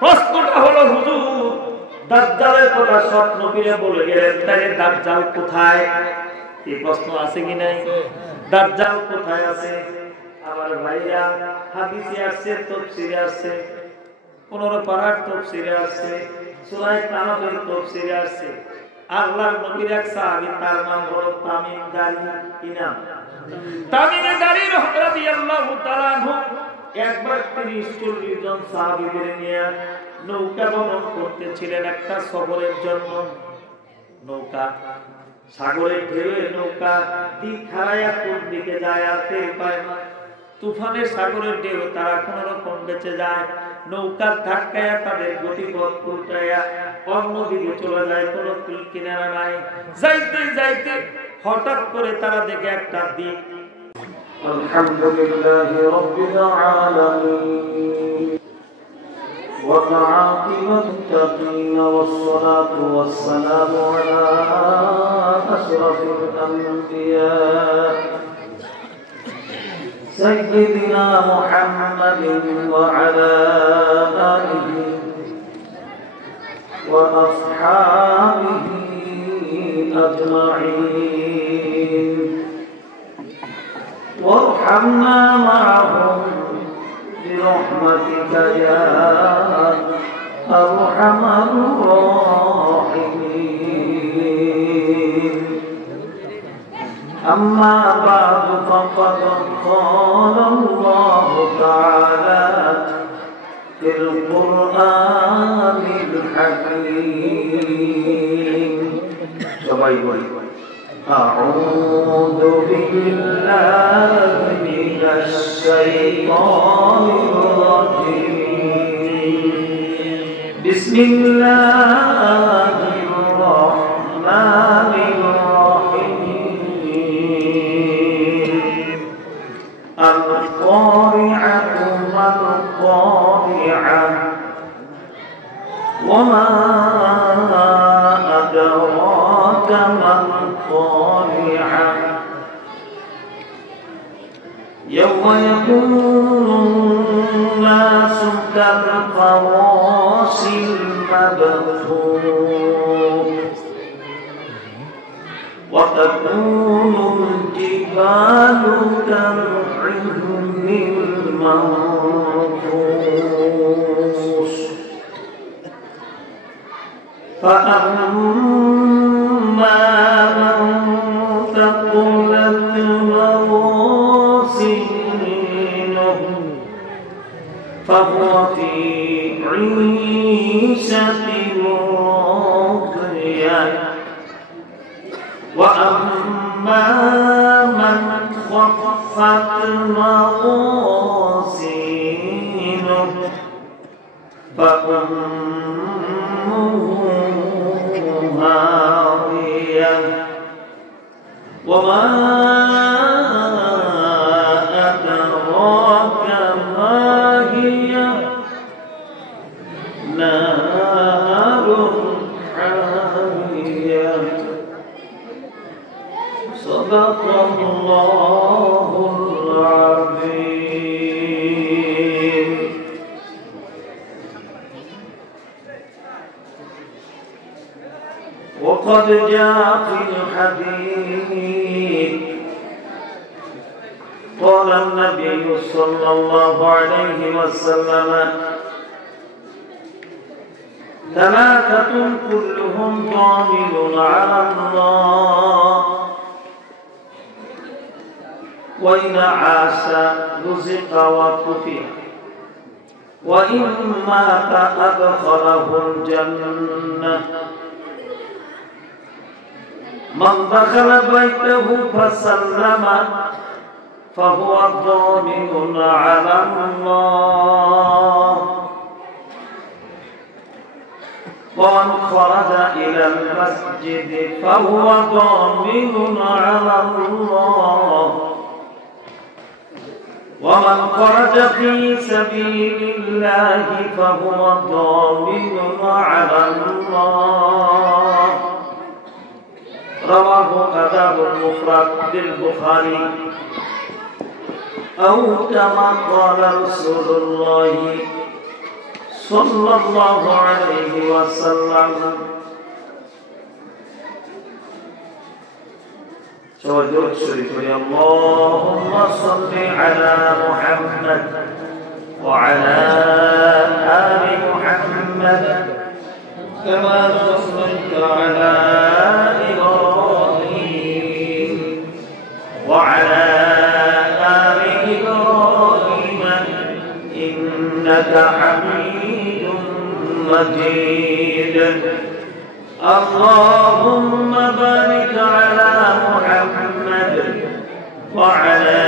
প্রশ্নটা হলো হুজুর দাজ্জালের কথা সব নবীরা বলে গেলেন, তাহলে দাজ্জাল কোথায়? এই প্রশ্ন আছে কি নাই? দাজ্জাল কোথায় আছে? আমার ভাইরা হাদিসে আসছে, তাফসীরে আসছে, 15 পারার তাফসীরে আসছে, সূরা কাহফের তাফসীরে আসছে। আল্লাহর নবীর এক সাহাবী, তার নাম হলো তামিম দারী। কি নাম? তামিম দারী রাদিয়াল্লাহু তাআলা আনহু। একবার তিনি 40 জন সাহাবীদের নিয়ে নৌকা ভ্রমণ করতেছিলেন একটা সফরের জন্য। নৌকা সাগরের ঢেউয়ে নৌকা দিক হারায়া কোন দিকে যায় আর টের পায় না। তুফানের সাগরের ঢেউ তারা কোন রকম বেঁচে যায়। নৌকার ধাক্কায় তাদের গতিপথ উল্টায়া অন্যদিকে চলে যায়, কোনো কুল কিনারা নাই। যাইতে যাইতে হঠাৎ করে তারা দেখে একটা দ্বীপ। আলহামদুলিল্লাহি রাব্বিল আলামিন والعاقبة للمتقين والصلاة والسلام على أشرف الأنبياء سيدنا محمد وعلى آله وأصحابه أجمعين وارحمنا معهم برحمتك يا أرحم الراحمين أما بعد فقد قال الله تعالى في القرآن الحكيم أعوذ بالله من الشيطان الرجيم بسم الله الرحمن الرحيم القارعة ما القارعة وما أدراك ما القارعة يوم يكون الناس كالفراش المبثوث وتكون الجبال كالعهن المنفوش فأما من ثقلت موازينه فهو في عيشة راضية وأما من خفت موازينه فأمه هاوية وما أدراك ما هي نار حامية صدق الله العظيم. وقد جاء في الحديث قال النبي صلى الله عليه وسلم ثلاثة كلهم ضامن على الله وإن عاش رزق وكفي وإن مات أدخله الجنة من دخل بيته فسلم فهو ضامن على الله ومن خرج إلى المسجد فهو ضامن على الله ومن خرج في سبيل الله فهو ضامن على الله. رواه أداب المفرد للبخاري أو كما قال رسول الله সাল্লাল্লাহু আলাইহি ওয়াসাল্লাম। সবাই দরুদ শরীফ পড়ি। আল্লাহুম্মা সাল্লি আলা মুহাম্মাদ ওয়া আলা আলি মুহাম্মাদ কামা সাল্লাইতা আলা ইব্রাহিম ওয়া আলা আলি ইব্রাহিম ইন্নাকা হামিদুম মাজিদ। اللهم بارك على محمد وعلى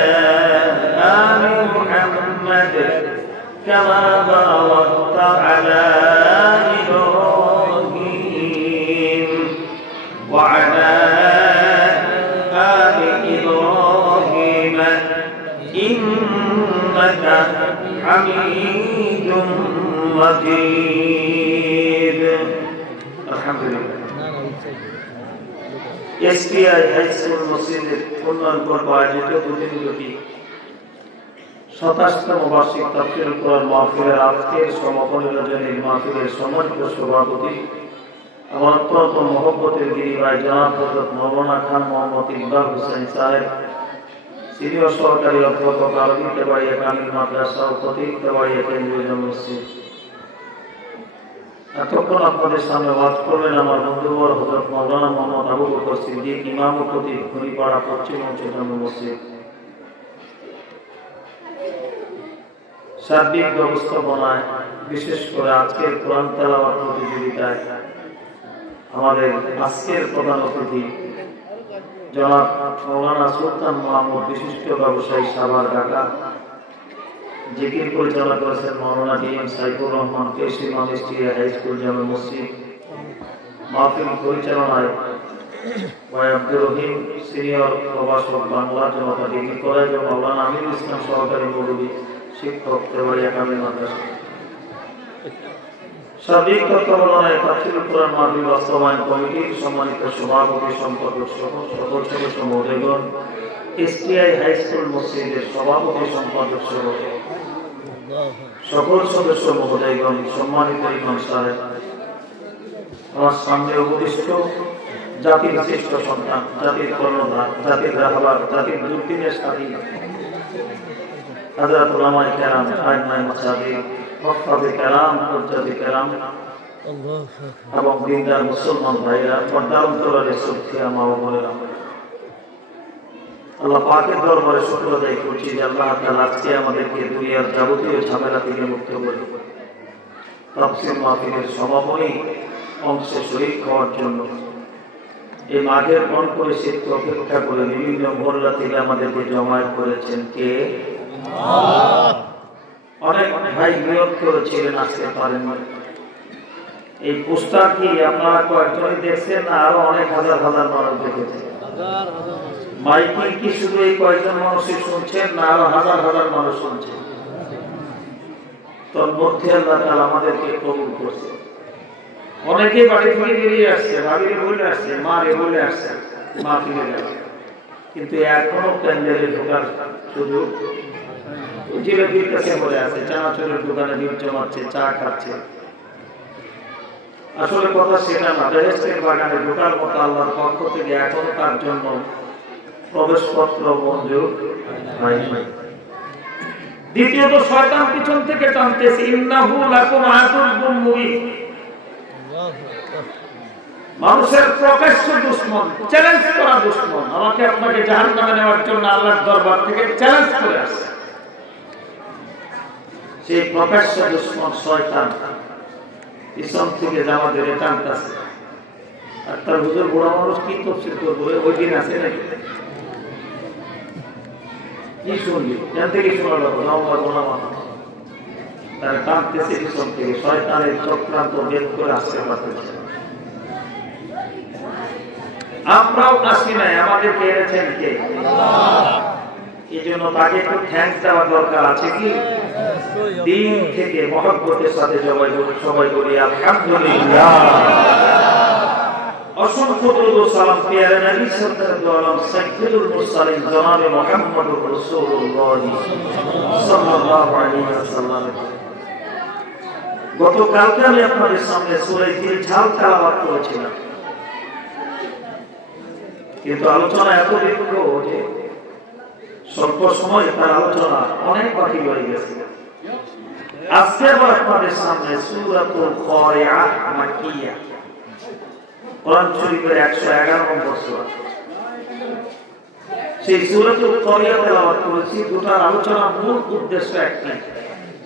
آل محمد كما باركت على إبراهيم وعلى آل إبراهيم إنك حميد مجيد। এসপিআই হাই স্কুল মসজিদের উন্নয়ন পর্ব আয়োজিত দুদিনব্যাপী 27তম বার্ষিক তাফসীরুল কোরআন মাহফিলের আজকের সমাপনী রজনীর মাহফিলের সম্মানিত সভাপতি আমার অত্যন্ত মহব্বতের গিরিভাই জনাব হযরত মাওলানা খান মোহাম্মদ ইকবাল হোসেন সাহেব, সিনিয়র সহকারী অধ্যাপক আরবি তেবাড়িয়া কামিল মাদ্রাসা ও খতিব তেবাড়িয়া কেন্দ্রীয় জামে মসজিদ। এতক্ষণ আপনাদের সামনে ওয়াজ করবেন আমার বন্ধুবর হযরত মাওলানা মোহাম্মদ আবু বকর সিদ্দিক, ইমাম ও খতিব, খনিপাড়া পশ্চিম অঞ্চল জামে মসজিদ। সার্বিক ব্যবস্থাপনায় বিশেষ করে আজকের কোরআন তেলাওয়াত প্রতিযোগিতায় আমাদের আজকের প্রধান অতিথি জনাব মাওলানা সুলতান মাহমুদ, বিশিষ্ট ব্যবসায়ী, সাভার, ঢাকা। জিকির পরিচালনা করেছেন মাওলানা ডিএম সাইফুর রহমান, কেসি মামিস্টিয়া হাই স্কুল জামে মসজিদ। মাহফিল পরিচালনায় ভাই আব্দুর রহিম, সিনিয়র প্রভাষক, বাংলা জনতা ডিগ্রি কলেজ ও মাওলানা আমিরুল ইসলাম সহকারী মৌলভী, শিক্ষক, তেবাড়িয়া কামিল মাদ্রাসা। সার্বিক তত্ত্বাবধানে তাফসীরুল কোরআন মাহফিল বাস্তবায়ন কমিটির সম্মানিত সভাপতি, সম্পাদক সহ সকল সদস্য মহোদয়গণ, এসটিআই হাই স্কুল মসজিদের সভাপতি, সম্পাদক সহ সকল সদস্য মহোদয়গণ, সম্মানিত ইমাম সাহেব, আমার সামনে উপবিষ্ট জাতির শ্রেষ্ঠ সন্তান, জাতির কর্ণধার, জাতির রাহবার, জাতির দুর্দিনের সাথী হযরত উলামায়ে কেরাম, আইম্মায়ে মাসাজিদ, মুফতি কেরাম, হুজ্জাতে কেরাম এবং দিনদার মুসলমান ভাইরা, পর্দার অন্তরালে শ্রদ্ধেয় মা ও বোনেরা, আল্লাহ পাকের দরবারে শুকর আদায় করছি যে আল্লাহ তাআলা আজকে আমাদেরকে দুনিয়ার যাবতীয় ঝামেলা থেকে মুক্ত করে তাফসীর মাহফিলের সমাপনী অংশে শরীক হওয়ার জন্য এই মাঘের কোন পরিস্থিতি অপেক্ষা করে বিভিন্ন মহল্লা থেকে আমাদেরকে জমায়েত করেছেন কে? অনেক ভাই নিয়োগ করেছিলেন, আসতে পারেন। এই পোস্টার কি আপনারা কয়েকজনই দেখছেন না আরো অনেক হাজার হাজার মানুষ দেখেছেন? মাইকিং কি শুধু এই কয়েকজন মানুষই শুনছেন না আরো হাজার হাজার মানুষ শুনছেন? তোর মধ্যে আল্লাহ তাআলা আমাদেরকে কবুল করছে। অনেকে বাড়ি থেকে বেরিয়ে আসছে, বাড়িতে বলে আসছে, মারে বলে আসছে, মা ফিরে যাবে, কিন্তু এখনো প্যান্ডেলে ঢোকার সুযোগ জিলাপির কাছে বলে আছে, চানাচুরের দোকানে ভিড় জমাচ্ছে, চা খাচ্ছে। আসলে কথা সেটা না, বেহেশতের বাগানে ঢোকার মতো আল্লাহর পক্ষ থেকে এখনো তার জন্য প্রবেশপত্র মঞ্জুর হয়নি। দ্বিতীয়ত শয়তান পিছন থেকে টানতেছে, ইন্নাহু লাকুম আদুউম মুবিন। মানুষের প্রকাশ্য দুশমন, চ্যালেঞ্জ করা দুশমন, আমাকে আপনাকে জাহান্নামে নেওয়ার জন্য আল্লাহর দরবার থেকে চ্যালেঞ্জ করে আসছে। সেই প্রকাশ্য দুশমন শয়তান পিছন থেকে জামা ধরে টানতেছে। আর তার হুজুর বুড়া মানুষ কি তফসির করবো, ওই দিন আছে নাকি? কি শুনবি এখান থেকে শোনা যাবো না, তারা টানতেছে পিছন থেকে, শয়তানের চক্রান্ত বের করে আসতে পারতেছে। আমরাও আসি নাই, আমাদেরকে এনেছেন কে? এই জন্য তাকে একটু থ্যাঙ্কস দেওয়ার দরকার আছে কি? দিন থেকে মহব্বতের সাথে সবাই বলি আলহামদুলিল্লাহ। অসংখ্য দরুদ ও সালাম পেয়ারে নবী সাল্লাল্লাহু আলাইহি ওয়াসাল্লাম সাইয়্যিদুল মুরসালিন জনাবে মুহাম্মদুর রাসূলুল্লাহ সাল্লাল্লাহু আলাইহি ওয়াসাল্লাম। গতকালকে আমি আপনাদের সামনে সূরা জিলঝাল তেলাওয়াত করেছিলাম, কিন্তু আলোচনা এত দীর্ঘ যে স্বল্প সময় তার আলোচনা অনেক বাকি রয়ে গেছে। আজকে আবার আপনাদের সামনে সূরাতুল কারিআ মাক্কিয়া, কোরআন শরীফের 111 নম্বর সূরা। সেই সূরাতুল কারিআ তেলাওয়াত করেছি। দুটার আলোচনার মূল উদ্দেশ্য একটাই,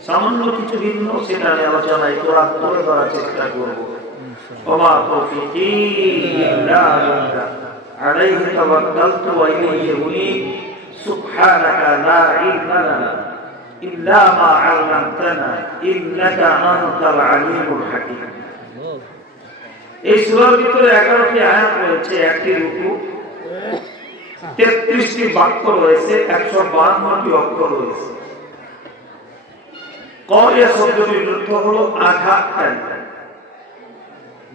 সামান্য কিছু ভিন্ন, সেটা নিয়ে আলোচনায় কোরআন তুলে ধরার চেষ্টা করব। ওমা তাওফীকি ইল্লা বিল্লাহ আলাইহি তাওয়াক্কালতু ওয়া ইলাইহি উনীব সুবহানাকা লা ইলমা লানা ইল্লা মা আল্লামতানা ইন্নাকা আনতাল আলিমুল হাকীম। এই সূরার ভিতরে 11টি আয়াত রয়েছে, একটি রুকু, 33টি বাক্য রয়েছে, 152টি অক্ষর রয়েছে। কারিয়া শব্দটির অর্থ হলো আঘাতকারী,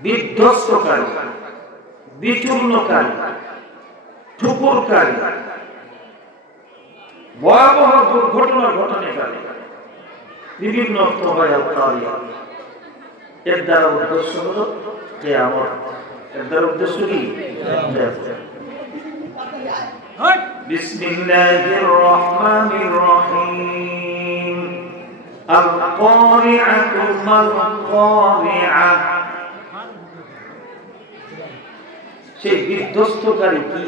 বিধ্বস্তকারী, বিচূর্ণকারী, ঠুকুরকারী, ভয়াবহ দুর্ঘটনা ঘটানোকারী, বিভিন্ন অর্থ হয় আল কারিয়া। এর দ্বারা উদ্দেশ্য হলো কিয়ামত। এর দ্বারা উদ্দেশ্য কি? বিসমিল্লাহির রহমানির রহিম। আল কারিআতু মাল কারিআ। সেই বিধ্বস্তকারী কি,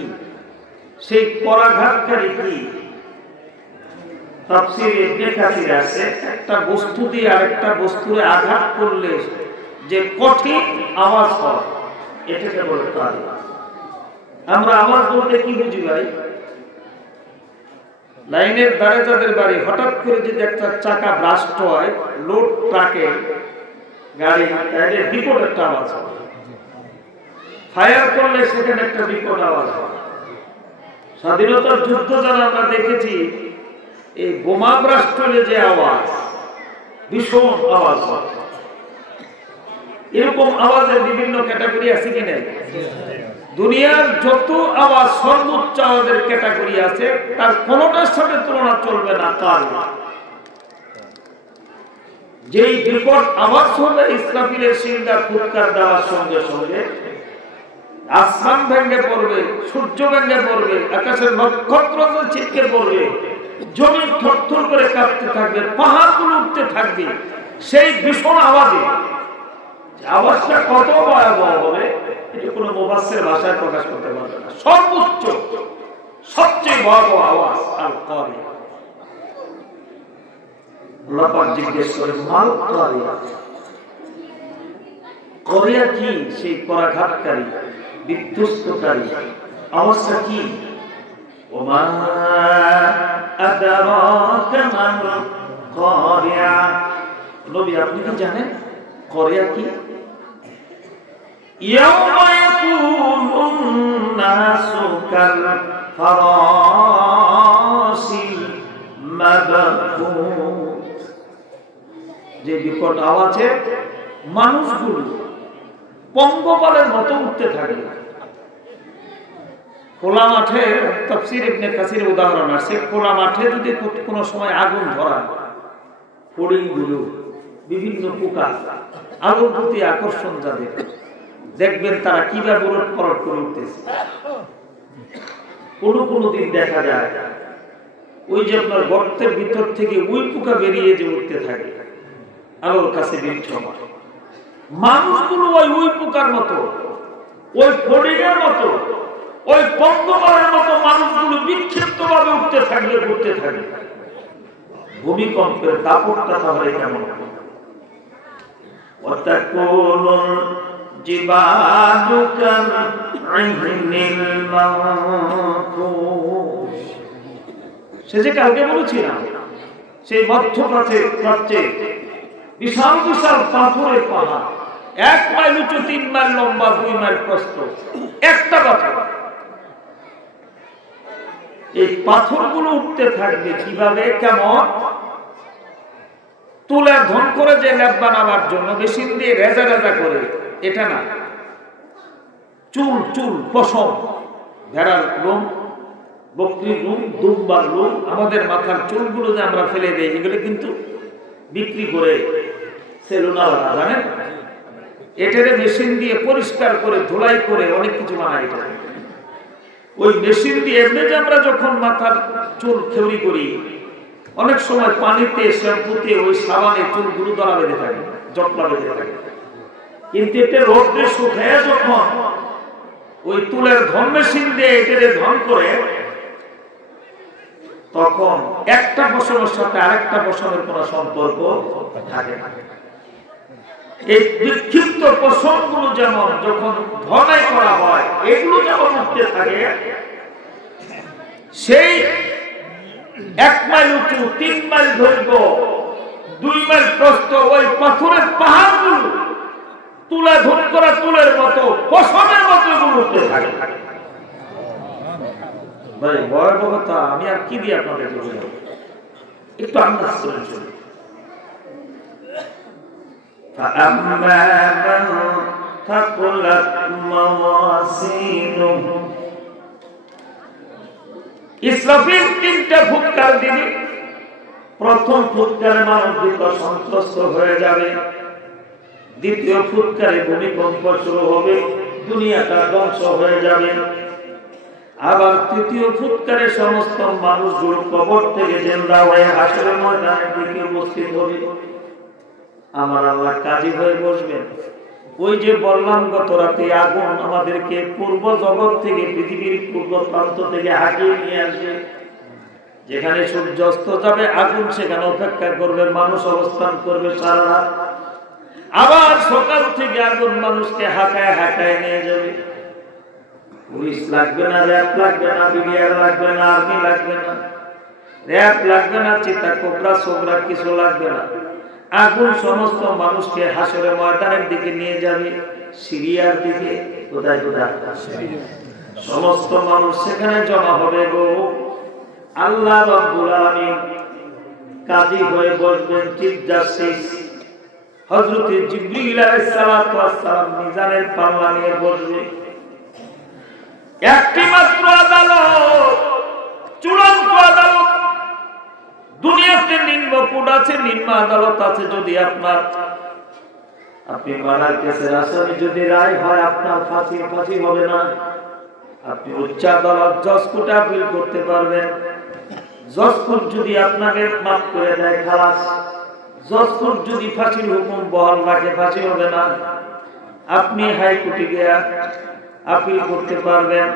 সেই পরাঘাতকারী কি? তাফসীরে ইবনে কাসির আছে, একটা বস্তু দিয়ে আরেকটা বস্তুতে আঘাত করলে যে কঠিন আওয়াজ হয়, এটাকে বলে কারিয়া। আমরা আওয়াজ বলতে কি বুঝি ভাই? লাইনের ধারে যাদের বাড়ি, হঠাৎ করে যদি একটা চাকা ব্রাস্ট হয়, লোড ট্রাকে গাড়ি, তাহলে বিকট একটা আওয়াজ হয়। ফায়ার করলে সেখানে একটা বিকট আওয়াজ হয়। স্বাধীনতার যুদ্ধ যারা আমরা দেখেছি, এই বোমা ব্রাস্ট হলে যে আওয়াজ, ভীষণ আওয়াজ হয়। এরকম আওয়াজের বিভিন্ন ক্যাটাগরি আছে কি নাই? দুনিয়ার যত আওয়াজ, সর্বোচ্চ আওয়াজের ক্যাটাগরি আছে, তার কোনটার সাথে তুলনা চলবে না কারিয়া। যেই বিকট আওয়াজ হবে ইসরাফিলের সিংহার ফুৎকার দেওয়ার সঙ্গে সঙ্গে আসমান ভেঙে পড়বে, সূর্য ভেঙে পড়বে, আকাশের নক্ষত্র ছিটকে পড়বে, জমি থরথর করে কাঁপতে থাকবে, পাহাড়গুলো উঠতে থাকবে। সেই ভীষণ আওয়াজে, আওয়াজটা কত ভয়াবহ হবে এটা কোনো মুফাসসির ভাষায় প্রকাশ করতে পারবে না। সর্বোচ্চ, সবচেয়ে ভয়াবহ আওয়াজ আল কারিয়া। আল্লাহ পাক জিজ্ঞেস করে, মাল কারিয়া, কারিয়া কি? সেই পরাঘাতকারী, বিধ্বস্তকারী আওয়াজটা কি? ওমা আদরাকা মাল কারিয়া। নবী আপনি কি জানেন কারিয়া কি? ইয়াওমা ইয়াকুনুন নাসু কাল ফারাসিল মাবথুস। যে বিকট আওয়াজে মানুষগুলো পঙ্গপালের মতো উঠতে থাকবে। খোলা মাঠে, তাফসীর ইবনে কাসিরের উদাহরণ আছে, খোলা মাঠে যদি কোনো সময় আগুন ধরা, ফড়িংগুলো, বিভিন্ন পোকা আগুন প্রতি আকর্ষণ যাদের, দেখবেন তারা কিভাবে উলট পালট করে উঠতেছে। কোনো দিন দেখা যায় ওই যে আপনার গর্তের ভিতর থেকে ওই পোকা বেরিয়ে যে উঠতে থাকে আলোর কাছে বিচ্ছন্ন। মানুষগুলো ওই পোকার মতো, ওই ফড়িংয়ের মতো, ওই পঙ্গপালের মতো মানুষগুলো বিক্ষিপ্ত ভাবে উঠতে থাকবে, ঘুরতে থাকবে। ভূমিকম্পের দাপটটা তাহলে কেমন? ওয়াতাকুনুল জিবালু কাল-ইহনিল মানফুশ। সে যে কালকে বলেছিলাম, সেই মধ্যপ্রাচ্যে বিশাল বিশাল পাথরের পাহাড়, 1 মাইল উঁচু, 3 মাইল লম্বা, 2 মাইল প্রস্থ, একটা কথা, এই পাথরগুলো উঠতে থাকবে কিভাবে, কেমন? তুলে ধন করে যে ল্যাব বানাবার জন্য মেশিন দিয়ে রেজা রেজা করে, এটা না, চুল পশম, ভেড়ার লোম, বকরির লোম, দুম্বার লোম, আমাদের মাথার চুলগুলো যে আমরা ফেলে দেই, এগুলো কিন্তু বিক্রি করে সেলুনাওয়ালা জানেন, এটারে মেশিন দিয়ে পরিষ্কার করে ধুলাই করে অনেক কিছু বানায়। এটা ওই মেশিন দিয়ে এমনি যে আমরা যখন মাথার চুল খেউরি করি, অনেক সময় পানিতে শ্যাম্পুতে ওই সাবানে চুলগুলো দলা বেঁধে থাকে, জটলা বেঁধে থাকে। কিন্তু এটা রোদ্রে শুকায় যখন ওই তুলের ধন মেশিন দিয়ে এটারে ধন করে, তখন একটা পশমের সাথে আরেকটা পশমের কোন সম্পর্ক থাকে না। এই বিক্ষিপ্ত পশমগুলো যেমন যখন ধনাই করা হয়, এগুলো যেমন উঠতে থাকে, সেই 1 মাইল উঁচু, 3 মাইল দৈর্ঘ্য, 2 মাইল প্রস্থ ওই পাথরের পাহাড়গুলো তুলা ধন করা তুলের মতো পশমের মতো এগুলো উঠতে থাকে। ভাই ভয়াবহতা আমি আর কি দিয়ে আপনাদের বুঝাবো, একটু আন্দাজ করে চলুন। فأما من ثقلت موازينه ইসরাফিল 3টা ফুৎকার দিবে। প্রথম ফুৎকারে মানুষ সন্ত্রস্ত হয়ে যাবে, দ্বিতীয় ফুৎকারে ভূমিকম্প শুরু হবে, দুনিয়াটা ধ্বংস হয়ে যাবে। আবার তৃতীয় ফুৎকারে সমস্ত মানুষগুলো কবর থেকে জিন্দা হয়ে হাসরের ময়দানে দিকে উপস্থিত হবে। আমার আল্লাহ কাজী হয়ে বসবেন। ওই যে বললাম গত রাতে আগুন আমাদেরকে পূর্ব জগৎ থেকে, পৃথিবীর পূর্ব প্রান্ত থেকে হাঁটিয়ে নিয়ে আসবে। যেখানে সূর্য অস্ত যাবে আগুন সেখানে অপেক্ষা করবে, মানুষ অবস্থান করবে সারা রাত। আবার সকাল থেকে আগুন মানুষকে হাঁকায় হাঁকায় নিয়ে যাবে। পুলিশ লাগবে না, র্যাব লাগবে না, বিডিআর লাগবে না, আর্মি লাগবে না, র্যাব লাগবে না, চিতা কোবরা সোবরা কিছু লাগবে না। আগুন সমস্ত মানুষকে হাসরের ময়দানের দিকে নিয়ে যাবে, সিরিয়ার দিকে। কোথায় কোথায়? সমস্ত মানুষ সেখানে জমা হবে গো। আল্লাহ রাব্বুল আলামিন কাজী হয়ে বসবেন, চিফ জাস্টিস হযরত জিবরিল আলাইহিস সালাতু ওয়াস সালাম মিজানের পাল্লা নিয়ে বসবে। একটি মাত্র আদালত, চূড়ান্ত আদালত। দুনিয়াতে নিম্ন কোর্ট আছে, নিম্ন আদালত আছে। যদি আপনি মারার কেসের আসামি যদি রায় হয়, আপনার ফাঁসি হবে না। আপনি উচ্চ আদালত জজ কোর্টে আপিল করতে পারবেন। জজ কোর্ট যদি আপনাকে মাফ করে দেয়, খালাস। জজ কোর্ট যদি ফাঁসির হুকুম বহাল রাখে, ফাঁসি হবে না। আপনি হাইকোর্টে গিয়ে আপিল করতে পারবেন।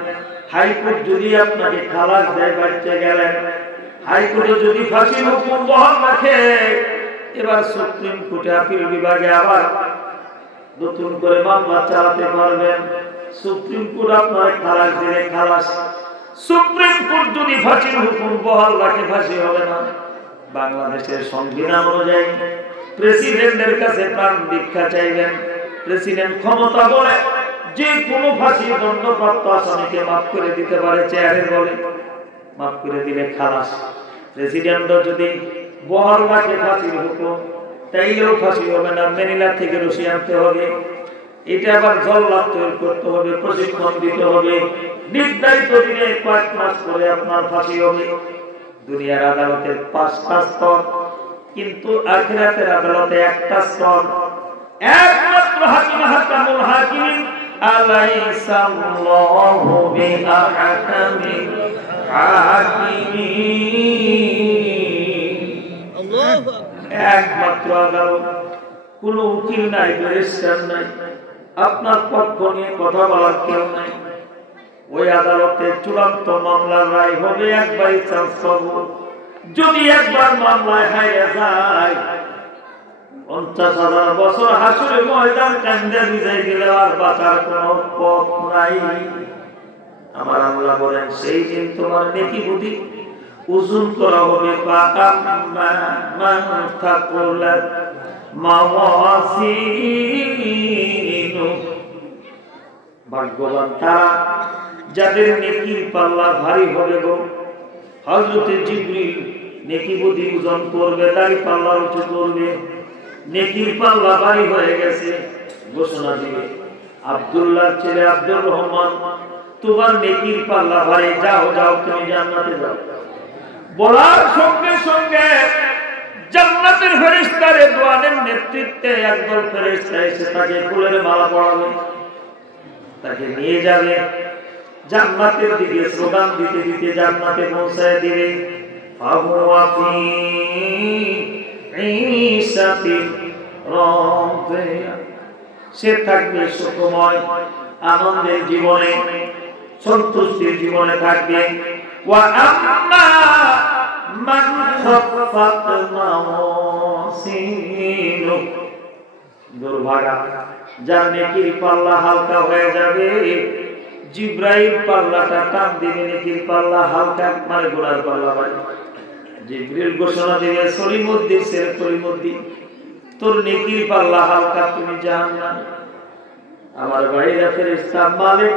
হাইকোর্ট যদি আপনাকে খালাস দেয়, বাচ্চা গেলেন। হাইকোর্টে যদি ফাঁসির হুকুম বহাল রাখে, এবার সুপ্রিম কোর্টে আপিল বিভাগে আবার নতুন করে মামলা চালাতে পারবেন। সুপ্রিম কোর্ট আপনার খালাস দিলে খালাস। সুপ্রিম কোর্ট যদি ফাঁসির হুকুম বহাল রাখে, ফাঁসি হবে না। বাংলাদেশের সংবিধান অনুযায়ী প্রেসিডেন্টের কাছে প্রাণ ভিক্ষা চাইবেন। প্রেসিডেন্ট ক্ষমতা বলে যে কোনো ফাঁসির দণ্ডপ্রাপ্ত আসামিকে মাফ করে দিতে পারে, চেয়ারের বলে মাফ করে দিলে খালাস। প্রেসিডেন্ট যদি বহাল রাখে ফাঁসির হুকুম, তাইলেও ফাঁসি হবে না, ম্যানিলা থেকে রশি আনতে হবে। এটা আবার জল্লাদ তৈরি করতে হবে, প্রশিক্ষণ দিতে হবে। নির্ধারিত দিনে কয়েক মাস পরে আপনার ফাঁসি হবে। দুনিয়ার আদালতের 5টা স্তর, কিন্তু আখিরাতের আদালতে একটা স্তর। একমাত্র হাকিম হাকামুল হাকিম আলাইসাল্লাহু বিআহকামিল হাকিমিন। আল্লাহু একমাত্র আদালত। কোনো উকিল নাই, ব্যারিস্টার নাই, আপনার পক্ষ নিয়ে কথা বলার কেউ নাই। ওই আদালতে চূড়ান্ত মামলার রায় হবে, একবারই চান্স পাবো। যদি একবার মামলায় হারিয়ে যায়, 50,000 বছর হাসরে ময়দান কান্দে ভিজাই গেলে আর বাঁচার কোনো পথ নাই। আমার আল্লাহ বলেন, সেই দিন তোমার নেকি বুদ্ধি ওজন করা হবে। ভাগ্যবান তারা যাদের নেকির পাল্লা ভারী হবে গো। হযরত জিবরিল নেকি বুদ্ধি ওজন করবে, দাড়ি পাল্লা উঁচু করবে। নেকির পাল্লা ভারী হয়ে গেছে, ঘোষণা দিবে, আব্দুল্লাহর ছেলে আব্দুর রহমান, তোমার নেকির পাল্লা ভারী, যাও যাও তুমি জান্নাতে যাও। বলার সঙ্গে সঙ্গে জান্নাতের ফেরেশতারে দোয়ানের নেতৃত্বে একদল ফেরেশতা এসে তাকে ফুলের মালা পরাবে, তাকে নিয়ে যাবে জান্নাতের দিকে, স্লোগান দিতে দিতে জান্নাতে পৌঁছায় দিবে। ফাহুয়া ফি ঈশাতির রাদিয়া, সে থাকবে সুখময় আনন্দের জীবনে, সন্তুষ্টির জীবনে থাকবে। ওয়া আম্মা মান খাফফাত মাওয়াজিনু, দুর্ভাগা যার নেকির পাল্লা হালকা হয়ে যাবে, জিব্রাইল পাল্লাটা টান দিবে, নেকির পাল্লা হালকা মানে গুনার পাল্লা বাড়বে। জিব্রাইল ঘোষণা দিবে, সলিমুদ্দিন ছেলে সলিমুদ্দিন, তোর নেকির পাল্লা হালকা, তুমি জাহান্নামে। আমার ভাইরা ফেরেশতা মালিক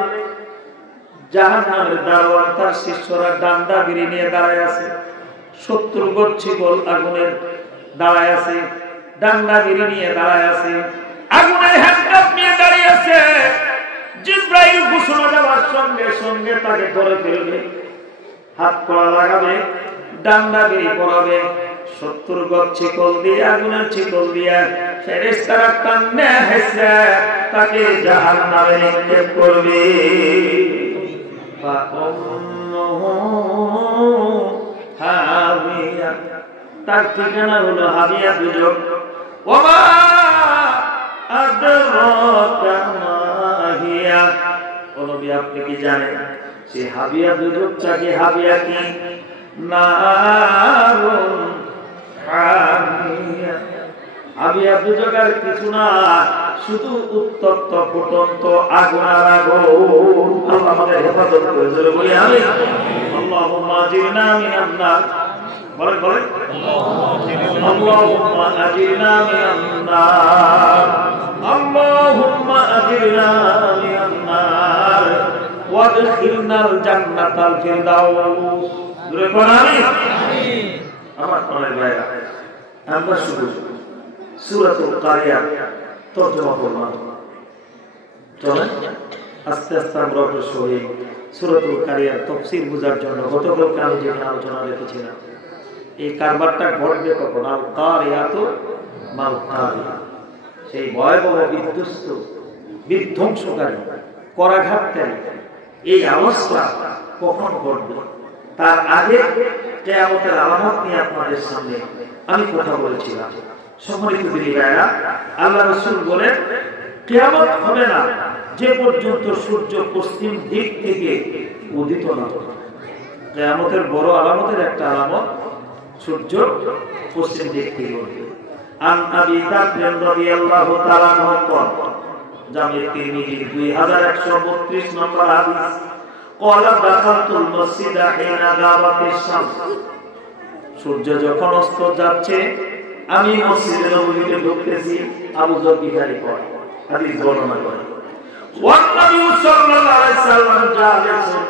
জাহান্নামের দারোয়ান তার শিষ্যরা ডান্ডা বিড়ি নিয়ে দাঁড়ায় আছে, 70 গজ শিকল আগুনের দাঁড়ায় আছে, ডান্ডা বিড়ি নিয়ে দাঁড়ায় আছে, আগুনের হ্যান্ডকাপ নিয়ে দাঁড়িয়ে আছে। জিব্রাইল ঘোষণা দেওয়ার সঙ্গে সঙ্গে তাকে ধরে ফেলবে, হাত কড়া লাগাবে, ডান্ডা বিড়ি পরাবে, 70 গজ শিকল দিয়ে, আগুনের শিকল দিয়ে ফেরেশতারা টানে হেসে তাকে জাহান্নামে নিক্ষেপ করবে। হাবিয়া, তার ঠিকানা হলো হাবিয়া দুজক। ওমা আদরাকা মা হিয়া, ও নবী আপনি কি জানেন সে হাবিয়া দুজকটাকে? হাবিয়া কি? নারুন হামিয়া, হাবিয়া দুজকের কিছু না, শুধু উত্তপ্ত ফুটন্ত আগুন আর আগুন। আল্লাহ আমাদের হেফাজত করে, জোরে বলি আমিন। আল্লাহুম্মা আজিরনা মিনান নার, বলেন বলেন, আল্লাহুম্মা আজিরনা মিনান নার, আল্লাহুম্মা আজিরনা মিনান নার ওয়াদখিলনাল জান্নাতাল ফিরদাউস, জোরে বলেন আমিন। আমার প্রাণের ভাইরা, আমরা শুধু সূরাতুল কারিয়া তর্জমা করলাম, চলেন আস্তে আস্তে আমরা অগ্রসর হই সূরাতুল কারিয়ার তাফসীর বোঝার জন্য। গতকালকে আমি যেখানে আলোচনা রেখেছিলাম, এই কারবারটা ঘটবে কখন? আল কারিয়াতু মাল কারিয়া, সেই ভয়াবহ বিধ্বস্ত বিধ্বংসকারী করাঘাতকারী এই অবস্থা কখন ঘটবে, তার আগে কিয়ামতের আলামত নিয়ে আপনাদের সামনে আমি কথা বলেছিলাম। সম্মানিত দিনী ভাইরা, আল্লাহ রাসূল বলেন কিয়ামত হবে না যে পর্যন্ত সূর্য পশ্চিম দিক থেকে উদিত না হবে। কিয়ামতের বড় আলামতের একটা আলামত সূর্য পশ্চিম দিক থেকে উঠবে। আন আবি তাকরিম রাদিয়াল্লাহু তাআলা আনহু قال জামি তিরমিজি 2132 নম্বর হাদিস, قال دخلت المسجد حين غابت الشمس, সূর্য যখন অস্ত যাচ্ছে আমি মসজিদে নববীতে ঢুকতেছি। আবু যর গিফারি পড়ে হাদিস বর্ণনা করে, ওয়ান নবী সাল্লাল্লাহু আলাইহি ওয়াসাল্লাম জালিসুন,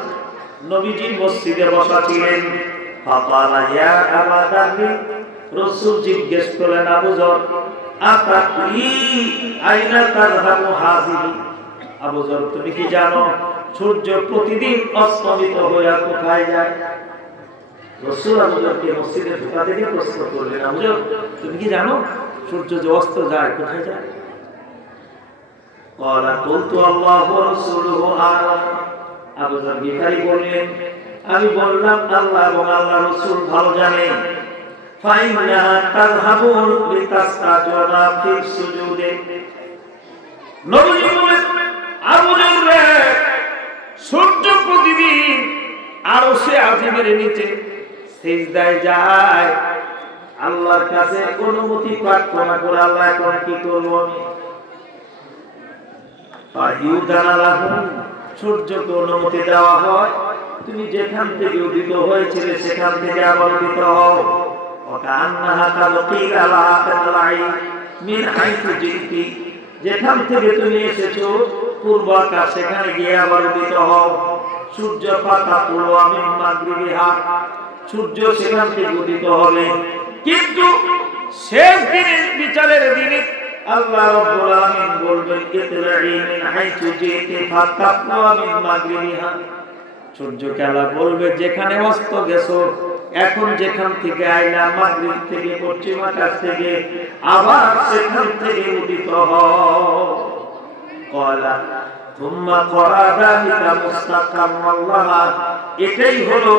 নবীজি মসজিদে বসা ছিলেন। ফাকালা ইয়া আবা যার, রাসূল জিজ্ঞেস করলেন আবু যর, আতাকি আইনা তাযহাবু হাযিহি, আবু যর তুমি কি জানো সূর্য প্রতিদিন অস্তমিত হয়ে কোথায় যায়? রাসূল আবু যরকে মসজিদে ঢোকা থেকে প্রশ্ন করলেন, আবু যর তুমি কি জানো সূর্য যে অস্ত যায় কোথায় যায়? ক্বালা কুলতু আল্লাহু ওয়া রাসূলুহু আ'লাম, আবু যর গিফারি বললেন আমি বললাম আল্লাহ এবং আল্লাহর রাসূল ভালো জানেন। ফাইন্নাহা তাযহাবু লিতাসতাজুনা ফি সুজুদে, নবী বলেন আবু যর রে, সূর্য প্রতিদিন আরশে আজিমের নিচে সিজদায় যায়, আল্লাহর কাছে অনুমতি প্রার্থনা করে আল্লাহ এখন কি করব আমি? ফাইউদানা লাহু, সূর্যকে অনুমতি দেওয়া হয় তুমি যেখান থেকে উদিত হয়েছিলে সেখান থেকে আবার উদিত হও। ওয়াকান্নাহা তালকিলা লা তালাই মিন হাইতু জিতি, যেখান থেকে তুমি এসেছো পূর্ব আকাশ সেখানে গিয়ে আবার উদিত হও। সূর্য পাতা পুরো মিন মাগরিবিহা, সূর্য সেখান থেকে উদিত হবে। কিন্তু শেষ দিনের বিচারের দিনে আল্লাহ রাব্বুল আলামিন বলবেন ইতলাই মিন হাইতু জিতি ফাতাতলা মিন মাগরিবিহা, সূর্যকে আল্লাহ বলবে যেখানে অস্ত গেছো এখন যেখান থেকে আইলা মাগরিব থেকে পশ্চিম আকাশ থেকে আবার সেখান থেকে উদিত হও কলা থুম্মা করা যালিকা মুস্তাকাম্মাল্লাহ এটাই হলো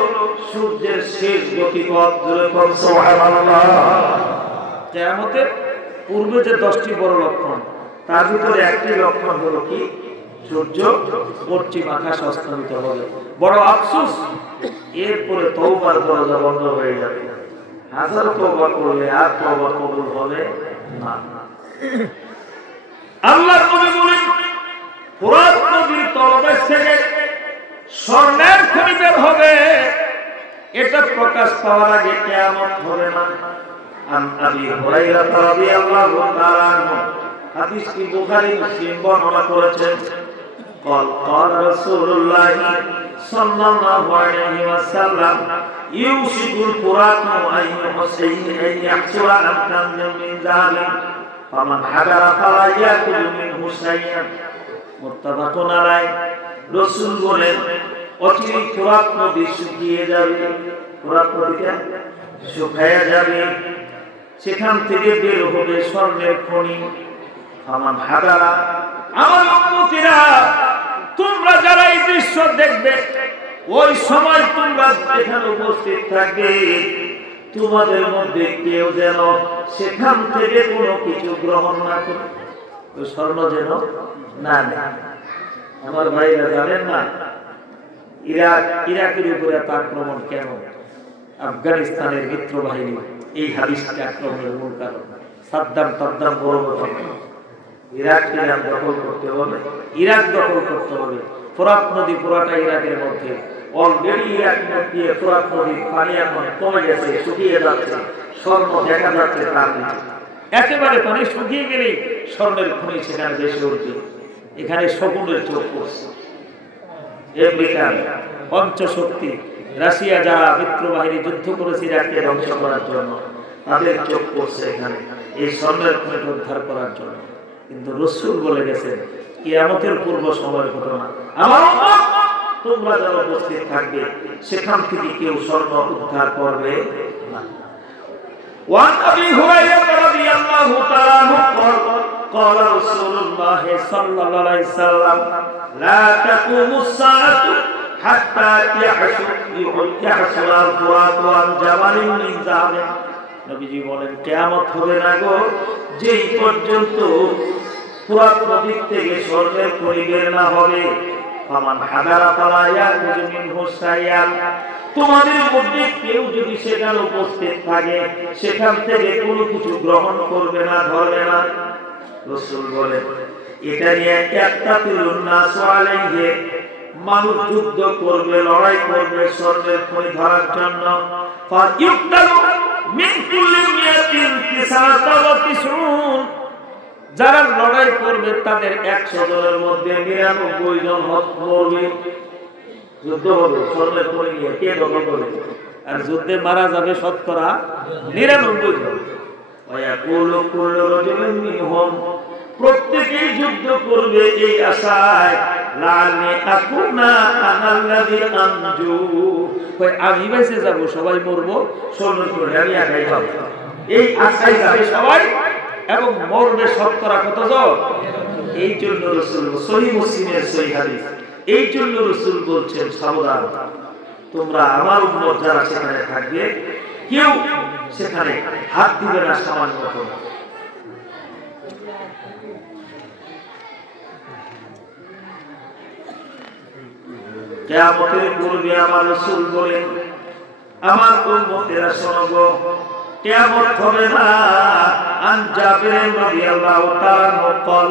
সূর্যের শেষ গতিপথ যেরকম সুবহানাল্লাহ কিয়ামতের পূর্বে যে 10টি বড় লক্ষণ তার ভিতরে একটি লক্ষণ হলো কি সূর্য পশ্চিম আকাশ অস্তমিত হবে বড় আফসোস এরপরে তওবার দরজা বন্ধ হয়ে যাবে হাজার তওবা করলে আর তওবা কবুল হবে না আল্লাহর নবী বলেন ফোরাত নদীর তলদেশ থেকে স্বর্ণের খনি বের হবে এটা প্রকাশ পাওয়ার আগে কিয়ামত হবে না আন আবি হুরায়রা রাদিয়াল্লাহু তাআলা আনহু হাদিসটি বুখারী মুসলিম বর্ণনা করেছেন قال قال رسول الله صلى الله عليه وسلم يوشك الفرات أن يحصل عن كنز من ذهب فمن حضر فلا يأكل منه شيئا متفق عليه রাসূল বলেন অচিরেই ফোরাত নদী শুকিয়ে যাবে ফোরাত নদীটা শুকিয়ে যাবে সেখান থেকে বের হবে স্বর্ণের খনি ফামান হাদারা আমার উম্মতিরা তোমরা যারা এই দৃশ্য দেখবে ওই সময় তোমরা এখানে উপস্থিত থাকবে তোমাদের মধ্যে কেউ যেন সেখান থেকে কোনো কিছু গ্রহণ না করে ওই স্বর্ণ যেন না নেয় আমার ভাইরা জানেন না ইরাকের উপরে আক্রমণ কেন আফগানিস্তানের মিত্র বাহিনী এই হাদিসটি আক্রমণের মূল কারণ সাদ্দাম বড় ইরাক দখল করতে হবে ইরাক দখল করতে হবে ফোরাত নদী পুরাটা ইরাকের মধ্যে অলরেডি ইরাক দিয়ে ফোরাত নদীর পানি এখন কমে গেছে শুকিয়ে যাচ্ছে স্বর্ণ দেখা যাচ্ছে তার নিচে একেবারে পানি শুকিয়ে গেলেই স্বর্ণের খনি সেখানে দেশে উঠবে এখানে শকুনের চোখ পড়ছে আমেরিকান পঞ্চশক্তি রাশিয়া যারা মিত্র বাহিনী যুদ্ধ করেছে ইরাককে ধ্বংস করার জন্য তাদের চোখ পড়ছে এখানে এই স্বর্ণের খনি উদ্ধার করার জন্য কিন্তু রাসূল বলে গেছেন কিয়ামতের পূর্ব সময়ের ঘটনা আমার উম্মত তোমরা যারা উপস্থিত থাকবে সেখান থেকে কেউ স্বর্ণ উদ্ধার করবে না ওয়ান আবি হুরায়রা রাদিয়াল্লাহু তাআলা আনহু قال رسول الله صلى الله عليه وسلم لا تقوم الساعة حتى يحصل الفرات عن جبل من ذهب নবীজি বলেন কিয়ামত হবে না গো যেই পর্যন্ত ফোরাত নদী থেকে স্বর্ণের খনি বের না হবে ফামান হাদারা ফালা ইয়াকুযু মিনহু শাইআন তোমাদের মধ্যে কেউ যদি সেখানে উপস্থিত থাকে সেখান থেকে কোনো কিছু গ্রহণ করবে না ধরবে না রাসূল বলেন এটা নিয়ে একটা নাস আলাইহি মানুষ যুদ্ধ করবে লড়াই করবে স্বর্ণের খনি ধরার জন্য ফায়ুক্তালু মিন কুল্লি মিয়াতিন তিসাতাওয়াতিসুন যারা লড়াই করবে তাদের 100 জনের মধ্যে 99 জন মরবে যুদ্ধ হবে স্বর্ণের খনি নিয়ে কে দখল করবে আর যুদ্ধে মারা যাবে শতকরা 99 জন ওয়ায়াকুলু কুল্লু রাজুলিন মিনহুম প্রত্যেকই যুদ্ধ করবে এই আশায় লানি আকুনা আনাল্লাযী আনজু কই আমি বেঁচে যাব সবাই মরবো স্বর্ণের খনি আমি একাই যাব এই আশায় যাবে সবাই এবং মরবে শতকরা কত জন এই জন্য রাসূল সহিহ মুসলিমের সহিহ হাদিস এই জন্য রাসূল বলছেন সাবধান তোমরা আমার উম্মত যারা সেখানে থাকবে কেউ সেখানে হাত দিবে না সামান্য মতো কিয়ামতের পূর্বে আমার রাসূল বলেন আমার উম্মতেরা শোনো কিয়ামত হবে না আন জাবির রাদিয়াল্লাহু তাআলা قال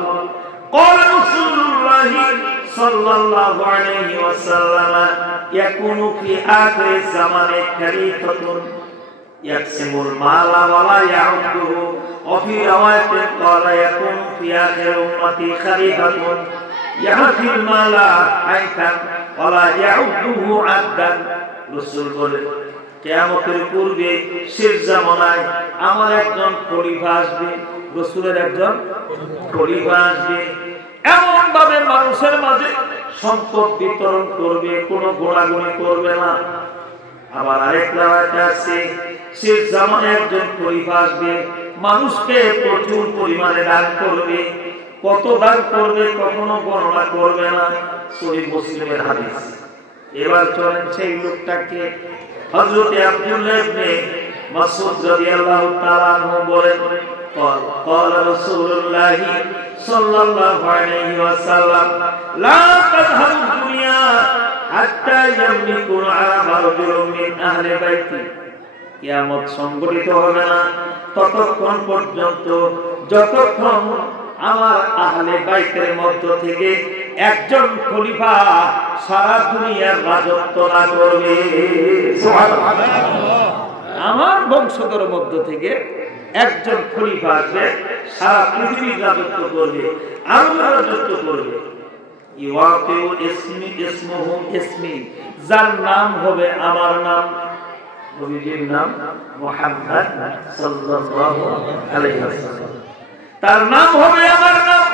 قال رسول الله صلى الله عليه وسلم يكون في آخر الزمان خليفة يقسم المال ولا يعده وفي رواية قال يكون في آخر أمتي خليفة يعطي المال حيثا ولا يعده عدا رسول বলেন কিয়ামতের পূর্বে শেষ জামানায় আমার একজন খলিফা আসবে রাসূলের একজন খলিফা আসবে এমন ভাবে মানুষের মাঝে সম্পদ বিতরণ করবে কোনো গোড়াগুড়ি করবে না আবার আরেক রাওয়াতে আছে শেষ জামানে একজন খলিফা আসবে, মানুষকে প্রচুর পরিমাণে দান করবে। কত দান করবে কখনো বর্ণনা করবে না, সহিহ মুসলিমের হাদিস। এবার চলেন সেই লোকটাকে। হযরত আব্দুল্লাহ ইবনে মাসউদ রাদিয়াল্লাহু তাআলা আনহু বলেন, قال رسول الله صلى الله عليه وسلم لا تذهب الدنيا حتى يملك العرب رجل من اهل بيتي। কিয়ামত সংঘটিত হবে না ততক্ষণ পর্যন্ত যতক্ষণ আমার আহলে বাইতের মধ্য থেকে একজন খলিফা সারা দুনিয়ার রাজত্ব না করবে। সুবহানাল্লাহ। আমার বংশধর মধ্য থেকে একজন খলিফা আসবে, সারা পৃথিবীর রাজত্ব করবে, আরবের রাজত্ব করবে। ইওয়াকিউ ইসমি ইসমুহু ইসমি, যার নাম হবে আমার নাম। নবীজির নাম মুহাম্মদ সাল্লাল্লাহু আলাইহি ওয়াসাল্লাম, তার নাম হবে আমার নাম।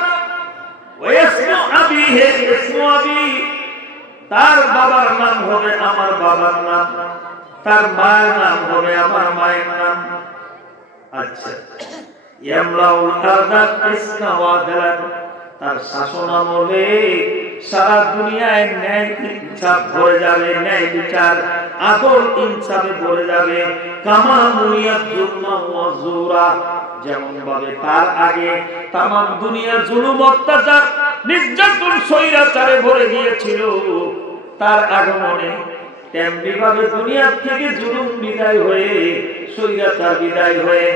ওয়া ইসমু আবিহি ইসমু আবি, তার বাবার নাম হবে আমার বাবার নাম, তার মায়ের নাম হবে আমার মায়ের নাম। আচ্ছা, ইয়ামলাউল আরদা কিসনা ওয়া আদলান, তার শাসনামলে সারা দুনিয়ায় ন্যায় ইনসাফ ভরে যাবে, ন্যায় বিচার আদল ইনসাফে ভরে যাবে। কামা মুনিয়াত জুলমা ওয়া জুরা, যেমন ভাবে তার আগে তামাম দুনিয়া জুলুম অত্যাচার নির্যাতন স্বৈরাচারে ভরে গিয়েছিল, তার আগমনে তেমনি ভাবে দুনিয়া থেকে জুলুম বিদায় হয়ে স্বৈরাচার বিদায় হয়ে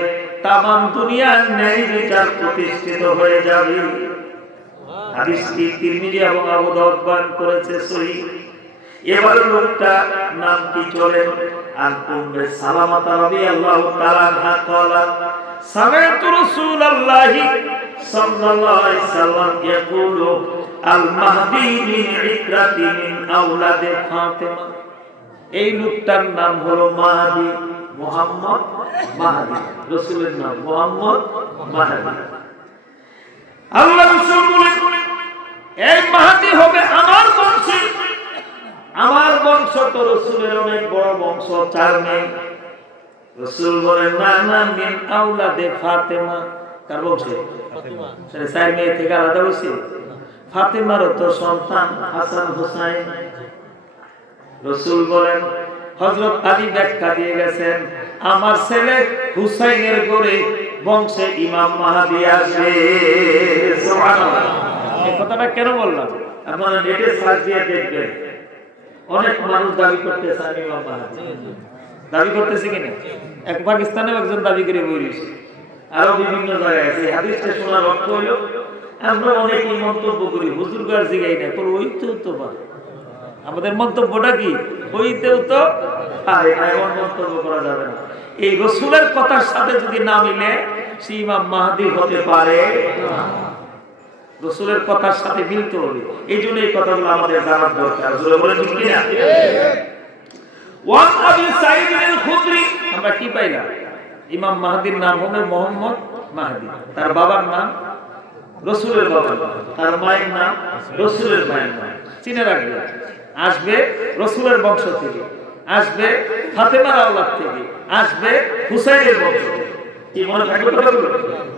তামাম দুনিয়ার ন্যায় বিচার প্রতিষ্ঠিত হয়ে যাবে। হাদিসটি তিরমিজি এবং আবু দাউদ বর্ণনা করেছে সহিহ। এবার লোকটা নাম কি চলেন, আন উম্মে সালামা রাদিয়াল্লাহু তাআলা আনহা قالت سمعت رسول الله صلى الله عليه وسلم يقول المهدي من عترة من أولاد فاطمة। এই লোকটার নাম হলো মাহদি, মুহাম্মদ মাহদি, রাসূলের নাম মুহাম্মদ মাহদি। আল্লাহ রাসূল বলেন এই মাহদি হবে আমার বংশী, আমার বংশ তো রাসূলের অনেক বড় বংশ, চার মেয়ে। রাসূল বলেন না না, মিন আওলাদে ফাতেমা, কার বংশ? ফাতেমা। সে চার মেয়ে থেকে আলাদা হইছে। ফাতেমার তো সন্তান হাসান হুসাইন। রাসূল বলেন, হযরত আলী ব্যাখ্যা দিয়ে গেছেন, আমার ছেলে হুসাইনের ঘরে বংশে ইমাম মাহদি আসবে। সুবহানাল্লাহ। এই কথাটা কেন বললাম? আপনারা নেটে সার্চ দিয়ে দেখবেন, অনেক মানুষ দাবি করতেছে আমি ইমাম মাহদি। দাবি করতেছে কিনা? এক পাকিস্তানেও একজন দাবি করে বইছে, আরো বিভিন্ন জায়গায় আছে। হাদিসটা শোনার অর্থ হলো আমরা অনেকেই মন্তব্য করি, হুজুর গার জিগাই না, কোন ওইতেও তো পারে। আমাদের মন্তব্যটা কি? ওইতেও তো পারে, এমন মন্তব্য করা যাবে না। এই রাসূলের কথার সাথে যদি না মিলে সে ইমাম মাহদি হতে পারে না। রাসূলের কথার সাথে মিলতে হবে, এই জন্য এই কথাগুলো আমাদের জানার দরকার। রাসূল বলেন ঠিক কি না? ওয়ান আবি সাঈদ আল খুদরি, আমরা কি পাইলাম? ইমাম মাহদির নাম হবে মুহাম্মদ মাহদি, তার বাবার নাম রাসূলের বাবার নাম, তার মায়ের নাম রাসূলের মায়ের নাম। চিনে রাখবে, আসবে রাসূলের বংশ থেকে, আসবে ফাতেমার আওলাদ থেকে, আসবে হুসাইনের বংশ থেকে। কি মনে থাকবে কথাগুলো?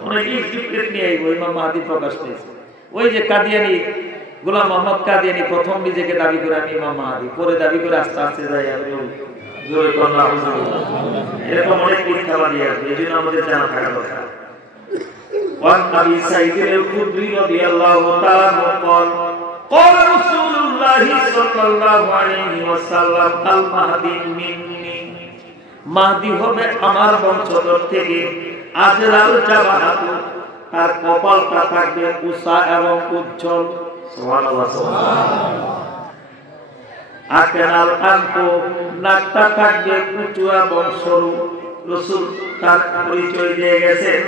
অনেকেই সিক্রেট নিয়ে আইবো ইমাম মাহদি প্রকাশ পেয়েছে। ওই যে কাদিয়ানি গোলাম মোহাম্মদ কাদিয়ানি প্রথম নিজেকে দাবি করে আমি ইমাম মাহদি, পরে দাবি করে আস্তে আস্তে যাই আমি জোরে করলাম। এরকম অনেক মিথ্যাবাদী আছে, এই জন্য আমাদের জানা থাকা দরকার। ওয়ান আবি সাঈদ আল খুদরি রাদিয়াল্লাহু তাআলা قال قال رسول الله صلى الله عليه وسلم المهدي مني, মাহদি হবে আমার বংশধর থেকে। আজরাল জাবাহাতু, তার কপালটা থাকবে উষা এবং উজ্জ্বল। সুবহানাল্লাহ সুবহানাল্লাহ। আকেনাল আনকো, নাকটা থাকবে উঁচু এবং সরু। রাসূল তার পরিচয় দিয়ে গেছেন,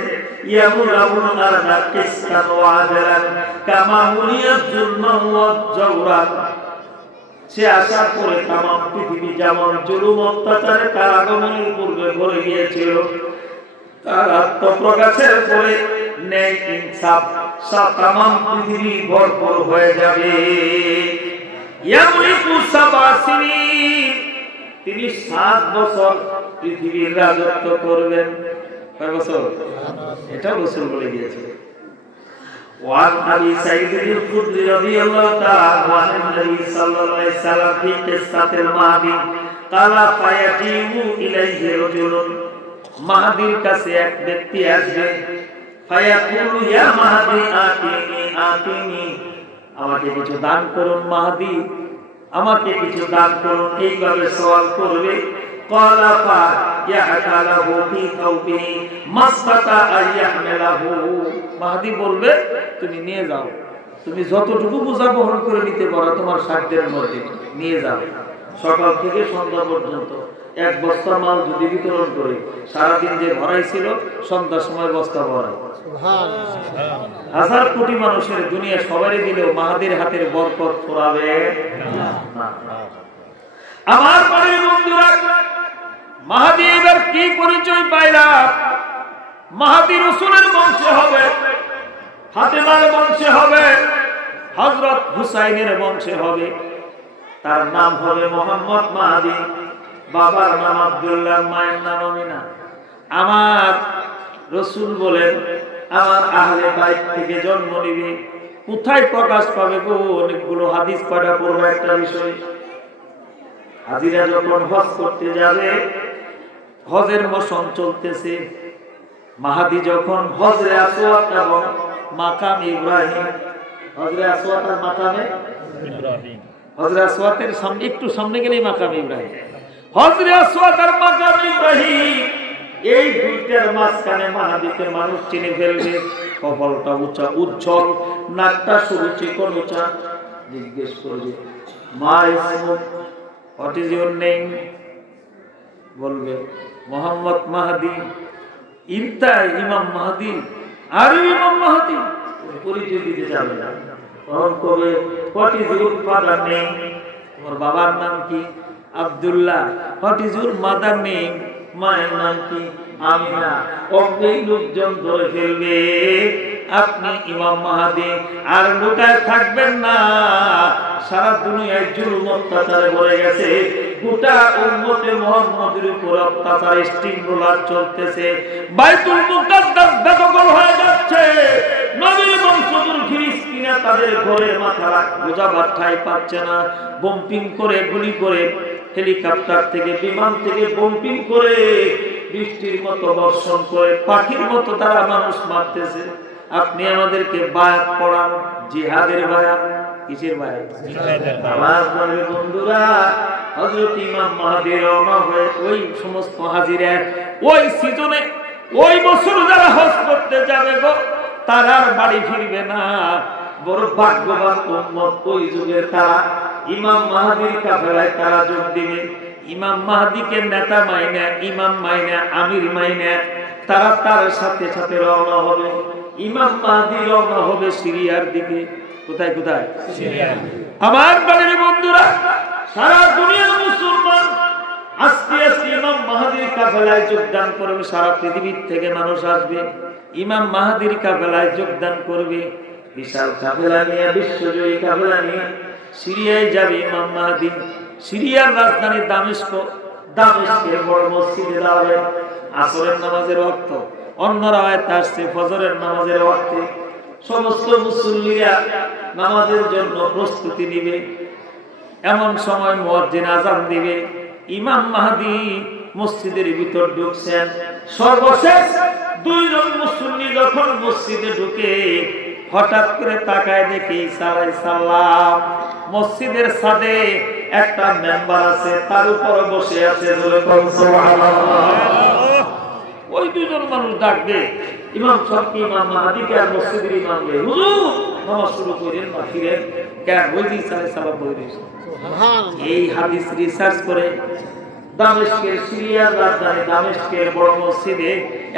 ইয়ামুলাউল আরদা কিসতান ওয়া আদলান কামা মুনিয়াত জুলমা ওয়া জাওরান। সে আসার পরে তামাম পৃথিবী যেমন জুলুম অত্যাচারে তার আগমনের পূর্বে ভরে গিয়েছিল, তার আত্মপ্রকাশের পরে ন্যায় ইনসাফ তামাম পৃথিবী ভরপুর হয়ে যাবে। ইয়ামলিকু সাবা সিনিন, তিনি 7 বছর পৃথিবীর রাজত্ব করবেন। কয় বছর? এটা রাসূল বলে দিয়েছে। وعن أبي سعيد الخدري رضي الله تعالى عن النبي صلى الله عليه وسلم في قصة المهدي قال فيجيء إليه رجل মাহদীর কাছে এক ব্যক্তি আসবে ফায়াকুলু ইয়া মাহদী আতিনি আমাকে কিছু দান করুন মাহদী আমাকে কিছু দান করুন এইভাবে সওয়াল করবে ক্বালা ফা ইয়াহতালাহু ফি তাওবিহি মাসতাতা আইয়াহমিলাহু মাহদী বলবে তুমি নিয়ে যাও তুমি যতটুকু বোঝা বহন করে নিতে পারো তোমার সাধ্যের মধ্যে নিয়ে যাও সকাল থেকে সন্ধ্যা পর্যন্ত এক বস্তা মাল যদি বিতরণ করে সারাদিন যে ভরাই ছিল সন্ধ্যার সময় বস্তা ভরাই হাজার কোটি মানুষের দুনিয়া সবারই দিলেও মাহাদির হাতের বরকত ফুরাবে না। আমার বাড়ির বন্ধুরা মাহাদি এবার কি পরিচয় পাইলা মাহাদি রাসূলের বংশে হবে ফাতেমার বংশে হবে হযরত হুসাইনের বংশে হবে তার নাম হবে মোহাম্মদ মাহাদি বাবার নাম আব্দুল্লাহ মায়ের নাম আমিনা আমার রাসূল বলেন আমার আহলে বাইত থেকে জন্ম নিবে কোথায় প্রকাশ পাবে গো অনেকগুলো হাদিস পড়া পড়ব একটা বিষয় হাজিরা যখন হজ করতে যাবে হজের মৌসুম চলতেছে মাহাদি যখন হজরে আসওয়াদ এবং মাকাম ইব্রাহিম হজরে আসওয়াদ আর মাকামে ইব্রাহিম হজরে আসওয়াদের সামনে একটু সামনে গেলেই মাকাম ইব্রাহিম হজরে আসওয়াদ আর মাকাম ইব্রাহিম এই দুইটার মাঝখানে মাহাদিকে মানুষ চিনে ফেলবে কপালটা উঁচা উজ্জ্বল নাকটা সরু চিকন উঁচা জিজ্ঞেস করবে মা ইসমুক হোয়াট ইজ ইউর নেম বলবে মোহাম্মদ মাহাদি ইনতা ইমাম মাহাদি আর ইমাম মাহাদি পরিচয় দিতে যাবে না তখন কবে what is your father name তোমার বাবার নাম কি Abdullah what is your mother name মায়ের নাম কি আমিনা অনেক লোকজন ধরে ফেলবে আপনি ইমাম মাহাদি আর লুকায় থাকবেন না সারা দুনিয়ায় জুলুম অত্যাচারে ভরে গেছে গোটা উম্মতে মুহাম্মদের উপর অত্যাচার স্টিম রোলার চলতেছে বাইতুল মুকাদ্দাস বেদখল হয়ে যাচ্ছে নবীর বংশধর ফিলিস্তিনে তাদের ঘরের মাথা গোজাবার ঠাই পাচ্ছে না বম্পিং করে গুলি করে হেলিকপ্টার থেকে বিমান থেকে বম্পিং করে বৃষ্টির মতো বর্ষণ করে পাখির মতো তারা মানুষ মারতেছে আপনি আমাদেরকে বায়াত পড়ান জিহাদের বায়াত কিসের বায়াত আমার বন্ধুরা হযরত ইমাম মাহদী রওনা হয়ে ওই সমস্ত হাজিরা ওই সিজনে ওই বছর যারা হজ করতে যাবে গো তারা আর বাড়ি ফিরবে না বড় ভাগ্যবান উম্মত ওই যুগের তারা ইমাম মাহদীর কাফেলায় তারা যোগ দিবে ইমাম মাহদীকে নেতা মাইনা ইমাম মাইনা আমির মাইনা তারা তার সাথে সাথে রওনা হবে ইমাম মাহদী রওনা হবে সিরিয়ার দিকে কোথায় কোথায় সিরিয়া আমার বাড়ির বন্ধুরা সারা দুনিয়ার মুসলমান আস্তে আস্তে ইমাম মাহদীর কাফেলায় যোগদান করবে সারা পৃথিবীর থেকে মানুষ আসবে ইমাম মাহদীর কাফেলায় যোগদান করবে বিশাল কাফেলা নিয়ে বিশ্বজয়ী কাফেলা নিয়ে সিরিয়ায় যাবে ইমাম মাহদী সিরিয়ার রাজধানী দামেস্কের বড় মসজিদে দাঁড়াবে আসরের নামাজের ওয়াক্ত অন্য রাওয়ায়াতে আসছে ফজরের নামাজের ওয়াক্তে সমস্ত মুসল্লিরা নামাজের জন্য প্রস্তুতি নেবে এমন সময় মুয়াজ্জিন আযান দিবে ইমাম মাহদী মসজিদের ভিতর ঢুকছেন সর্বশেষ দুইজন মুসল্লি যখন মসজিদে ঢুকে হঠাৎ করে তাকায় দেখে ঈসা আলাইহিস সালাম মসজিদের ছাদে একটা মেম্বার আছে তার উপর বসে আছে জোরে বলুন সুবহানাল্লাহ ওই দুইজন মানুষ ডাকবে ইমাম সাহেব ইমাম মাহদীকে আর মসজিদের ইমামকে হুজুর নামাজ শুরু করেন বা ফিরেন কেন ওই ঈসা আলাইহিস সালাম বলে সুবহানাল্লাহ এই হাদিস রিসার্চ করে দামেস্কের সিরিয়ার রাজধানী দামেস্কের বড় মসজিদে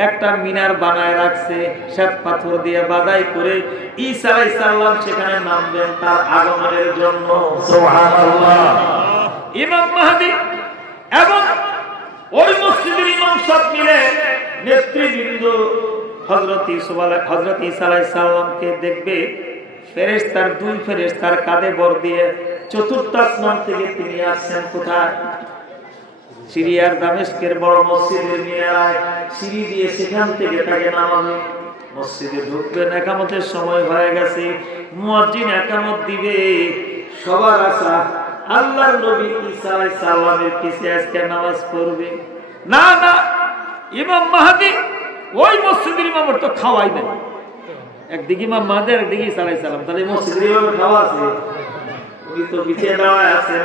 একটা মিনার বানায় রাখছে শ্বেত পাথর দিয়ে বাধাই করে ঈসা আলাইহিস সালাম সেখানে নামবেন তার আগমনের জন্য সুবহানাল্লাহ ইমাম মাহদী এবং ওই মসজিদের ইমাম সব মিলে নেতৃবৃন্দ হযরত ঈসা আলাইহিস সালামকে দেখবে ফেরেশতার দুই ফেরেশতার কাঁধে ভর দিয়ে চতুর্থ আসমান থেকে তিনি আসছেন কোথায় সিরিয়ার দামেস্কের বড় মসজিদের মিনারায় সিঁড়ি দিয়ে সেখান থেকে তাকে নামাবে, মসজিদে ঢুকবেন, একামতের সময় হয়ে গেছে, মুয়াজ্জিন একামত দিবে, সবার আশা আল্লাহর নবী ঈসা আলাইহিস সালামের পিছে আজকে নামাজ পড়বে। না না, ইমাম মাহদী ওই মসজিদের ইমামের তো খাওয়াই নাই, একদিকে ইমাম মাহদী একদিকে ঈসা আলাইহিস সালাম, তাহলে মসজিদের ইমামের খাওয়া আছে, উনি তো পিছিয়ে দাঁড়ায় আছেন।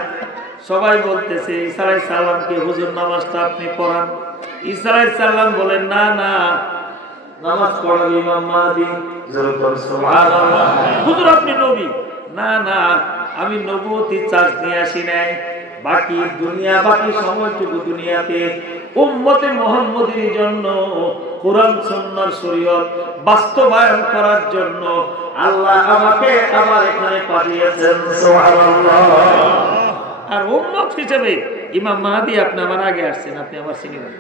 সবাই বলতেছে ঈসা আলাইহিস সালামকে হুজুর নামাজটা আপনি পড়ান। ঈসা আলাইহিস সালাম বলেন না না, নামাজ পড়াবে ইমাম মাহদী। সুবহানাল্লাহ, হুজুর আপনি নবী? না না, আমি নবুয়তি চার্জ নিয়ে আসি নাই, বাকি দুনিয়া বাকি সময়টুকু দুনিয়াতে উম্মতে মুহাম্মদীর জন্য কোরআন সুন্নাহর শরীয়ত বাস্তবায়ন করার জন্য আল্লাহ আমাকে আবার এখানে পাঠিয়েছেন। সুবহানাল্লাহ। আর উম্মত হিসেবে ইমাম মাহদী আপনি আমার আগে আসছেন, আপনি আমার সিনিয়র।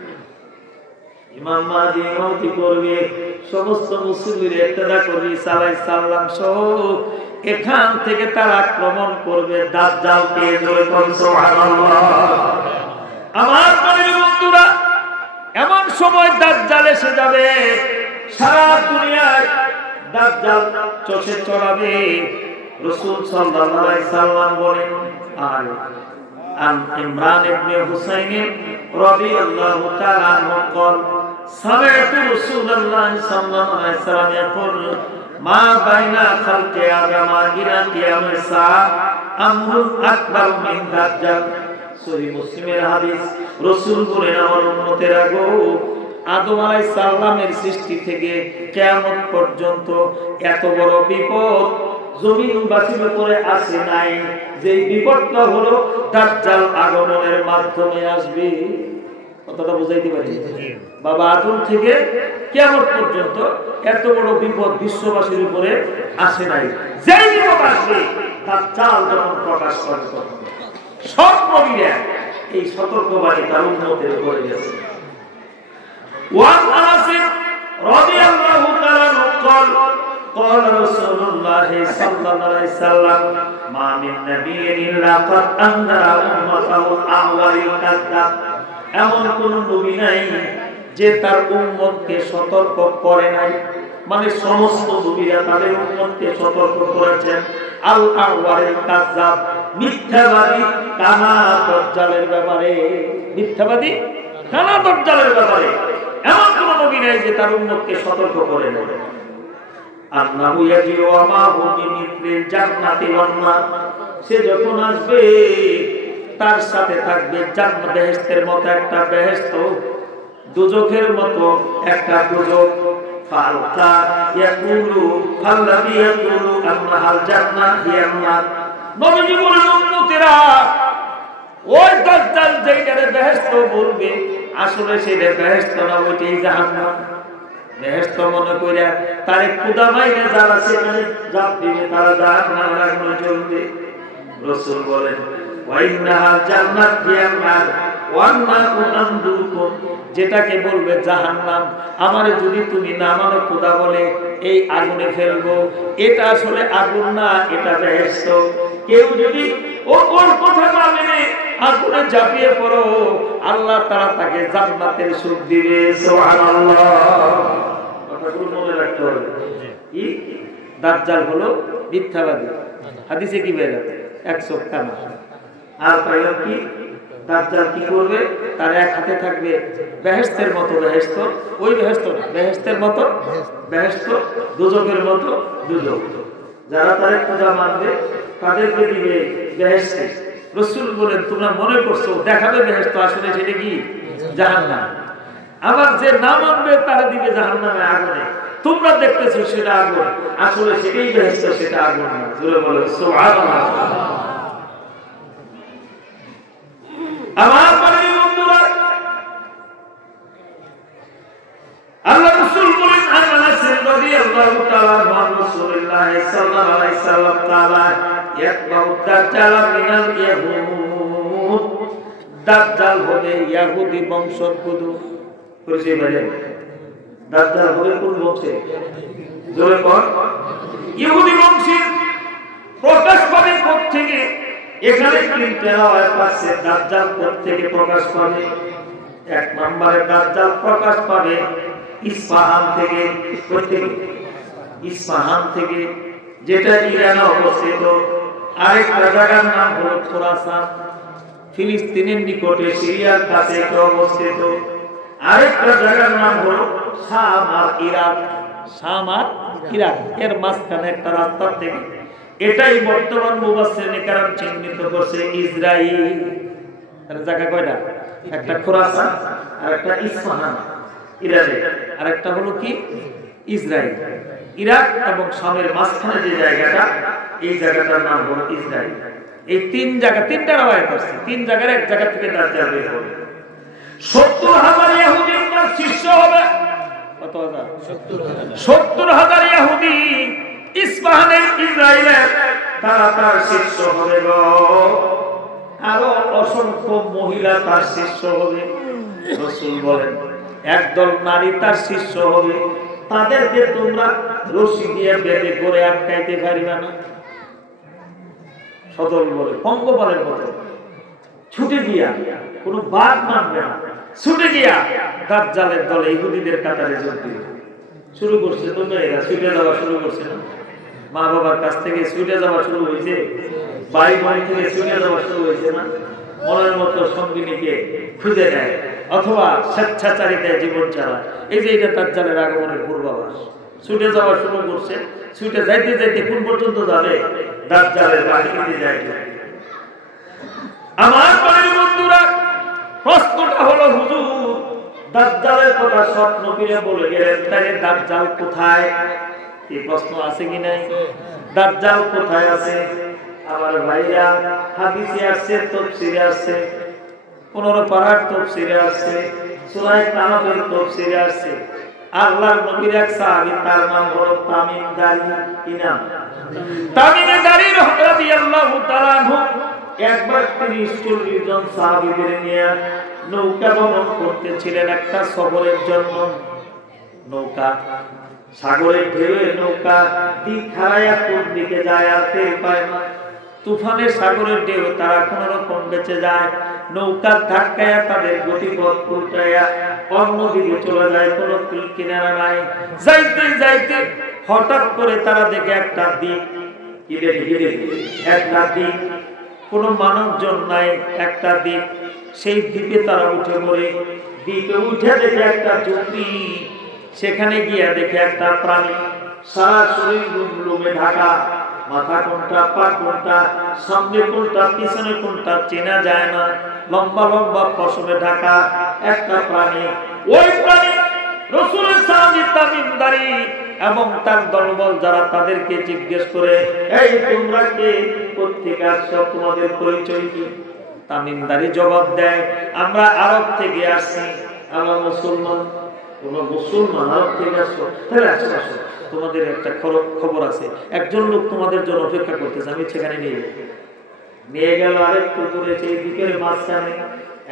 ইমাম মাহদী ইমামতি করবে, সমস্ত মুসলিমের ইক্তেদা করবে, ঈসা আলাইহিস সালাম সহ এখান থেকে তারা আক্রমণ করবে দাজ্জালকে। সুবহানাল্লাহ। আমার প্রিয় বন্ধুরা, এমন সময় দাজ্জাল এসে যাবে, সারা দুনিয়ায় দাজ্জাল চষে চড়াবে। রাসূল সাল্লাল্লাহু আলাইহি সাল্লাম বলেন, আর عن عمران بن حسين رضي الله تعالى عنه قال سمعت رسول الله صلى الله عليه وسلم يقول ما بين خلق آدم إلى قيام الساعة أمر أكبر من دجال। সহিহ মুসলিমের হাদিস, রাসূল বলেন আমার উম্মতেরা গো, আদম আলাইহিস সালামের সৃষ্টি থেকে কিয়ামত পর্যন্ত এত বড় বিপদ জমিনবাসীর উপরে আসে নাই, যে বিপদটা হলো দাজ্জাল আগমনের মাধ্যমে আসবে। কথাটা বুঝাইতে পারি? বাবা আদম থেকে কিয়ামত পর্যন্ত এত বড় বিপদ বিশ্ববাসীর উপরে আসে নাই, যেই বিপদ আসবে দাজ্জাল যখন প্রকাশ পাবে তখন সব নবীরা এই সতর্কবাণী তার উম্মতের উপরে গেছে। ওয়ান আনাস রাদিয়াল্লাহু তাআলা قال قال رسول الله صلى الله عليه وسلم ما من نبي الا قد انذر امته الاول الكذاب। এমন কোন নবী নাই যে তার উম্মতকে সতর্ক করে নাই, মানে সমস্ত নবীরা তাদের উম্মতকে সতর্ক করেছেন আল আওয়ালিল কাযাব, মিথ্যাবাদী কানা দাজ্জালের ব্যাপারে। মিথ্যাবাদী কানা দাজ্জালের ব্যাপারে এমন কোন নবী নাই যে তার উম্মতকে সতর্ক করে নাই। আন্নাহু ইয়াজিউ ওয়া মা হু মিথলিল জান্নাতি ওয়ান নার, সে যখন আসবে তার সাথে থাকবে জান্নাত বেহেশতের মতো একটা বেহেশত, দুজখের মতো একটা দুজখ। ফালকা ইয়াকুলু ফাল্লাযী ইয়াকুলু আন্নাহাল জান্নাত হিয়ান নার। নবীজি বলেন উম্মতেরা, ওই দাজ্জাল যেইটারে বেহেশত বলবে আসলে সেটা বেহেশত না, ওইটাই জাহান্নাম। বেহেশত মনে কইরা তারে কুদা মাইরে যারা সেখানে জাপ দিবে তারা জাহান্নামের আগুনে জ্বলবে। রাসূল বলেন ওয়াইন্নাহা জান্নাত হিয়ান নার ওয়ান নারু আনদুকুম, যেটাকে বলবে জাহান্নাম আমারে যদি তুমি না মানো খোদা বলে এই আগুনে ফেলবো, এটা আসলে আগুন না, এটা বেহেশত। কেউ যদি ওর কথা না মেনে আগুনে ঝাঁপিয়ে পড়ো, আল্লাহ তাআলা তাকে জান্নাতের সুখ দিবে। সুবহানাল্লাহ। কথাগুলো মনে রাখতে হবে। কি দাজ্জাল হলো মিথ্যাবাদী, হাদিসে কি বের হয় 100 কানা। আর পাইল কি দাজ্জাল কি করবে, তার এক হাতে থাকবে বেহেশতের মতো বেহেশত, ওই বেহেশত না, বেহেশতের মতো বেহেশত, দুজখের মতো দুজখ। যারা তারে খোদা মানবে তাদেরকে দিবে বেহেশত। রাসূল বলেন তোমরা মনে করছো দেখাবে বেহেশত, আসলে সেটা কি জাহান্নাম। আবার যে না মানবে তারা দিবে জাহান্নামে আগুনে। তোমরা দেখতেছো সেটা আগুন, আসলে সেটাই বেহেশত, সেটা আগুন না। জোরে বলো সুবহানাল্লাহ। আমার বন্ধুরা, আল্লাহ রাসূল বলেন আনাস রাদিয়াল্লাহু তাআলা আনহু রাসূলুল্লাহ সাল্লাল্লাহু আলাইহি ওয়াসাল্লাম তাআলা ইয়াকবাউ দাজ্জাল মিনাল ইয়াহুদ, দাজ্জাল হবে ইহুদি বংশোদ্ভূত। পরিচয় বলেন দাজ্জাল হবে কোন বংশে? জোরে বল। ইহুদি বংশের প্রকাশ পাবে কোথা থেকে? এখানে কিন্তু পাচ্ছে দাজ্জাল থেকে প্রকাশ পাবে। এক নম্বরে দাজ্জাল প্রকাশ পাবে ইস্পাহান থেকে। ইস্পাহান থেকে, যেটা ইরানে অবস্থিত। আরেকটা জায়গার নাম হলো খোরাসান, ফিলিস্তিনের নিকটে সিরিয়ার কাছে এটা অবস্থিত। আরেকটা জায়গার নাম হলো শাম আর ইরাক। শাম আর ইরাক এর মাঝখানে একটা রাস্তা থেকে, এটাই বর্তমান মুফাসসিরিনে কেরাম চিহ্নিত করছে ইসরাইল। আর জায়গা কয়টা? একটা খোরাসান আর একটা ইস্পাহান ইরানে, আর একটা হলো কি ইসরাইল। ইরাক এবং শামের মাঝখানে যে জায়গাটা, এই জায়গাটার নাম হলো ইসরাইল। এই তিন জায়গা, তিনটা রওয়ায়াত আছে, তিন জায়গার এক জায়গা থেকে দাজ্জাল বের হবে। ৭০,০০০ ইহুদি তার শিষ্য হবে। কত হাজার? ৭০,০০০ ইহুদি ইস্পাহানের ইসরাইলের তারা তার শিষ্য হবে গো। আরো অসংখ্য মহিলা তার শিষ্য হবে। রাসূল বলেন একদল নারী তার শিষ্য হবে, তাদেরকে তোমরা রশি দিয়ে বেঁধে করে আটকাইতে পারিবে না। সদল বলে পঙ্গপালের মতো ছুটে গিয়া, কোনো বাদ মানবে না, ছুটে গিয়া দাজ্জালের দলে ইহুদিদের কাতারে যোগ দিবে। শুরু করছে তো মেয়েরা ছুটে যাওয়া শুরু করছে না? মা বাবার কাছ থেকে ছুটে যাওয়া শুরু হয়েছে, ভাই বোন থেকে ছুটে যাওয়া শুরু হয়েছে না? মনের মতো সঙ্গিনীকে খুঁজে নেয় অথবা স্বেচ্ছাচারিতায় জীবন চালায়। এই যে এটা দাজ্জালের আগমনের পূর্বাভাস। ছুটে যাওয়া শুরু করছে, ছুটে যাইতে যাইতে কোন পর্যন্ত যাবে? দাজ্জালের বাহিনীতে যাইতে। আমার বাড়ির বন্ধুরা, প্রশ্নটা হলো হুজুর দাজ্জালের কথা সব নবীরা বলে গেলেন, তাই দাজ্জাল কোথায়? এই প্রশ্ন আছে কি নাই? দাজ্জাল কোথায় আছে? আমার ভাইরা, হাদিসে আসছে, তাফসীরে আসছে, 15 পারার তাফসীরে আসছে, সূরা কাহফের তাফসীরে আসছে। আল্লাহর নবীর এক সাহাবী, তার নাম হলো তামিম দারী। কি নাম? তামিম দারী রাদিয়াল্লাহু তাআলা আনহু একবার 30-40 জন সাহাবীদের নিয়ে নৌকা ভ্রমণ করতেছিলেন একটা সফরের জন্য। নৌকা সাগরের ঢেউয়ে নৌকা দিক হারায়া কোন দিকে যায় আর টের পায় না। তুফানের সাগরের ঢেউ তারা কোন রকম বেঁচে যায়। নৌকার ধাক্কায় তাদের গতিপথ উল্টায়া অন্যদিকে চলে যায়, কোনো কুল কিনারা নাই। যাইতে যাইতে হঠাৎ করে তারা দেখে একটা দ্বীপ। কি দেখে? একটা দ্বীপ, কোনো মানুষজন নাই, একটা দ্বীপ। সেই দ্বীপে তারা উঠে পড়ে। দ্বীপে উঠে দেখে একটা জমি, সেখানে গিয়া দেখে একটা প্রাণী, সারা শরীর লুমলুমে ঢাকা, মাথা কোনটা, পা কোনটা, সামনে কোনটা, পিছনে কোনটা চেনা যায় না, লম্বা লম্বা পশমে ঢাকা একটা প্রাণী। ওই প্রাণী রাসূলের সাহাবী তামিম দারী এবং তার দলবল যারা, তাদেরকে জিজ্ঞেস করে, এই তোমরা কে, কোত্থেকে আসছো, তোমাদের পরিচয় কি? তামিম দারী জবাব দেয়, আমরা আরব থেকে আসছি, আমরা মুসলমান। তোমরা মুসলমান, আরব থেকে আসছো? তাহলে আসো আসো, তোমাদের একটা খবর আছে, একজন লোক তোমাদের জন্য অপেক্ষা করতেছে, আমি সেখানে নিয়ে গেল। আরেকটু দূরে সেই দিকের মাঝখানে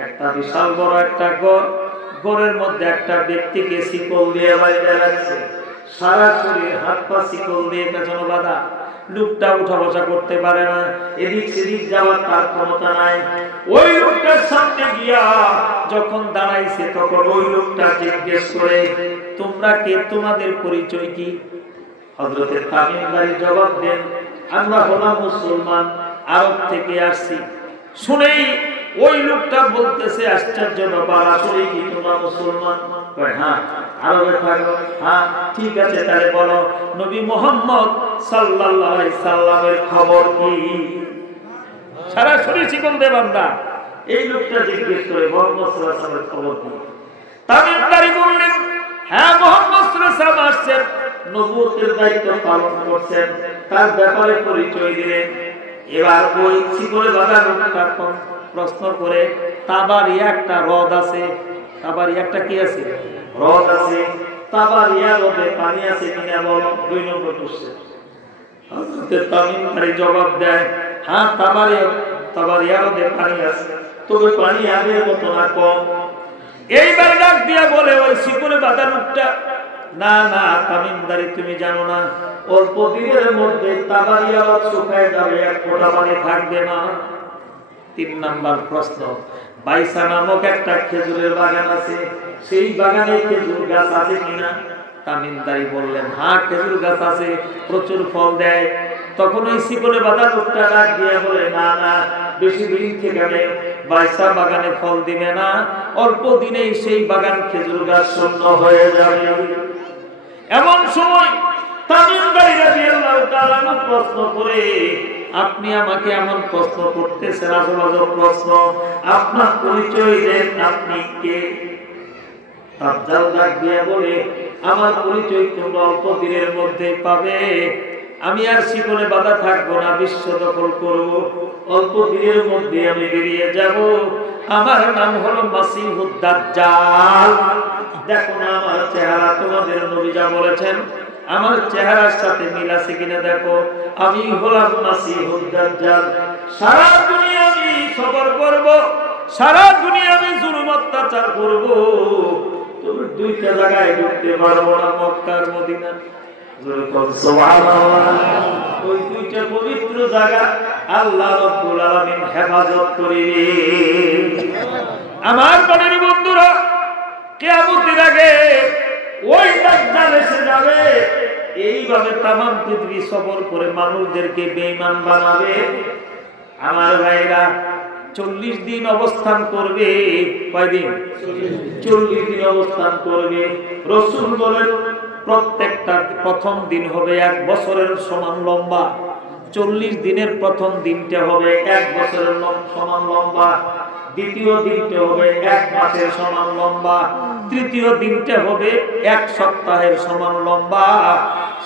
একটা বিশাল বড় একটা ঘর, ঘরের মধ্যে একটা ব্যক্তিকে শিকল দিয়ে বাইরে রাখছে, সারা শরীর হাত পা শিকল দিয়ে পেছনে বাঁধা। লোকটা উঠা বসা করতে পারে না, এদিক সেদিক যাওয়ার তার ক্ষমতা নাই। ওই লোকটার সামনে গিয়া যখন দাঁড়াইছে, তখন ওই লোকটা জিজ্ঞেস করে, তোমরা কে, তোমাদের পরিচয় কি? হযরতে তামিম দারী জবাব দেন, আমরা হলাম মুসলমান, আরব থেকে আসছি। শুনেই ওই লোকটা বলতেছে, আশ্চর্য ব্যাপার, আসলে কি তোমরা মুসলমান? হ্যাঁ। আরবে থাকো? হ্যাঁ। ঠিক আছে, তাহলে বলো নবী মুহাম্মদ সাল্লাল্লাহু আলাইহি সাল্লামের খবর কি? সরাসরি শিকল দে বান্দা। এই লোকটা জিজ্ঞেস করে, মুহাম্মদ সাল্লাল্লাহু আলাইহি সাল্লামের খবর কি? তামিম দারী বললেন, হ্যাঁ, মুহাম্মদ সাল্লাল্লাহু আলাইহি সাল্লাম আসছেন, নবুয়তের দায়িত্ব পালন করছেন, তার ব্যাপারে পরিচয় দিলেন। এবার ওই শিকলে বাঁধা লোকটা প্রশ্ন করে, তাবারিয়া একটা হ্রদ আছে, তাবারিয়া একটা কি আছে? হ্রদ আছে। তাবারিয়া হ্রদে পানি আছে কিনা বলো? 2 নম্বর কোশ্চেন। হযরত তামিম দারী জবাব দেয়, হ্যাঁ, তাবারিয়া হ্রদে পানি আছে, তবে পানি আগের মতো না, কম। এইবার ডাক দিয়া বলে ওই শিকলে বাঁধা লোকটা, না না তামিম দারী, তুমি জানো না, অল্প দিনের মধ্যে তাবারিয়া হ্রদ শুকায় যাবে, এক ফোঁটা পানি থাকবে না। 3 নাম্বার প্রশ্ন, বাইসা নামক একটা খেজুরের বাগান আছে, সেই বাগানে খেজুর গাছ আছে কিনা? তামিমদারি বললেন, হ্যাঁ খেজুর গাছ আছে, প্রচুর ফল দেয়। তখন ওই শিকলে বাঁধা লোকটা ডাক দিয়ে বলে, না না, বেশি দিন থেকে বাইসা বাগানে ফল দিবে না, অল্প দিনেই সেই বাগান খেজুর গাছ শূন্য হয়ে যাবে। এমন সময় তামিমদারি রাদিয়াল্লাহু তাআলা প্রশ্ন করে, আপনি আমাকে এমন প্রশ্ন করতেছেন, আজব প্রশ্ন, আপনার পরিচয় দেন, আপনি কে? দাজ্জাল ডাক দিয়ে বলে, আমার পরিচয় তোমরা অল্প দিনের মধ্যে পাবে। আমি আর শিকলে বাঁধা থাকবো না, বিশ্ব দখল করবো, অল্প দিনের মধ্যে আমি বেরিয়ে যাব। আমার নাম হলো মাসিহুদ দাজ্জাল। দেখো না আমার চেহারা, তোমাদের নবী যা বলেছেন আমার চেহারার সাথে মিল আছে কিনা দেখো। আমি হলাম মাসিহুদ দাজ্জাল। সারা দুনিয়া আমি সবর করব, সারা দুনিয়া আমি জুলুম অত্যাচার করব। তুমি দুইটা জায়গায় ঢুকতে পারবো না, মক্কা আর মদিনা। ওই দুইটা পবিত্র জায়গা আল্লাহ রাব্বুল আলামিন হেফাজত করিবে। আমার প্রাণের বন্ধুরা, কিয়ামতের আগে ওই দাজ্জাল এসে যাবে, এইভাবে তামাম পৃথিবী সফর করে মানুষদেরকে বেঈমান বানাবে। আমার ভাইরা 40 দিন অবস্থান করবে। কয়দিন? 40 দিন অবস্থান করবে। রাসূল বলেন প্রত্যেকটা প্রথম দিন হবে 1 বছরের সমান লম্বা। 40 দিনের প্রথম দিনটা হবে 1 বছরের সমান লম্বা, দ্বিতীয় দিনটা হবে 1 মাসের সমান লম্বা, তৃতীয় দিনটা হবে 1 সপ্তাহের সমান লম্বা,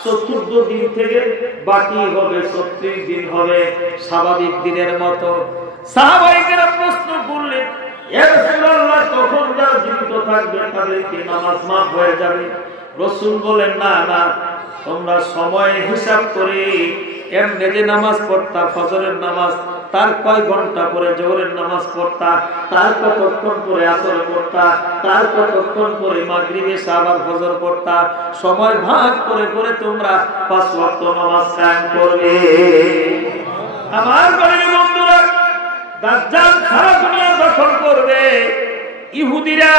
চতুর্থ দিন থেকে বাকি হবে 36 দিন হবে স্বাভাবিক দিনের মতো। সাহাবায়ে প্রশ্ন করলেন, ইয়া রাসূলুল্লাহ, তখন যারা জীবিত থাকবে তাদেরকে নামাজ মাফ হয়ে যাবে? রাসূল বলেন, না না, তোমরা সময় হিসাব করে এমনি যে নামাজ পড়তা ফজরের নামাজ, তার কয় ঘন্টা পরে জোহরের নামাজ পড়তা, তার কতক্ষণ পরে আসর পড়তা, তার কতক্ষণ পরে মাগরিব এশা আবার ফজর পড়তা, সময় ভাগ করে করে তোমরা 5 ওয়াক্ত নামাজ কায়েম করবে। আমার বাড়ির বন্ধুরা, দাজ্জাল সারা দুনিয়া দখল করবে। ইহুদিরা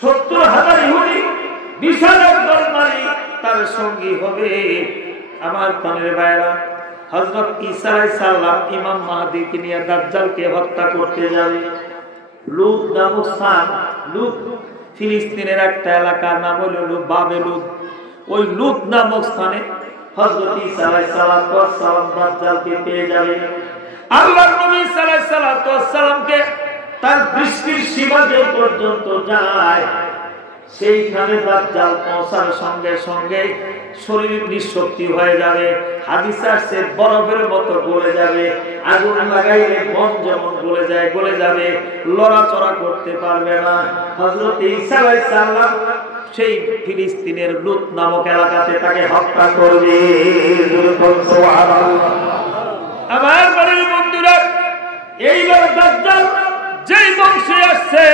70,000 ইহুদি বিশাল একদল মারি তার সঙ্গী হবে। আমার প্রাণের ভাইরা, হযরত ঈসা আলাইহিস সালাম ইমাম মাহদীকে নিয়ে দাজ্জালকে হত্যা করতে যাবে। লুদ নামক স্থান, লুদ ফিলিস্তিনের একটা এলাকার নাম হলো বাবেলুদ। ওই লুদ নামক স্থানে হযরত ঈসা আলাইহিস সালাম দাজ্জালকে পেয়ে যাবে। আল্লাহর নবী সাল্লাল্লাহু আলাইহি সাল্লামকে তার দৃষ্টির সীমা যে পর্যন্ত যায়, সেইখানে দাজ্জাল পৌঁছার সঙ্গে সঙ্গে শরীর নিঃশক্তি হয়ে যাবে, হাদিসে আসছে বরফের মতো গলে যাবে, আগুন লাগাইলে মন যেমন গলে যাবে, লড়াচড়া করতে পারবে না। হযরত ঈসা আলাইহিস সালাম সেই ফিলিস্তিনের লুদ নামক এলাকাতে তাকে হত্যা করবে। সুবহানাল্লাহ। আমার বাড়ির বন্ধুরা, এইবার দাজ্জাল যেই বংশে আসছে,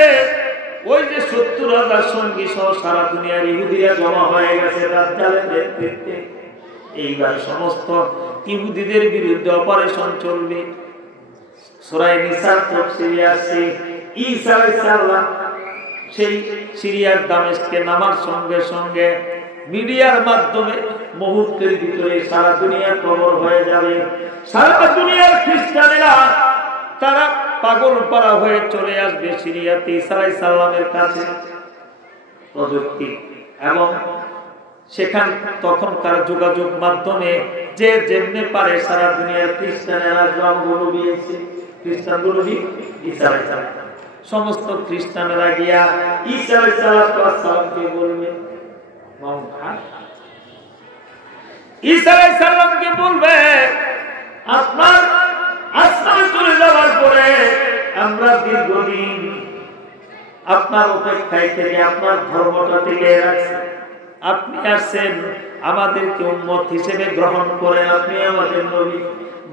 ওই যে 70,000 সঙ্গী সহ সারা দুনিয়ার ইহুদিরা জমা হয়ে গেছে দাজ্জালের নেতৃত্বে। এইবার সমস্ত ইহুদিদের বিরুদ্ধে অপারেশন চলবে। সূরা নিসার তাফসীরে আছে, ঈসা আলাইহিস সালাম সেই সিরিয়ার দামেস্কে নামার সঙ্গে সঙ্গে মিডিয়ার মাধ্যমে মুহূর্তের ভিতরে সারা দুনিয়া খবর হয়ে যাবে। সারা দুনিয়ার খ্রিস্টানেরা তারা পাগল পারা হয়ে চলে আসবে সিরিয়াতে ঈসা আলাইহিস সালামের কাছে। প্রযুক্তি এবং সেখান তখনকার যোগাযোগ মাধ্যমে যে যেমনে পারে সারা দুনিয়ার খ্রিস্টানেরা গ্রামগুলো বিয়েছে, খ্রিস্টানগুলো ঈসা আলাইহিস সালাম, সমস্ত খ্রিস্টানেরা গিয়া ঈসা আলাইহিস সালামকে বলবে, ঈসা আলাইহিস সালামকে বলবে, আপনার আসমান চলে যাওয়ার পরে আমরা দীর্ঘদিন আপনার অপেক্ষায় থেকে আপনার ধর্মটা টিকে রাখছি। আপনি আসছেন আমাদেরকে উম্মত হিসেবে গ্রহণ করে, আপনি আমাদের নবী,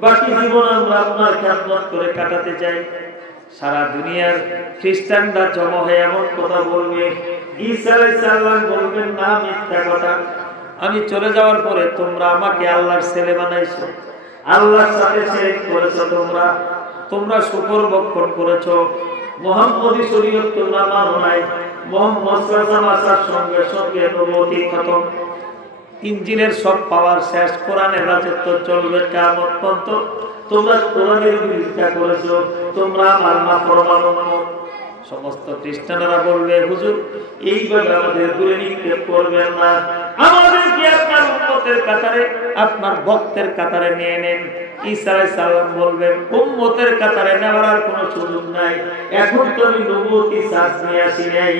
বাকি জীবন আমরা আপনার খেদমত করে কাটাতে চাই। সারা দুনিয়ার খ্রিস্টানরা জমা হয়ে এমন কথা বলবে, ঈসা আলাইহিস সালাম বলবেন, না, মিথ্যা কথা, আমি চলে যাওয়ার পরে তোমরা আমাকে আল্লাহর ছেলে বানাইছো, আল্লাহর সাথে শিরক করেছো তোমরা, তোমরা শুকর ভক্ষণ করেছো, মুহাম্মদী শরীয়ত তোমরা মানো নাই, মুহাম্মদ সাল্লাল্লাহু আলাইহি ওয়াসাল্লামের সঙ্গে সঙ্গে নবুয়তি খতম, ইনজিলের সব পাওয়ার শেষ, কোরআনের রাজত্ব চলবে কিয়ামত পর্যন্ত। তোমরা কোরআনের বিরোধিতা করেছো, তোমরা আমার নাফরমান উম্মত। সমস্ত খ্রিস্টানরা বলবে, হুজুর এইভাবে আমাদের দূরে নিক্ষেপ করবেন না, আমাদেরকে আপনার উম্মতের কাতারে, আপনার ভক্তের কাতারে নিয়ে নেন। ঈসা আলাইহিস সালাম বলবেন, উম্মতের কাতারে নেওয়ার আর কোনো সুযোগ নাই, এখন তো আমি নবুয়তি সাজ নিয়ে আসি নাই,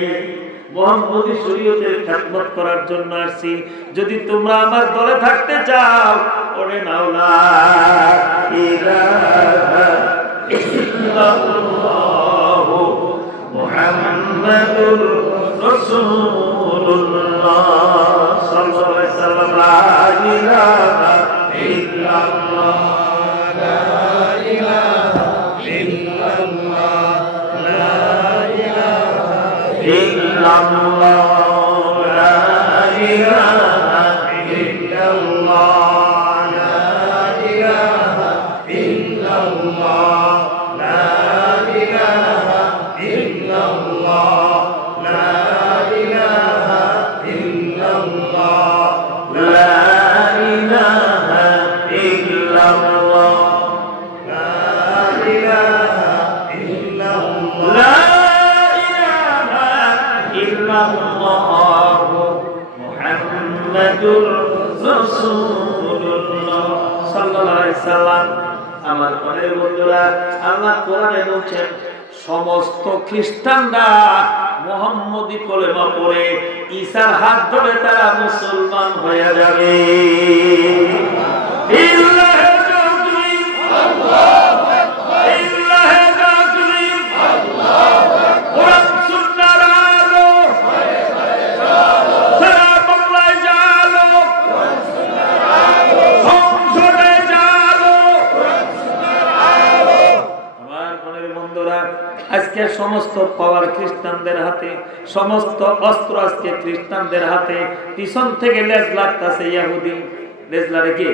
মুহাম্মদী শরীয়তের খিদমত করার জন্য আসছি। যদি তোমরা আমার দলে থাকতে চাও, ওরে নাও লা ইলাহা ইল্লাল্লাহ মুহাম্মাদুর রাসূলুল্লাহ সাল্লাল্লাহু আলাইহি ওয়াসাল্লাম। লা ইলাহা ইল্লাল্লাহ, লা ইলাহা ইল্লাল্লাহ, লা ইলাহা ইল্লাল্লাহ, লা ইলাহা ইল্লাল্লাহ, লা ইলাহা ইল্লাল্লাহ, লা ইলাহা ইল্লাল্লাহ, লা ইলাহা ইল্লাল্লাহ, লা ইলাহা ইল্লাল্লাহ, লা ইলাহা ইল্লাল্লাহ, মুহাম্মাদুর রাসূলুল্লাহ সাল্লাল্লাহু আলাইহি সাল্লাম। আমার পরের বন্ধুরা, আল্লাহ কোরআনে বলছেন, সমস্ত খ্রিস্টানরা মুহাম্মদী কলেমা পড়ে ঈসার হাত ধরে তারা মুসলমান হয়ে যাবে। ইল্লাহি তাকবীর, আল্লাহু আকবার, ইল্লাহি তাকবীর, আল্লাহু আকবার। সুন্নাহর আলো সারা বাংলায় জালো, সুন্নাহর আলো সংসদে জালো, সুন্নাহর আলো। আমার মনের বন্ধুরা, আজকে সমস্ত পাওয়ার খ্রিস্টানদের হাতে, সমস্ত অস্ত্র আজকে খ্রিস্টানদের হাতে। পিছন থেকে লেজ লাগতেছে ইহুদি, লেজ লাগে কি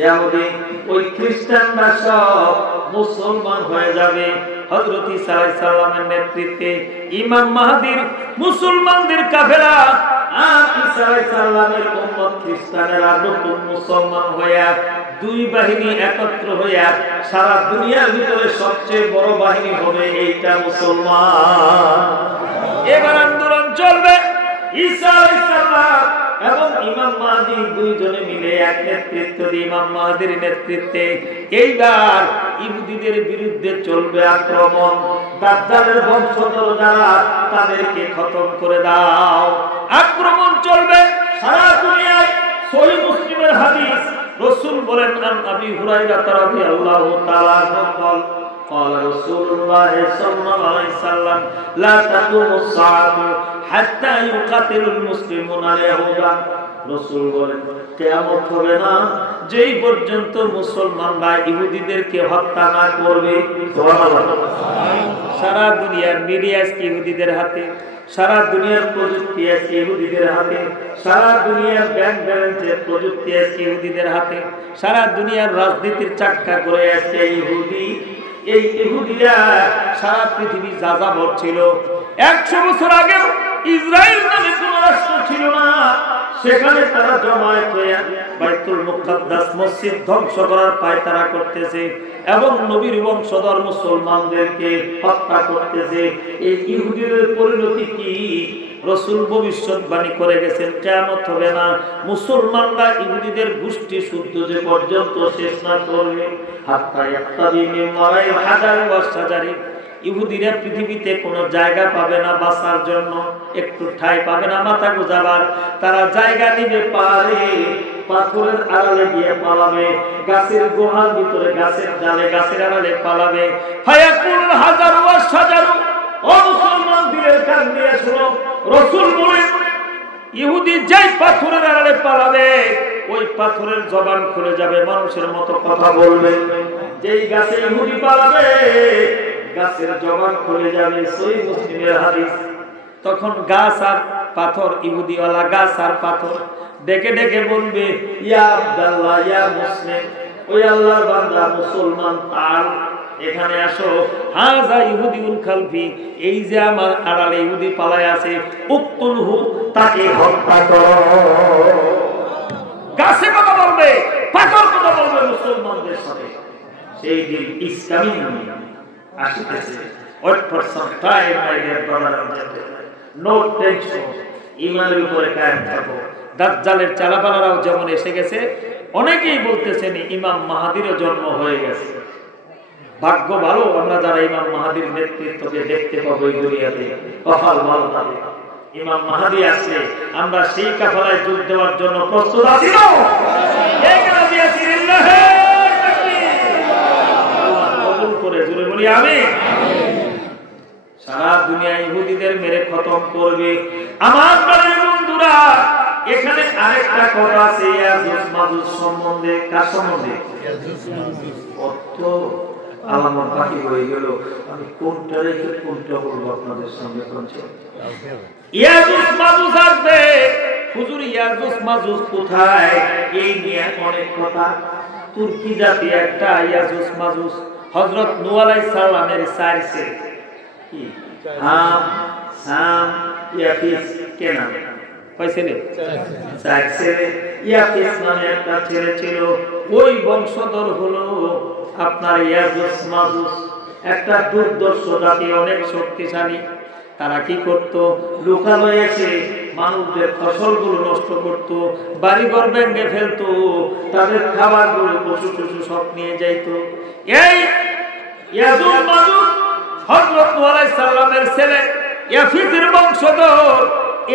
ইহুদি। ওই খ্রিস্টানরা সব মুসলমান হয়ে যাবে হযরত ঈসা আলাইহিস সালামের নেতৃত্বে। ইমাম মাহদীর মুসলমানদের কাফেলা আর ঈসা আলাইহিস সালামের উম্মত খ্রিস্টানেরা নতুন মুসলমান হইয়া দুই বাহিনী একত্র হইয়া সারা দুনিয়ার ভিতরে সবচেয়ে বড় বাহিনী হবে এইটা মুসলমান। এবার আন্দোলন চলবে। ঈসা আলাইহিস সালাম এবং ইমাম মাহদী দুইজনে মিলে এক নেতৃত্ব দিয়ে, ইমাম মাহদীর নেতৃত্বে এইবার ইহুদিদের বিরুদ্ধে চলবে আক্রমণ। দাজ্জালের বংশধর যারা, তাদেরকে খতম করে দাও। আক্রমণ চলবে সারা দুনিয়ায়। সহিহ মুসলিমের হাদিস, রাসূল বলেন, আন আবি হুরায়রা রাদিয়াল্লাহু তাআলা আনহু قال رسول الله صلى الله عليه وسلم لا تقوم الساعة حتى يقاتل المسلمون اليهود। রাসূল বলেন, কিয়ামত হবে না যেই পর্যন্ত মুসলমানরা ইহুদিদেরকে হত্যা না করবে। সুবহানাল্লাহ। সারা দুনিয়ার মিডিয়া আজকে ইহুদিদের হাতে, সারা দুনিয়ার প্রযুক্তি আজকে ইহুদিদের হাতে, সারা দুনিয়ার ব্যাংক ব্যালেন্সের প্রযুক্তি আজকে ইহুদিদের হাতে, সারা দুনিয়ার রাজনীতির চাক্কা করে আজকে ইহুদি। এই ইহুদিরা সারা পৃথিবী যাযাবর ছিল। 100 বছর আগেও ইসরায়েল নামে কোন রাষ্ট্র ছিল না, সেখানে তারা জমায়েত হয়ে বাইতুল মুকাদ্দাস মসজিদ ধ্বংস করার পায়তারা করতেছে এবং নবীর বংশধর মুসলমানদেরকে হত্যা করতেছে। এই ইহুদিদের পরিণতি কি? রাসূল ভবিষ্যৎবাণী করে গেছেন, কিয়ামত হবে না মুসলমানরা ইহুদিদের গোষ্ঠী শুদ্ধ যে পর্যন্ত শেষ না করবে। হাত্তা ইয়াক্তাবি মিন ওয়ারাই হাজার ওয়াস শাজারি। ইহুদিরা পৃথিবীতে কোনো জায়গা পাবে না বাঁচার জন্য, একটু ঠাঁই পাবে না মাথা গোজাবার। তারা জায়গা নিবে পারে, পাথরের আড়ালে গিয়ে পালাবে, গাছের গুহার ভিতরে, গাছের ডালে, গাছের আড়ালে পালাবে। ফায়াকুল হাজার ওয়াস শাজারু। ও মুসলমান, দিলের কান দিয়ে শোনো, রাসূল বলেন, ইহুদি যেই পাথরের আড়ালে পালাবে, ওই পাথরের জবান খুলে যাবে, মানুষের মতো কথা বলবে। যেই গাছে ইহুদি পালাবে, গাছের জবান খুলে যাবে। সহিহ মুসলিমের হাদিস। তখন গাছ আর পাথর, ইহুদিওয়ালা গাছ আর পাথর ডেকে ডেকে বলবে, ইয়া আব্দুল্লাহ, ইয়া মুসলিম, ওই আল্লাহর বান্দা মুসলমান তার। এখানে আসো। হাযা ইহুদিউন খালফি, এই যে আমার আড়ালে ইহুদি পালায় আছে, উক্তুলহু, তাকে হত্যা করো। গাছে কথা বলবে, পাথর কথা বলবে মুসলমানদের সাথে। সেই দিন ইসলামী আসিতেছে। Wait for some time, my dear brother and gentlemen. No tension. ঈমানের উপরে কায়েম থাকো। দাজ্জালের চালাপালারাও যেমন এসে গেছে, অনেকেই বলতেছেন ইমাম মাহাদিরও জন্ম হয়ে গেছে। ভাগ্য ভালো আমরা যারা ইমাম মাহাদির নেতৃত্বকে দেখতে পাবো এই দুনিয়াতে, কপাল ভালো থাকে। ইমাম মাহাদি আসলে আমরা সেই কাফালায় যোগ দেওয়ার জন্য প্রস্তুত আছি। কবুল করে জুড়ে বলি আমিন। সারা দুনিয়া ইহুদিদের মেরে খতম করবে। আমার বন্ধুরা, এখানে আরেকটা কথা আছে ইয়াজুজ মাজুজ সম্বন্ধে। কার সম্বন্ধে? কত আলামত বাকি হয়ে গেল, আমি কোনটা রেখে কোনটা বলবো আপনাদের সামনে। ইয়াজুজ মাজুজ আসবে। হুজুর ইয়াজুজ মাজুজ কোথায়? এই নিয়ে অনেক কথা। তুর্কি জাতি একটা ইয়াজুজ মাজুজ, হযরত নূহ আলাইহিস সালামের চার ছেলে, কি হাম, সাম, ইয়াফিস, কেনান, কয় ছেলে? চার ছেলে। ইয়াফিস নামে একটা ছেলে ছিল, ওই বংশধর হলো আপনার ইয়াজুজ মাজুজ। একটা দুর্দর্শ জাতি, অনেক শক্তিশালী। তারা কি করত? লোকালয়ে এসে মানুষদের ফসলগুলো নষ্ট করত, বাড়িঘর ভেঙে ফেলতো, তাদের খাবারগুলো পশু টশু সব নিয়ে যাইত। এই ইয়াজুজ মাজুজ হযরত নূহ আলাইহিস সালামের ছেলে, ইয়াফিসের বংশধর।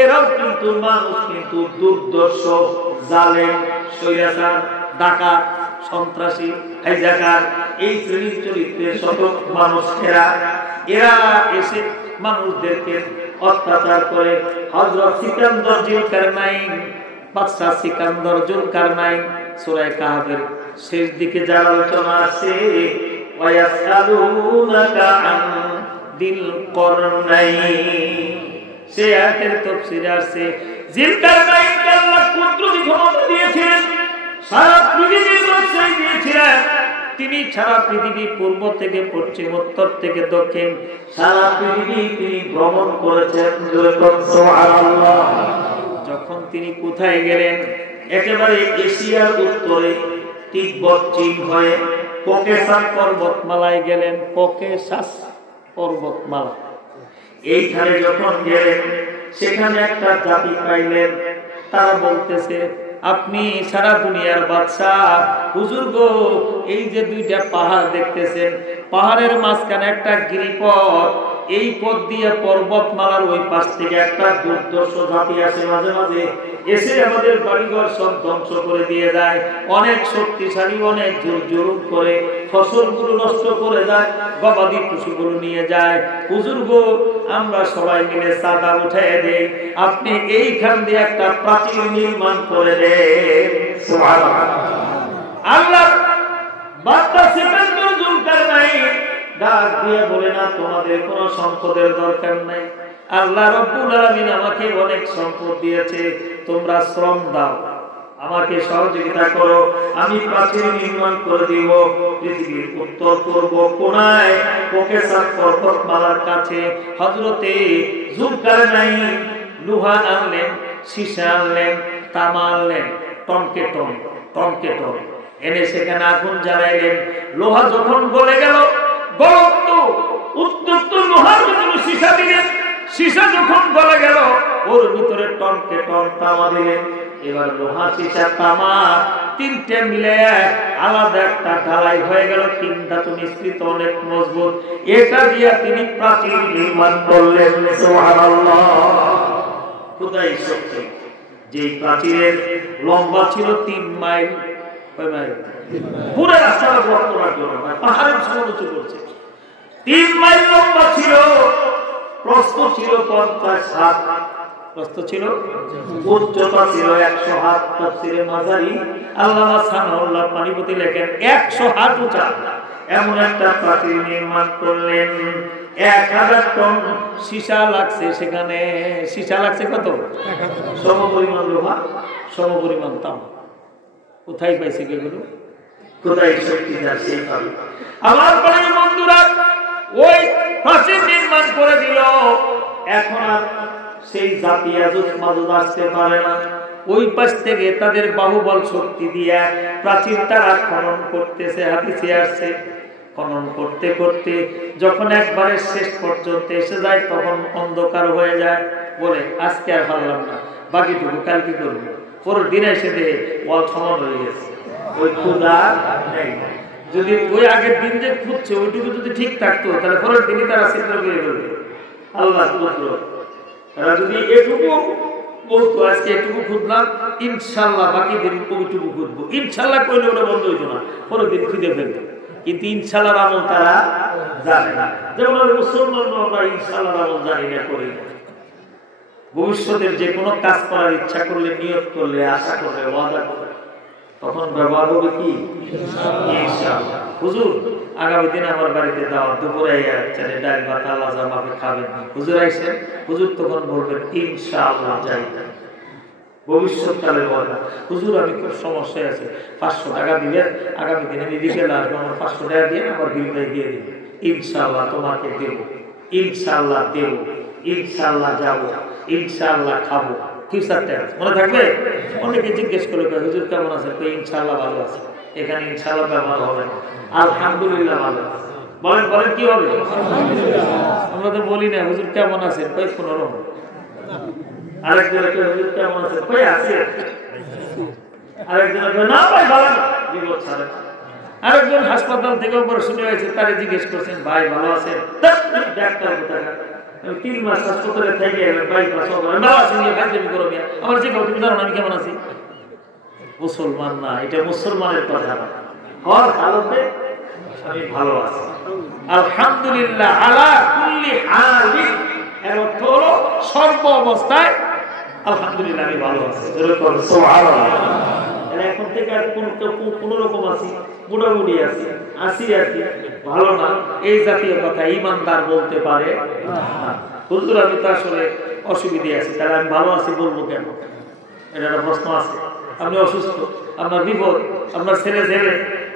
এরাও কিন্তু মানুষ, কিন্তু দুর্দর্শ, জালেম, স্বৈরাচার, ডাকাত, সন্ত্রাসী, হাইজাকার, এই শ্রেণীর চরিত্রের শত মানুষ। এরা এসে মানুষদেরকে অত্যাচার করে। হযরত সিকান্দর জুলকারনাইন, বাদশা সিকান্দর জুলকারনাইন, সূরা কাহফের শেষ দিকে যার আলোচনা আছে, ওয়ায়াসআলুনাকা আন দিল করনাইন, সে আয়াতের তাফসীরে আছে জিলকারনাইনকে আল্লাহ কুদরতি ক্ষমতা দিয়েছিলেন, সারা পৃথিবীর রক্ষায় দিয়েছিলেন। তিনি সারা পৃথিবী পূর্ব থেকে পশ্চিম, উত্তর থেকে দক্ষিণ, সারা পৃথিবী তিনি ভ্রমণ করেছেন। সুবহানাল্লাহ। যখন তিনি কোথায় গেলেন? একেবারে এশিয়ার উত্তরে তিব্বত চীন হয়ে ককেশাস পর্বতমালায় গেলেন। ককেশাস পর্বতমালা, এইখানে যখন গেলেন সেখানে একটা জাতি পাইলেন। তারা বলতেছে, আপনি সারা দুনিয়ার বাদশাহ, হুজুর গো, এই যে দুইটা পাহাড় দেখতেছেন, পাহাড়ের মাঝখানে একটা গিরিপথ, এই পথ দিয়ে পর্বতমালার ওই পাশ থেকে একটা দুর্দর্শ জাতি আসে, মাঝে মাঝে এসে আমাদের বাড়িঘর সব ধ্বংস করে দিয়ে যায়। অনেক শক্তিশালী, অনেক জোর জুলুম করে ফসলগুলো নষ্ট করে যায়, গবাদি পশুগুলো নিয়ে যায়। হুজুর গো, আমরা সবাই মিলে চাঁদা উঠাই দেই, আপনি এইখান দিয়ে একটা প্রাচীর নির্মাণ করে দেন। সুবহানাল্লাহ। আল্লাহ বাদশা সিকান্দর জুলকারনাইন ডাক দিয়ে বলে, না, তোমাদের কোনো সম্পদের দরকার নাই। আল্লাহ রাব্বুল আলামিন আমাকে অনেক সম্পদ দিয়েছে, তোমরা শ্রম দাও, আমাকে সহযোগিতা করো, আমি প্রাচীর নির্মাণ করে দিব পৃথিবীর উত্তর পূর্ব কোণায় ককেশাস পর্বতমালার কাছে। হযরতে জুলকারনাইন লোহা আনলেন, সীসা আনলেন, তামা আনলেন, টনকে টন এনে সেখানে আগুন জ্বালাইলেন। লোহা যখন গলে গেল, গলত উত্তপ্ত লোহার ভিতরে সীসা দিলেন। সীসা যখন গলে গেল, ওর ভিতরে টনকে টন তামা দিলেন। এবার লোহা, সীসা, তামা তিনটে মিলে আলাদা একটা ঢালাই হয়ে গেল, তিন ধাতু মিশ্রিত, অনেক মজবুত। এটা দিয়ে তিনি প্রাচীর নির্মাণ করলেন। সুবহানাল্লাহ। খোদাই শক্তি। যে প্রাচীরের লম্বা ছিল 3 মাইল, কয় মাইল? পুরো রাস্তাটা ব্লক করার জন্য পাহাড়ের সমান উঁচু করছে। 3 মাইল লম্বা ছিল, প্রস্থ ছিল 50 হাত, প্রস্থ ছিল, উচ্চতা ছিল 100 হাত। তাফসীরে মাজারি আল্লামা সানাউল্লাহ পানিপতি লেখেন 100 হাত উঁচা এমন একটা প্রাচীর নির্মাণ করলেন। 1000 টন সীসা লাগছে সেখানে। সীসা লাগছে কত? সমপরিমাণ লোহা, সমপরিমাণ তামা। কোথায় পাইছে এগুলো? খোদাই শক্তিদার সেই পাবে। আমার পরে বন্ধুরা ওই প্রাচীর নির্মাণ করে দিল, এখন আর সেই জাতি আজুজ মাজুজ আসতে পারে না। ওই পাশ থেকে তাদের বাহুবল শক্তি দিয়ে প্রাচীর তারা খনন করতেছে। হাদিসে আসছে খনন করতে করতে যখন একবারে শেষ পর্যন্ত এসে যায় তখন অন্ধকার হয়ে যায়। বলে আজকে আর পারলাম না, বাকিটুকু কালকে করবো। পরের দিন এসে দিয়ে ওয়াল সমান হয়ে গেছে, ওই খোদা নেই। যদি ওই আগের দিন যে খুঁজছে ওইটুকু যদি ঠিক থাকতো তাহলে পরের দিনই তারা ছিদ্র করে ফেলবে। আল্লাহ তারা যদি এটুকু বলতো আজকে এটুকু খুঁজলাম, ইনশাল্লাহ বাকি দিন ওইটুকু খুঁজবো, ইনশাল্লাহ কইলে ওটা বন্ধ হইতো না, পরের দিন খুঁজে ফেলবে। কিন্তু ইনশাল্লাহর আমল তারা জানে না। যেমন মুসলমান আমরা ইনশাল্লাহর আমল জানি না, করি না। ভবিষ্যতের যে কোনো কাজ করার ইচ্ছা করলে, নিয়ত করলে, আশা করলে, ওয়াদা করলে, তখন ব্যবহার হবে কি ইনশাআল্লাহ। হুজুর আগামী দিন আমার বাড়িতে দাওয়াত, দুপুরে চালে ডাল ভাত আল্লাহ যা মাফে খাবেন, হুজুর আইসেন। হুজুর তখন বলবেন ইনশাআল্লাহ যাই। ভবিষ্যৎকালের ওয়াদা, হুজুর আমি খুব সমস্যায় আছে, 500 টাকা দিবেন, আগামী দিনে আমি বিকেলে আসবো, আমার 500 টাকা দিয়ে আমার বিলটা দিয়ে দিবেন, ইনশাআল্লাহ তোমাকে দেব, ইনশাআল্লাহ দেব, ইনশাআল্লাহ যাবো, ইনশাআল্লাহ খাবো। ফিউচার টেন্স মনে থাকবে। অনেকে জিজ্ঞেস করে হুজুর কেমন আছে, ইনশাআল্লাহ ভালো আছে। এখানে ইনশাআল্লাহ ব্যবহার হবে না, আলহামদুলিল্লাহ ভালো আছে। বলেন বলেন কি হবে? আমরা তো বলি না হুজুর কেমন আছে, কই কোন রকম। আরেকজন হুজুর কেমন আছে, কই আছে। আরেকজন না ভাই ভালো না, বিপদ ছাড়ে। আরেকজন হাসপাতাল থেকে অপারেশন হয়েছে, তারে জিজ্ঞেস করছেন ভাই ভালো আছে, ডাক্তার কোথায় 3 মাস হাসপাতালে থেকে বাইপাস আমার যে তুমি জানো আমি কেমন আছি। মুসলমান না, এটা মুসলমানের কথা না। হর হালতে আমি ভালো আছি, আলহামদুলিল্লাহ আলা কুল্লি হালিন। এর অর্থ হলো সর্ব অবস্থায় আলহামদুলিল্লাহ আমি ভালো আছি। সুবহানাল্লাহ। এখন থেকে আর কোন রকম আছি, মোটামুটি আছি, আসি আর কি, ভালো না, এই জাতীয় কথা ইমানদার বলতে পারে না। হুজুর আমি তো আসলে অসুবিধে আছি, তাহলে আমি ভালো আছি বলবো কেন? এটা একটা প্রশ্ন আছে। আপনি অসুস্থ, আপনার বিপদ, আপনার ছেলে ছেলে,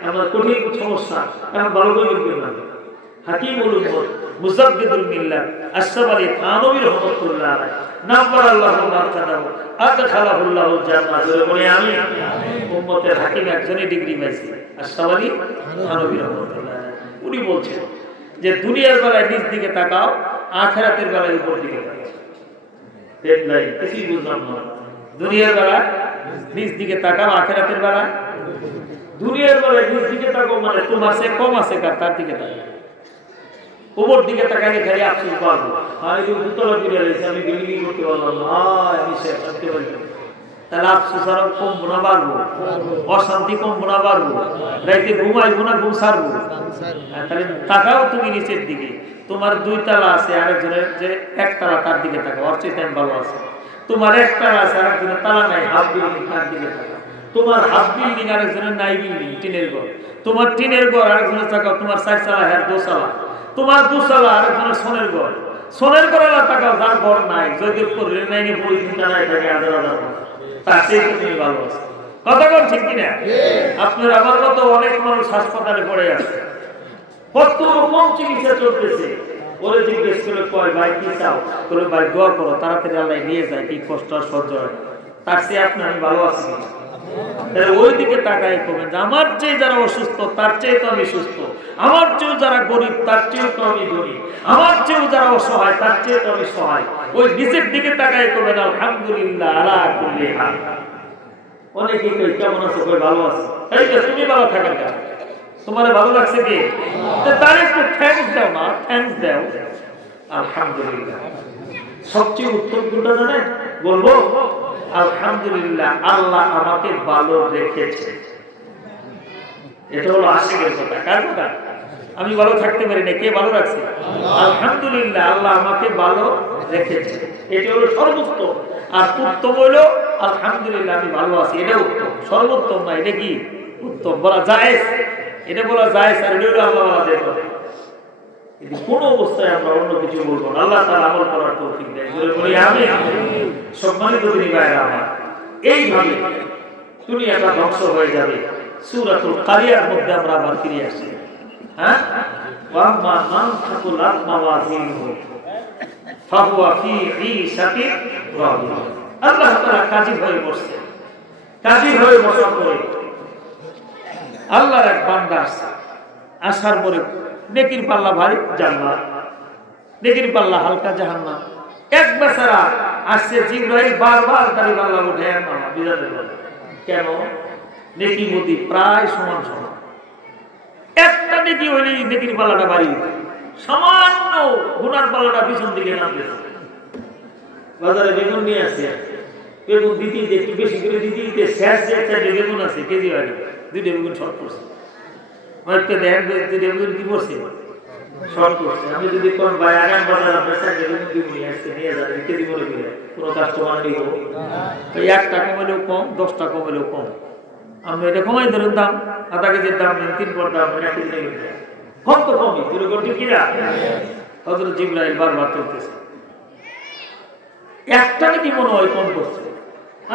আপনার কঠিন সমস্যা, এখন ভালো করে বলবেন না। হাকিমুল উম্মত মুজাদ্দিদুল মিল্লাহ আশরাফ আলী থানভী রাহমাতুল্লাহ আলাইহি নাব্বার আল্লাহু মারকাদাহু আদখালাহুল্লাহুল জান্নাহ। জোরে বলি আমিন। উম্মতের হাকিম একজনই ডিগ্রি পাইছে, আশরাফ আলী থানভী রাহমাতুল্লাহ আলাইহি। উনি বলছেন যে দুনিয়ার বেলায় নিচ দিকে তাকাও, আখিরাতের বেলায় উপর দিকে তাকাও। হেডলাইন কিছুই বুঝলাম না। দুনিয়ার বেলায় নিচ দিকে তাকাও, আখিরাতের বেলায়। দুনিয়ার বেলায় নিচ দিকে তাকাও মানে তোমার সে কম আছে কার, তার দিকে তাকাও। উপর দিকে তাকালে খালি আফসোস পাবো, আমি দুতলা করে রয়েছে, আমি বিল্ডিং করতে পারলাম না, আমি শেষ করতে পারলাম। তাহলে আফসোস আরো কমবো না বাড়বো, অশান্তি কমবো না বাড়বো, রাইতে ঘুমাইবো না ঘুম সারবো। তাহলে তাকাও তুমি নিচের দিকে, তোমার 2 তলা আছে, আরেকজনের যে 1 তলা তার দিকে তাকাও, ওর চেয়ে ভালো আছে। তোমার 1 তলা আছে, আরেকজনের তালা নাই, হাফ বিল্ডিং, তার দিকে তাকাও। তোমার হাফ বিল্ডিং, আরেকজনের নাই বিল্ডিং, টিনের ঘর। তোমার টিনের ঘর, আরেকজনের তাকাও, তোমার 4 তলা, হ্যাঁ 2 তলা। তোমার 2 তলা, আরেকজনের সোনের ঘর। সোনের ঘরে তাকাও, যার ঘর নাই, যদি রেল লাইনে পরিচিতা নাই থাকে, হাজার হাজার তার চেয়ে তুমি ভালো আছে। কথা কোন ঠিক কিনা? আপনার আমার মতো অনেক মানুষ হাসপাতালে পড়ে আছে, কত রকম চিকিৎসা চলতেছে। ওরে জিজ্ঞেস করে কয় ভাই কি চাও, তোর ভাই দোয়া করো তাড়াতাড়ি আল্লাহ নিয়ে যায়, কি কষ্ট আর সহ্য হয়। তার চেয়ে আপনি আমি ভালো আছি। ওই দিকে তাকাই করবেন যে আমার চেয়ে যারা অসুস্থ তার চেয়ে তো আমি সুস্থ, আমার চেয়েও যারা গরিব তার চেয়েও তো আমি গরিব, আমার চেয়েও যারা অসহায় তার চেয়ে তো আমি সহায়। ওই নিচের দিকে তাকাই করবেন আলহামদুলিল্লাহ আলা কুল্লি হাল। অনেকে কই কেমন আছো, কই ভালো আছি। এই যে তুমি ভালো থাকার কারণ তোমার ভালো লাগছে কি, তার একটু থ্যাঙ্কস দাও না, থ্যাঙ্কস দাও আলহামদুলিল্লাহ। সবচেয়ে উত্তম কোনটা জানেন বলবো? আলহামদুলিল্লাহ আল্লাহ আমাকে ভালো রেখেছে। এটা হলো আশিকের কথা। কার কথা? আমি ভালো থাকতে পারি না, কে ভালো রাখছে? আলহামদুলিল্লাহ আল্লাহ আমাকে ভালো রেখেছে, এটা হলো সর্বোত্তম। আর উত্তম হলো আলহামদুলিল্লাহ আমি ভালো আছি, এটা উত্তম। সর্বোত্তম না, এটা কি উত্তম বলা যায়, এটা বলা যায়। আর এটা হলো আল্লাহ বলা যায়। কিন্তু কোন অবস্থায় আমরা অন্য কিছু বলবো না। আল্লাহ তাআলা আমল করার তৌফিক দেয়। জোরে বলি আমিন। সম্মানিত দিনী ভাইরা আমার, এইভাবে দুনিয়াটা ধ্বংস হয়ে যাবে, সূরাতুল কারিয়ার মধ্যে আমরা আবার ফিরে আসি। হ্যাঁ, ওয়াম্মা মান থাকুলাত মাওয়াজিনুহু ফাহুয়া ফি ঈশাতিন রাদিয়া। আল্লাহ তাআলা কাজী হয়ে বসছে, কাজী হয়ে বসার পরে আল্লাহর এক বান্দা আসছে, আসার পরে নেকির পাল্লা ভারী জান্নাত, নেকির পাল্লা হালকা জাহান্নাম। এক বেচারা আসছে, জিবরাইল বারবার দাড়ি পাল্লা উঠে নামা বিদাতে বলে, কেন? নেকি মতি প্রায় সমান সমান, একটা নেকি হইলে নেকির পাল্লাটা বাড়ি দিত, সামান্য গুনার পাল্লাটা পিছন দিকে নামতেছে। বাজারে বেগুন নিয়ে আসছে, বেগুন দিতে একটু বেশি করে দিতে শেষ যে একটা বেগুন আছে কেজি হয় না, দুইটা বেগুন শর্ট করছে। দেখেন দুইটা বেগুন কি করছে, শর্ট করছে। আমি যদি কোন ভাই আগাম বাজার আপনার চারটে বেগুন দিব নিয়ে আসছে, নিয়ে যাবে কেজি মনে করে কোনো কাস্টমার নিব, ওই 1 টাকা কমেলেও কম, 10 টাকা কমেলেও কম। আমি এটা কমাই ধরেন দাম, আধা কেজির দাম নেন 3 পর দাম 1 কেজি নেবেন, কম তো কমই তুলে করতে কিনা। হযরত জিবরাইল বারবার চলতেছে, একটা নাকি মনে হয় কম করছে।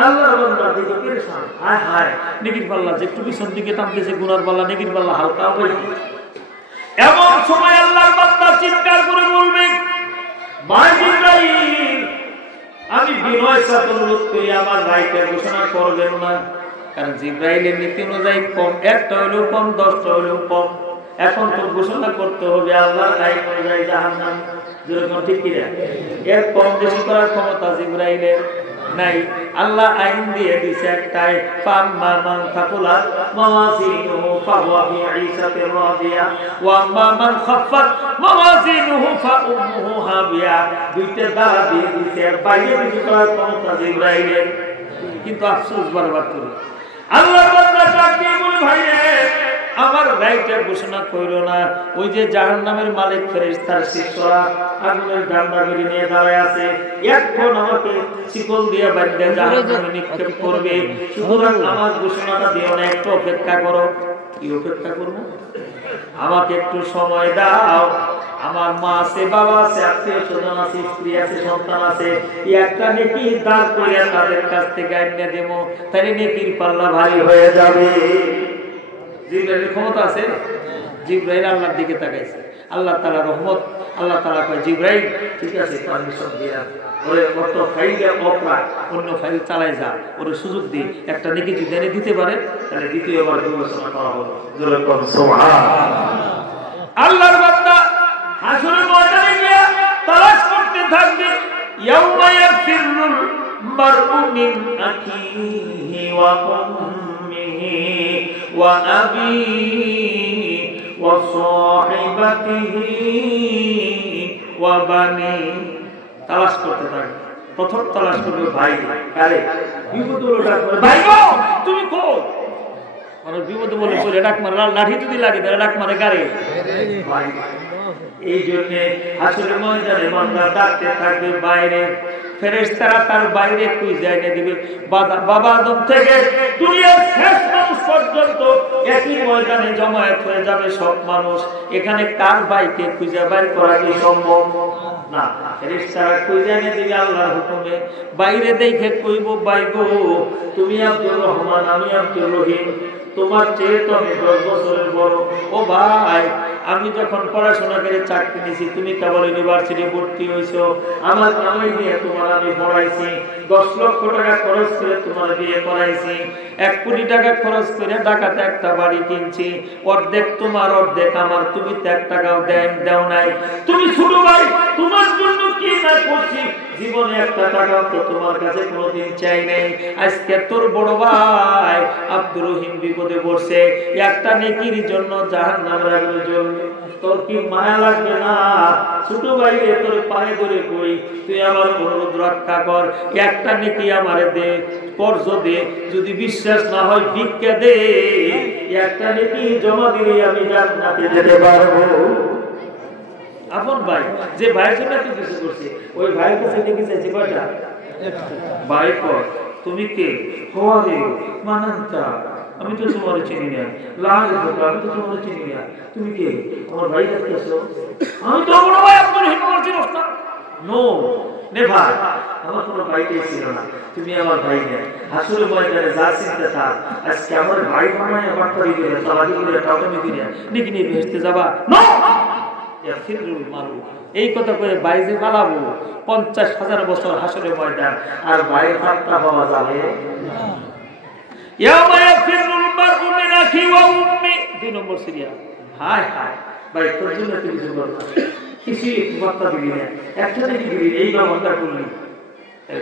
আল্লাহর বান্দা দেখে পেরেশান, হায় হায় নেকির পাল্লা যে একটু পিছন দিকে টানতেছে, গুনার পাল্লা নেকির পাল্লা হালকা হয়ে। এমন সময় আল্লাহর বান্দা চিৎকার করে বলবে, ভাই জিবরাইল, আমি বিনয় সাথে অনুরোধ করি আমার রায়কে ঘোষণা করবেন না, কারণ জিবরাইলের নীতি অনুযায়ী কম, একটা হইলেও কম, 10টা হইলেও কম। এখন তো ঘোষণা করতে হবে আল্লাহর রায় অনুযায়ী জাহান্নাম, যেরকম ঠিক কিনা। এর কম বেশি করার ক্ষমতা জিবরাইলের নাই। আল্লাহ আইন দিয়ে দিছে একটাই, ফাম্মা মান থাকুলাত মাওয়াজিনুহু ফাহুয়া ফি ঈশাতিন রাদিয়া ওয়া আম্মা মান খাফফাত মাওয়াজিনুহু ফাউম্মুহু হাবিয়া। দুইটা দ্বারা দিয়ে দিছে, বাইরে কিছু করার ক্ষমতা জিবরাইলের। কিন্তু আফসোস বারবার করে আল্লাহর বান্দা ডাক দিয়ে বলে, ভাই আমার রাইটে ঘোষণা কইরো না। ওই যে জাহান্নামের মালিক ফেরেশতার শিষ্যরা আগুনের ডান্ডা বেরি নিয়ে দাঁড়ায় আছে, এখন আমাকে শিকল দিয়ে বাঁধে জাহান্নামে নিক্ষেপ করবে। সুতরাং আমার ঘোষণাটা দিও না, একটু অপেক্ষা করো। কি অপেক্ষা করবো? আমাকে একটু সময় দাও। আমার মা আছে, বাবা আছে, আত্মীয় স্বজন আছে, স্ত্রী আছে, সন্তান আছে, একটা নেকি দাঁড় করে তাদের কাছ থেকে আইনে দেবো, তাহলে নেকির পাল্লা ভারী হয়ে যাবে। জিবরাইলের ক্ষমতা আছে। জিবরাইল আল্লাহর দিকে তাকাইছে, আল্লাহ তাআলা রহমত। আল্লাহ তাআলা কয়, জিবরাইল ঠিক আছে, পারমিশন দিয়া ওরে কত ফাইলে অপরা অন্য ফাইল চালাই যা, ওরে সুযোগ দি, একটা নেকি যদি এনে দিতে পারে তাহলে দ্বিতীয়বার বিবেচনা করা হবে। জোরে কোন সুবহানাল্লাহ। আল্লাহর বান্দা হাসরের ময়দানে গিয়ে তালাশ করতে থাকবে, ইয়াউমা ইয়াফিরুল মারউ মিন আখিহি ওয়া উম্মিহি ওয়া আবিহি ওয়া সাহিবাতিহি ওয়া বানি। তালাশ করতে থাকবে। প্রথম তালাশ করবে ভাই, কারে? বিপদে ডাক করে, ভাই গো তুমি কই? মানে বিপদে বলে চলে ডাক মারে, লাঠি যদি লাগে তাহলে ডাক মারে কারে? ভাই। এই জন্য হাসরের ময়দানে বান্দা ডাকতে থাকবে বাইরে, ফেরেশতারা তার বাইরে খুঁজে এনে দিবে। বাবা আদম থেকে দুনিয়ার শেষ মানুষ পর্যন্ত একই ময়দানে জমায়েত হয়ে যাবে সব মানুষ। এখানে কার ভাইকে খুঁজে বাইর করা কি সম্ভব না? ফেরেশতারা খুঁজে এনে দিবে আল্লাহর হুকুমে। বাইরে দেখে কইব, ভাই গো তুমি আব্দুর রহমান, আমি আব্দুর রহিম, তোমার চেয়ে তো আমি 10 বছরের বড়। ও ভাই, আমি যখন পড়াশোনা করে চাকরি নিয়েছি, তুমি কেবল ইউনিভার্সিটি ভর্তি হয়েছো, আমার কামাই দিয়ে তোমার আমি পড়াইছি, 10 লক্ষ টাকা খরচ করে তোমার বিয়ে করাইছি, 1 কোটি টাকা খরচ করে ঢাকাতে একটা বাড়ি কিনছি, অর্ধেক তোমার অর্ধেক আমার, তুমি তো 1 টাকাও দাও নাই। তুমি ছোট ভাই, তোমার জন্য কি না করছি, জীবনে 1 টাকাও তো তোমার কাছে কোনোদিন চাই নাই। আজকে তোর বড় ভাই আব্দুর রহিম বিপদে পড়ছে, একটা নেকির জন্য জাহান্নামের আগুনে জ্বলবে, তোর কি মায়া লাগবে না? ছোট ভাই তোর পায়ে ধরে কই, তুই আমার অনুরোধ রক্ষা কর, একটা নেকি আমারে দে, কর্জ দে, যদি বিশ্বাস না হয় ভিক্ষা দে, একটা নেকি জমা দিলে আমি জান্নাতে যেতে পারবো। আপন ভাই যে ভাইয়ের জন্য তুই কিছু করছিস, ওই ভাইয়ের কাছে নেকি চাইছে কয়টা? ভাই কর, তুমি কে? হওয়ারে মানান্তা, আমি তো তোমার চিনি না, লাল আমি তো তোমার চিনি না, তুমি কে? আমার ভাই দেখতেছো, আমি তো বড় ভাই, আপনার হিন্দু চিনস না? নো, নে ভাই, আমার কোনো ভাইটাই ছিল না, তুমি আমার ভাই নে। হাসুর ময়দানে যা চিন্তা তা, আজকে আমার ভাই বানায় আমার তরি করে চালাকি করে টাউটামি করে নিকি নিয়ে ভেসতে যাবা নো ফিরুল মারু। এই কথা কয়ে বাইরে পালাবো 50,000 বছর হাসুরের ময়দান, আর ভাই ফাত্তা পাওয়া যাবে ইয়ামা ইয়াফিরুল মারউ মিন আখি ওয়া উম্মি। 2 নম্বর সিরিয়াল। হায় হায় ভাই, তোর জন্য তুই কিছু বলতা, কিছু বার্তা দিবি না, একটা নাকি দিবি এই ব্যবহারটা করলি,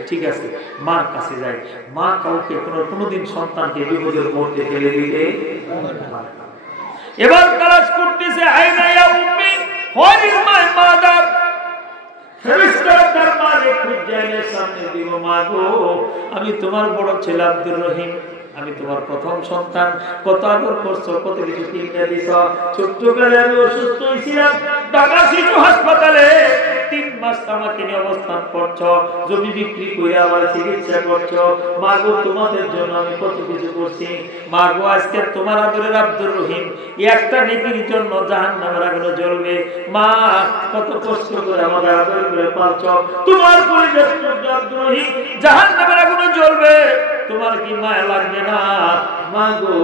ঠিক আছে। মার কাছে যাই, মা কাউকে কোনোদিন সন্তানকে বিপদের মধ্যে ফেলে দিতে। এবার তালাশ করতেছে আইনা ইয়া উম্মি, হোয়ার ইজ মাই মাদার। ফেরেশতা তার মাকে খুঁজে সামনে দিব, মা গো আমি তোমার বড় ছেলে আব্দুর রহিম, আমি তোমার প্রথম সন্তান, কত আদর করছো, কত কিছু কিনে দিছ। ছোট্টকালে আমি অসুস্থ হয়েছিলাম, ঢাকা শিশু হাসপাতালে 3 মাস আমাকে নিয়ে অবস্থান করছো, জমি বিক্রি করে আমার চিকিৎসা করছো। মা গো তোমাদের জন্য আমি কত কিছু করছি। মা গো আজকে তোমার আদরের আব্দুর রহিম একটা নেকির জন্য জাহান্নামের আগুনে জ্বলবে। মা কত কষ্ট করে আমাদের আদর করে পালছো, তোমার পরিচর্যা আব্দুর রহিম জাহান্নামের আগুনে জ্বলবে, তোমার কি মায়া লাগবে না? মা গো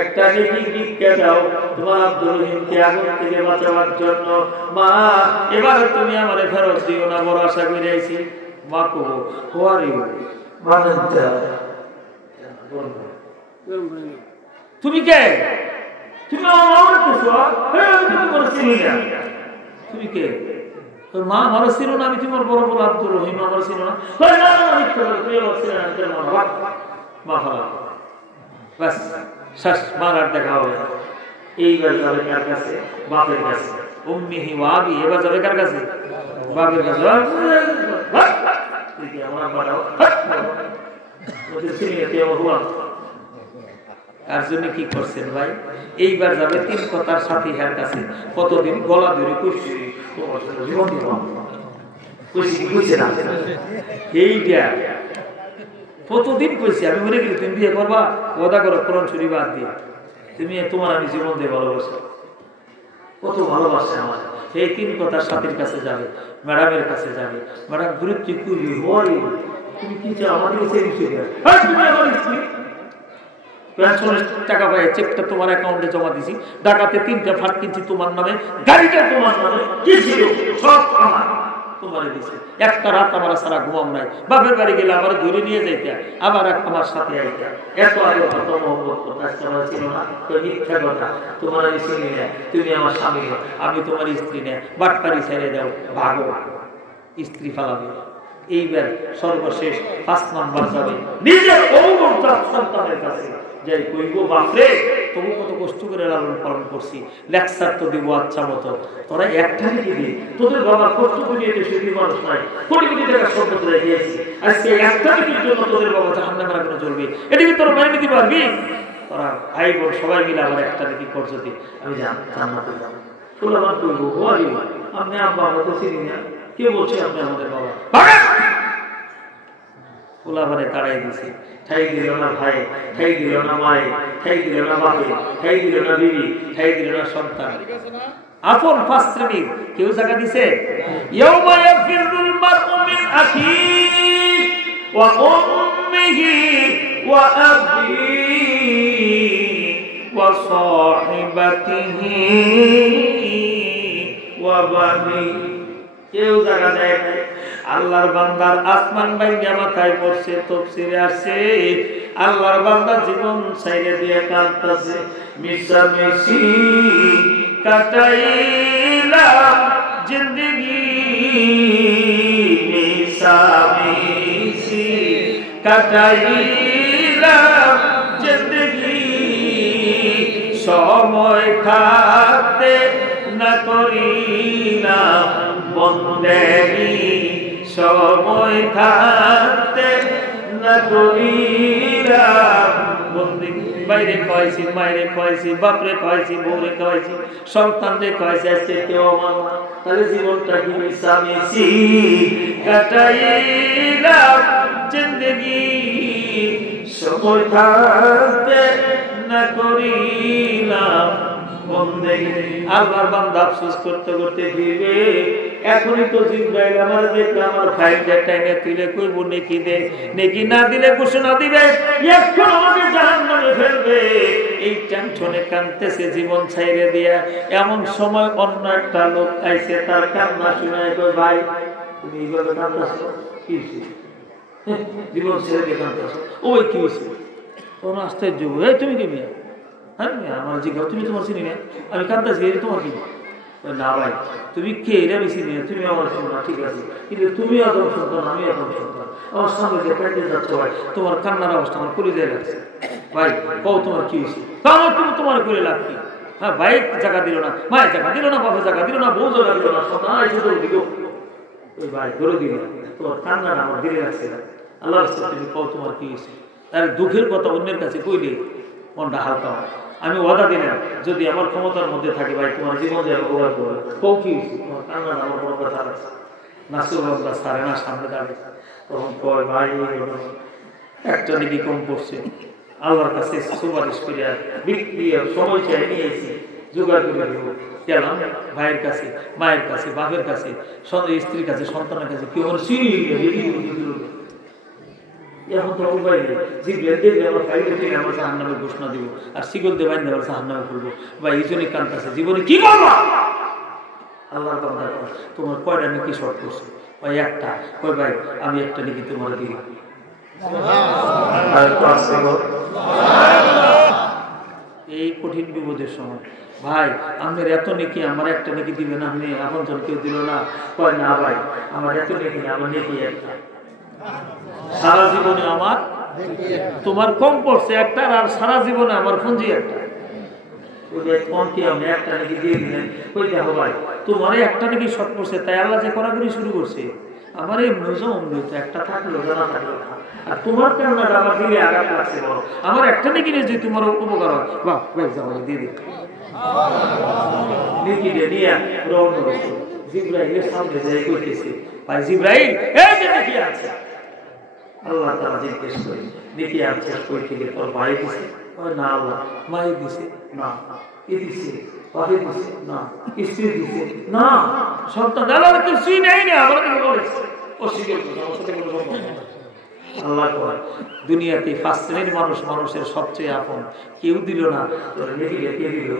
একটা নেকি ভিক্ষা দাও তোমার আব্দুর রহিমকে আগুন থেকে বাঁচাবার জন্য। মা এবার তুমি আমারে ফেরত দিও না, বড় আশা করে আইছি। মা কো হোয়ার ইউ মানন্তা, তুমি কে? তুমি আমার কিছু তুমি বলছিলি না, তুমি কে? মা আমার ছিল না, আমি তোমার বড় বড় আব্দুর রহিম আমার ছিল না। মা বাস শেষ, মার আর দেখা হবে। এইবার যাবে কার কাছে? বাপের কাছে। উম্মিহি ওয়া আবি, এবার যাবে কার কাছে? বাপের কাছে। তার জন্য কি করছেন ভাই? এইবার যাবে 3 কথার সাথী হের কাছে। কতদিন গলা ধরে কইছি কতদিন কইছি আমি মরে গেলে তুমি বিয়ে করবা, ওয়াদা করো কোরআন শরীফ বাদ দিয়ে, তুমি তোমার আমি জীবন দিয়ে ভালোবাসো, কত ভালোবাসে আমার। এই 3 কথার সাথীর কাছে যাবে, ম্যাডামের কাছে যাবে। ম্যাডাম দূরে তুই কইবি হয় তুমি কি চাও আমার কাছে এসে দাও, আর তুমি আমার স্ত্রী 45 টাকা পায় চেকটা তোমার অ্যাকাউন্টে জমা দিছি, ঢাকাতে 3টা ফ্ল্যাট কিনছি তোমার নামে, গাড়িটা তোমার নামে, কি ছিল সব আমার তোমারে দিছি। একটা রাত আমার সারা ঘুমাম নাই, বাপের বাড়ি গেলে আমার ধরে নিয়ে যাইতে, আবার আমার সাথে আইতা। এত আগে কত মহব্বত কথা আমার ছিল না, তো মিথ্যা কথা। তোমার আমি চিনি না, তুমি আমার স্বামী, আমি তোমার স্ত্রী না, বাটপারি ছেড়ে দাও, ভাগো, স্ত্রী ফালাবে। এইবার সর্বশেষ 5 নম্বর যাবে নিজের অবদান সন্তানের কাছে, যাই কইবো বাপরে তবু কত কষ্ট করে লালন পালন করছি, লেকচার তো দিব আচ্ছা মতো, তোরা একটা দিবি, তোদের বাবা কষ্ট করে এতে সুখী মানুষ নাই, কোটি কোটি টাকা সম্পদ রেখেছি, আজকে একটা দিনের জন্য তোদের বাবা জাহান্নামের আগুনে জ্বলবে, এটা কি তোরা মেনে নিতে পারবি? তোরা ভাই বোন সবাই মিলে আমার একটা নাকি করছো, আমি জান্নাতে যাবো। ফুলাবান করবো ওয়ারি, আপনি আব্বা আমরা তো চিনি না, কে বলছে আপনি আমাদের বাবা? ফুলাবানে তাড়াই দিছি, ঠাই দিল না ভাই, ঠাই দিল না মায়ে, ঠাই দিল না বাপে, ঠাই দিল না বিবি, ঠাই দিল না সন্তান। আপন 5 শ্রেণীর কেউ জায়গা দিছে? ইয়াউমা ইয়াফিরুল মারউ মিন আখিহি ওয়া উম্মিহি ওয়া আবিহি ওয়া সাহিবাতিহি ওয়া বানিহি। কেউ জায়গা দেয় না। আল্লাহর বান্দার আসমান ভাঙ্গা মাথায় পড়ছে, তাফসীরে আসছে আল্লাহর বান্দা জীবন ছাইরে দিয়ে কাঁদতেছে, মিশামিশি কাটাইলাম জিন্দেগি, মিশামিশি কাটাইলাম জিন্দেগি, সময় থাকতে না করিলাম বন্দেগি, সময় থাকতে না করিলাম বন্দেগি। বাইরে খাওয়াইছি, মায়েরে খাওয়াইছি, বাপরে খাওয়াইছি, বউরে খাওয়াইছি, সন্তানরে খাওয়াইছি, আজকে কেউ আমার না, তাহলে জীবনটা কি মিশামিশি কাটাইলাম জিন্দেগি, সময় থাকতে না করিলাম বন্দেগি। আল্লাহর বান্দা আফসোস করতে করতে ফিরবে, এখনই তো জিবরাইল আমার দেখলে আমার ফাইলটা টাইনে তুলে কইব নেকি দে, নেকি না দিলে ঘোষণা দিবে এখন আমাকে জাহান্নামে ফেলবে। এই টেনশনে কাঁদতেছে জীবন ছাইরে দিয়া। এমন সময় অন্য একটা লোক আইছে, তার কান্না শুনে কই ভাই তুমি এইভাবে কাঁদতেছো কি হইছে? জীবন ছেড়ে দিয়ে কাঁদতেছো, ওই কি হইছে? কোন আশ্চর্য, এই তুমি কি মিয়া? হ্যাঁ আমার জিজ্ঞাসা তুমি তোমার চিনি না, আমি কাঁদতেছি তোমার কি? না ভাই তুমি কে এটা বেশি নিয়ে, তুমি আমার সন্তান ঠিক আছে, কিন্তু তুমি এখন সন্তান আমি এখন সন্তান, আমার সামনে দিয়ে কাঁদতে যাচ্ছ ভাই, তোমার কান্নার অবস্থা আমার পরিচয় লাগছে ভাই, কও তোমার কি হয়েছে? আমার তুমি তোমার করে লাভ কি? হ্যাঁ ভাই জায়গা দিল না, মায়ের জায়গা দিল না, বাপের জায়গা দিল না, বউ জায়গা দিল না, সন্তান দিল ওই ভাই ধরে দিল, তোমার কান্নাটা আমার দিলে লাগছে না। আল্লাহ তুমি কও তোমার কি হয়েছে? তার দুঃখের কথা অন্যের কাছে কইলে মনটা হালকা হয়। আমি ওয়াদা দিলাম যদি আমার ক্ষমতার মধ্যে থাকে ভাই তোমার জীবন যে উপকার করবে। কও কি হয়েছে? তোমার কান্নাটা আমার বড় কথা লাগছে। নাসুর বাবা সারে না সামনে দাঁড়িয়ে, তখন কয় ভাই একটা নাকি কম পড়ছে, আল্লাহর কাছে সুপারিশ করে বিক্রি সময় চাই নিয়েছি জোগাড় করে দেবো। গেলাম ভাইয়ের কাছে, মায়ের কাছে, বাপের কাছে, স্ত্রীর কাছে, সন্তানের কাছে, কেউ আমার সিঁড়ি এখন তো উপায় নেই, জিবরাইল দেখলে আমার ফাইলে থেকে আমার জাহান্নামে ঘোষণা দিব, আর শিকল দিয়ে বাইন্ধে আমার জাহান্নামে খুলবো। ভাই এই জন্যই কাঁদতেছে জীবনে কি করবো? আল্লাহর কথা তোমার কয়টা নাকি শর্ট করছে? ভাই একটা। কয় ভাই আমি একটা নাকি তোমার দিই। এই কঠিন বিপদের সময় ভাই আমাদের এত নেকি, আমার একটা নেকি দিবেন আপনি, আপন জন কেউ দিল না। কয় না ভাই আমার এত নেকি, আমার নেকি একটা, সারা জীবনে আমার তোমার কম পড়ছে একটা, আর সারা জীবনে আমার পুঁজি একটা। একটা নাকি দিয়ে দিলেন, ওই দেখো ভাই তোমার একটা নাকি শর্ট পড়ছে, তাই আল্লাহ যে করাকরি শুরু করছে। আমার এই মৃত একটা থাকলো জানা থাকলো, আর তোমার কান্নাটা আমার দিলে আঘাত লাগছে বড়, আমার একটা নাকি নিয়ে যে তোমার উপকার হয়, বাহ ভাই যাও দিয়ে দিন নেকি দিয়ে নিয়ে রওনা হয়েছে। জিবরাইলের সামনে যাই কইতেছে ভাই জিবরাইল এই যে নেকি আছে। আল্লাহ তাআলা জিজ্ঞেস করে নেকি আছে কই থেকে? তোর ভাই দিছে? না আল্লাহ। মাই দিছে? না। কি দিছে? বাবা দিছে? না। স্ত্রী দিছে? না। সন্তান আল্লাহর কিছুই নেই না, আমরা কি বলেছি অস্বীকার করতে আমার সাথে কোনো সম্পর্ক নেই। আল্লাহ কয় দুনিয়াতে পাঁচ শ্রেণীর মানুষ মানুষের সবচেয়ে আপন, কেউ দিল না, তোর নেকি কে দিল?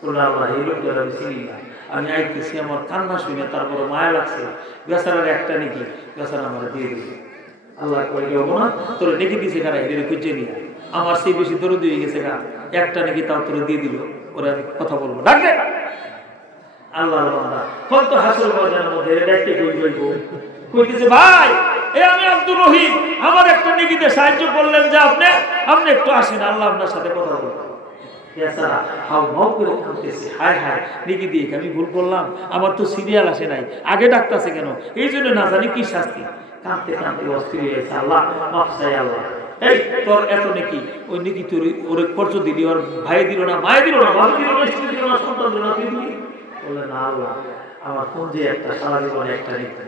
তোরা আল্লাহ এই লোকটা আমি চিনি না, আমি আইতেছি আমার কান্না শুনে তারপর মায়া লাগছে, বেচারার একটা নেকি বেচারা আমার দিয়ে দিল। আল্লাহ কয় যাবো না, তোর নেকি দিছে কারা এদের খুঁজে নিয়ে, আমার সেই বেশি দরদ হয়ে গেছে গা, একটা নাকি তাও তোর দিয়ে দিল, ওরা আমি কথা বলবো ডাকবে। আল্লাহ কত হাসল ময়দানের মধ্যে ডাকতে বলবো কইতেছে ভাই আমি আব্দুর রহিম, আমার একটা নেকিতে সাহায্য করলেন যে আপনি আপনি একটু আসেন, আল্লাহ আপনার সাথে কথা বলবো। নেকি দিয়ে আমি ভুল করলাম, আমার তো সিরিয়াল আসে নাই, আগে ডাকতেছে কেন? এই জন্য না জানি কি শাস্তি। কাঁদতে কাঁদতে অস্থির হয়েছে, আল্লাহ মাফ চাই আল্লাহ, এই তোর এত নেকি, ওই নেকি তোর ওরে খরচ দিলি, ওর ভাই দিল না, মায়ে দিল না, বাবা দিল না, স্ত্রী দিল না, সন্তান দিল না, তুই দিলি? বললেন না আল্লাহ আমার কোন যে একটা সারা জীবনে একটা নেকি,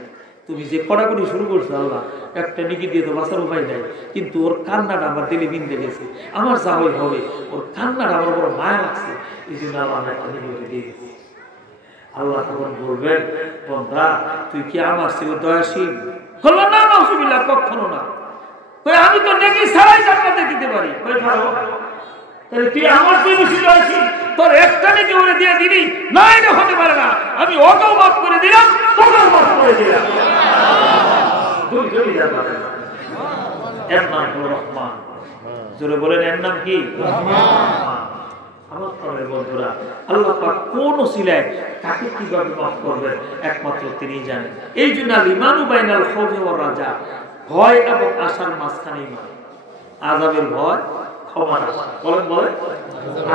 তুমি যে কড়াকড়ি শুরু করছো আল্লাহ, একটা নেকি দিয়ে তো বাঁচার উপায় নাই, কিন্তু ওর কান্নাটা আমার দিলে বিন্দে গেছে, আমার যা হই হবে, ওর কান্নাটা আমার বড় মায়া লাগছে, এই জন্য আল্লাহ একটা নেকি দিয়ে দিয়েছি। আল্লাহ তখন বলবেন বন্ধা তুই কি আমার চেয়ে দয়াশীল? বলবেন না নাউজুবিল্লাহ, কখনো না। আমি তো নেকি ছাড়াই জান্নাতে দিতে পারি। তাহলে তুই আমার চেয়ে বেশি দয়াশীল, তোর একটা নেকি ওরে দিয়ে দিলি না, এটা হতে পারে না। আমি ওকেও মাফ করে দিলাম, তোকেও মাফ করে দিলাম। এর নাম হলো রহমান। জোরে বলেন এর নাম কি? বন্ধুরা আল্লাহ পাক কোন ওসিলায় কাকে কিভাবে মাফ করবেন একমাত্র তিনি জানেন। এই জন্য ইমানু বাইনাল খাউফি ওয়ার রাজা, ভয় এবং আশার মাঝখানে ইমান। আযাবের ভয়, ক্ষমার আশা। বলেন বলেন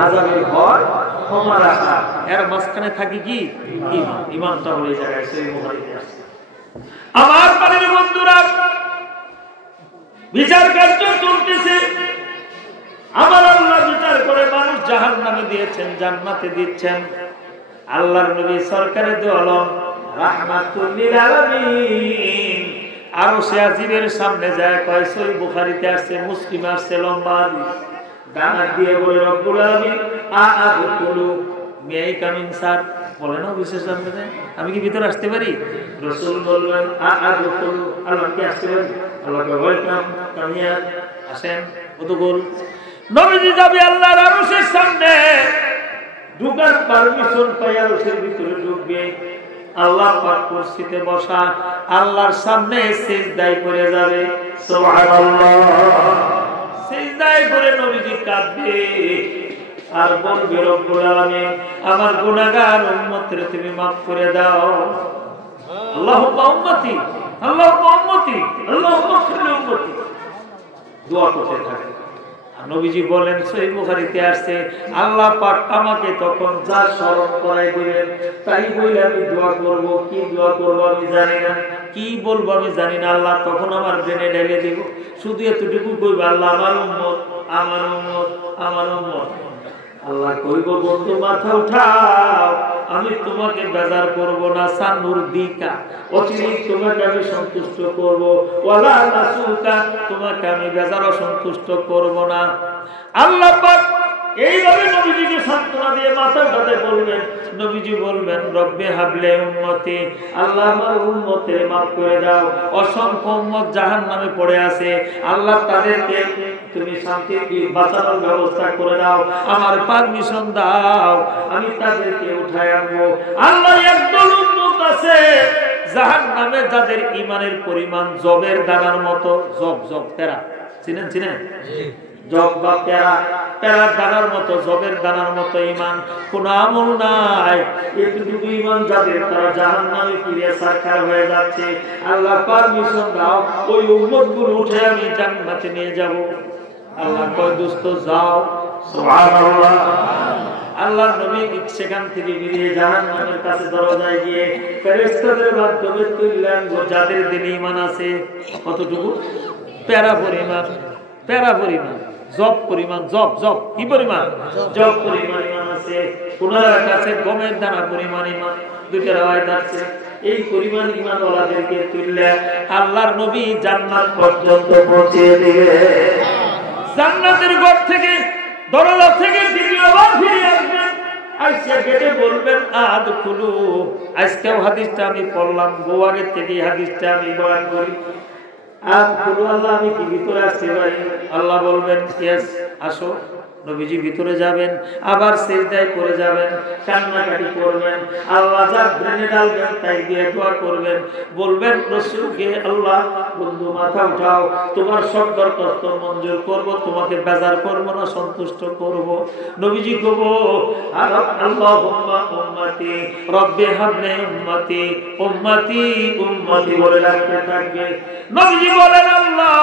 আযাবের ভয়, ক্ষমার আশা, এর মাঝখানে থাকি কি ঈমান। ঈমানটা হলো এই জায়গায় সহিহ বুখারীতে আছে। আমার প্রিয় বন্ধুরা বিচার কার্য চলতেছে, আমার আল্লাহ বিচার করে মানুষ জাহান্নামে দিয়েছেন, জান্নাতে দিচ্ছেন। আল্লাহর নবী সরকারে দু আলম রাহমাতুল লিল আলামিন আরশে আজিমের সামনে যায় কয়, সহিহ বুখারীতে আছে, মুসলিমে আছে, লম্বা হাদিস, ডাক দিয়ে বলে রব্বুল আলামিন আআদখুলু may I come in sir বলে না বিশেষ জানতে, আমি কি ভিতরে আসতে পারি? রাসূল বললেন আল্লাহ কি আসতে পারি? আল্লাহ ওয়েলকাম, কাম হিয়ার, আসেন। উদুল নবীজি যাবে আল্লাহর আরশের সামনে, ঢুকার পারমিশন পাই আরশের ভিতরে ঢুকবে। আল্লাহ পাক কুরসিতে বসা, আল্লাহর সামনে সিজদায় পড়ে যাবে। সুবহানাল্লাহ। সিজদায় পড়ে নবীজি কাঁদবে আর বলবে রব্বুল আলামিন আমার গুনাহগার উম্মতরে তুমি maaf করে দাও। আল্লাহুম্মা উম্মতি, আল্লাহুম্মা উম্মতি, আল্লাহুম্মা ইগফির উম্মতি, দোয়া করতে থাকে। নবীজি বলেন সহিহ বুখারীতে আসছে আল্লাহ পাক আমাকে তখন যা স্মরণ করাই দিবেন তাই বলে আমি দোয়া করব। কি দোয়া করব আমি জানি না, কি বলবো আমি জানি না। আল্লাহ তখন আমার ব্রেনে ঢেলে দিব, শুধু এতটুকু কইব আল্লাহ আমার উম্মত, আমার উম্মত, আমার উম্মত। আল্লাহ কইব বন্ধু মাথা উঠাও, আমি তোমাকে বেজার করব না। সানুর দিকা, অচিরেই তোমাকে আমি সন্তুষ্ট করব। ওয়ালা নাসুকা, তোমাকে আমি বেজার অসন্তুষ্ট করব না। আল্লাহ পাক এইভাবে নবীজিকে সান্ত্বনা দিয়ে মাথা উঠাতে বলবেন। নবীজি বলবেন রব্বে হাবলে উম্মতি, আল্লাহ আমার উম্মতের maaf করে দাও। অসংখ্য উম্মত জাহান্নামে পড়ে আছে, আল্লাহ তাদেরকে তুমি শান্তি দিয়ে বাঁচানোর ব্যবস্থা করে দাও। আমার পারমিশন দাও, আমি তাদেরকে উঠায় আনবো। আল্লাহ একদল উম্মত আছে জাহান্নামে যাদের ঈমানের পরিমাণ জবের দানার মতো। জব পেরা চিনেন? জি। জব বা পেরার দানার মতো, জবের দানার মতো ঈমান, কোন আমল নাই। এতটুকু ঈমান যাদের, তারা জাহান্নামে ফিরে সারখার হয়ে যাচ্ছে। আল্লাহ পারমিশন দাও, ওই উম্মতগুলো উঠে আমি জান্নাতে নিয়ে যাব। আল্লাহ কয় দোস্ত যাও। সুবহানাল্লাহ। আল্লাহর নবী সেখান থেকে বেরিয়ে জাহান্নামের কাছে দরজায় গিয়ে ফেরেশতাদের মাধ্যমে তুললেন যাদের দিলে ঈমান আছে। কতটুকু? পেরা পরিমাণ, জব পরিমাণ, জব কি পরিমাণ? জব পরিমাণ ঈমান আছে। কোনার কাছে গমের দানা পরিমাণ ঈমান, দুইটা রাওয়ায়াত আছে। এই পরিমাণ ঈমান ওয়ালাদেরকে তুললে আল্লাহর নবী জান্নাত পর্যন্ত পৌঁছে দিবে। জান্নাতের ঘর থেকে, দরজা থেকে দ্বিতীয়বার ফিরে আসবেন, আইসা গেটে বলবেন আদখুলু। আজকেও হাদিসটা আমি পড়লাম, বহু আগে থেকে হাদিসটা আমি বয়ান করি। আদখুলু, আল্লাহ আমি কি ভিতরে আসতে পারি? আল্লাহ বলবেন ইয়েস, আসো। নবীজি ভিতরে যাবেন, আবার সিজদায় পড়ে যাবেন, কান্নাকাটি করবেন। আল্লাহ যা ব্রেনে ডালবেন তাই দিয়ে দোয়া করবেন। বলবেন রাসূলকে আল্লাহ বন্ধু মাথা উঠাও, তোমার সব দরখাস্ত মঞ্জুর করব, তোমাকে বেজার করব না, সন্তুষ্ট করব। নবীজি কব আল্লাহুম্মা উম্মতি রব্বি হাবলি উম্মতি, উম্মতি উম্মতি বলে রাখতে থাকবে। নবীজি বলেন আল্লাহ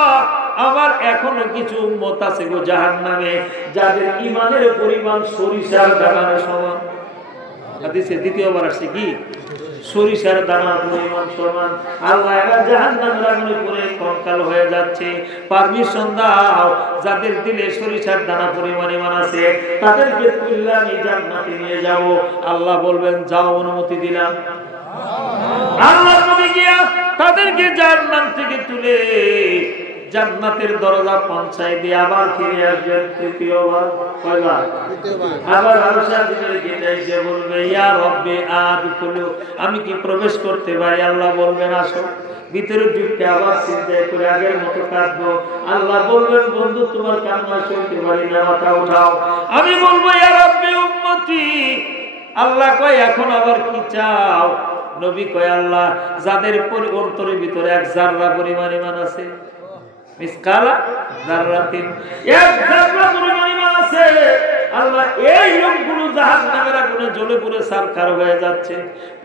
আমার এখনো কিছু উম্মত আছে গো জাহান্নামে, যাদের ঈমানের পরিমাণ সরিষার দানার সমান। হাদিসে দ্বিতীয়বার আসছে কি? সরিষার দানার পরিমাণ সমান। আল্লাহ এরা জাহান্নামের আগুনে পুড়ে কঙ্কাল হয়ে যাচ্ছে। পারমিশন দাও, যাদের দিলে সরিষার দানা পরিমাণ ঈমান আছে তাদেরকে তুলে আমি জান্নাতে নিয়ে যাব। আল্লাহ বলবেন যাও, অনুমতি দিলাম। আল্লাহ নবী গিয়া তাদেরকে জাহান্নাম থেকে তুলে জান্নাতের দরজা পৌঁছায় দিয়ে আবার ফিরে আসবেন তৃতীয়বার। কয়বার? আবার আরশের গেটে এসে বলবে ইয়া রব্বি আদখুলু, আমি কি প্রবেশ করতে পারি? আল্লাহ বলবেন আসো। ভিতরে ঢুকতে আবার সিজদায় করে আগের মতো কাঁদবো। আল্লাহ বলবেন বন্ধু তোমার কান্না শুনতে পারি না, মাথা উঠাও। আমি বলবো ইয়া রব্বি উম্মতি। আল্লাহ কয় এখন আবার কি চাও? নবী কয় আল্লাহ যাদের অন্তরের ভিতরে এক জাররা পরিমাণ ঈমান আছে, মিসকালা যাররাতিন, এক জাররা পরিমাণ ঈমান আছে, আল্লাহ এই লোকগুলো জাহান্নামের আগুনে জ্বলে পুড়ে ছারখার হয়ে যাচ্ছে।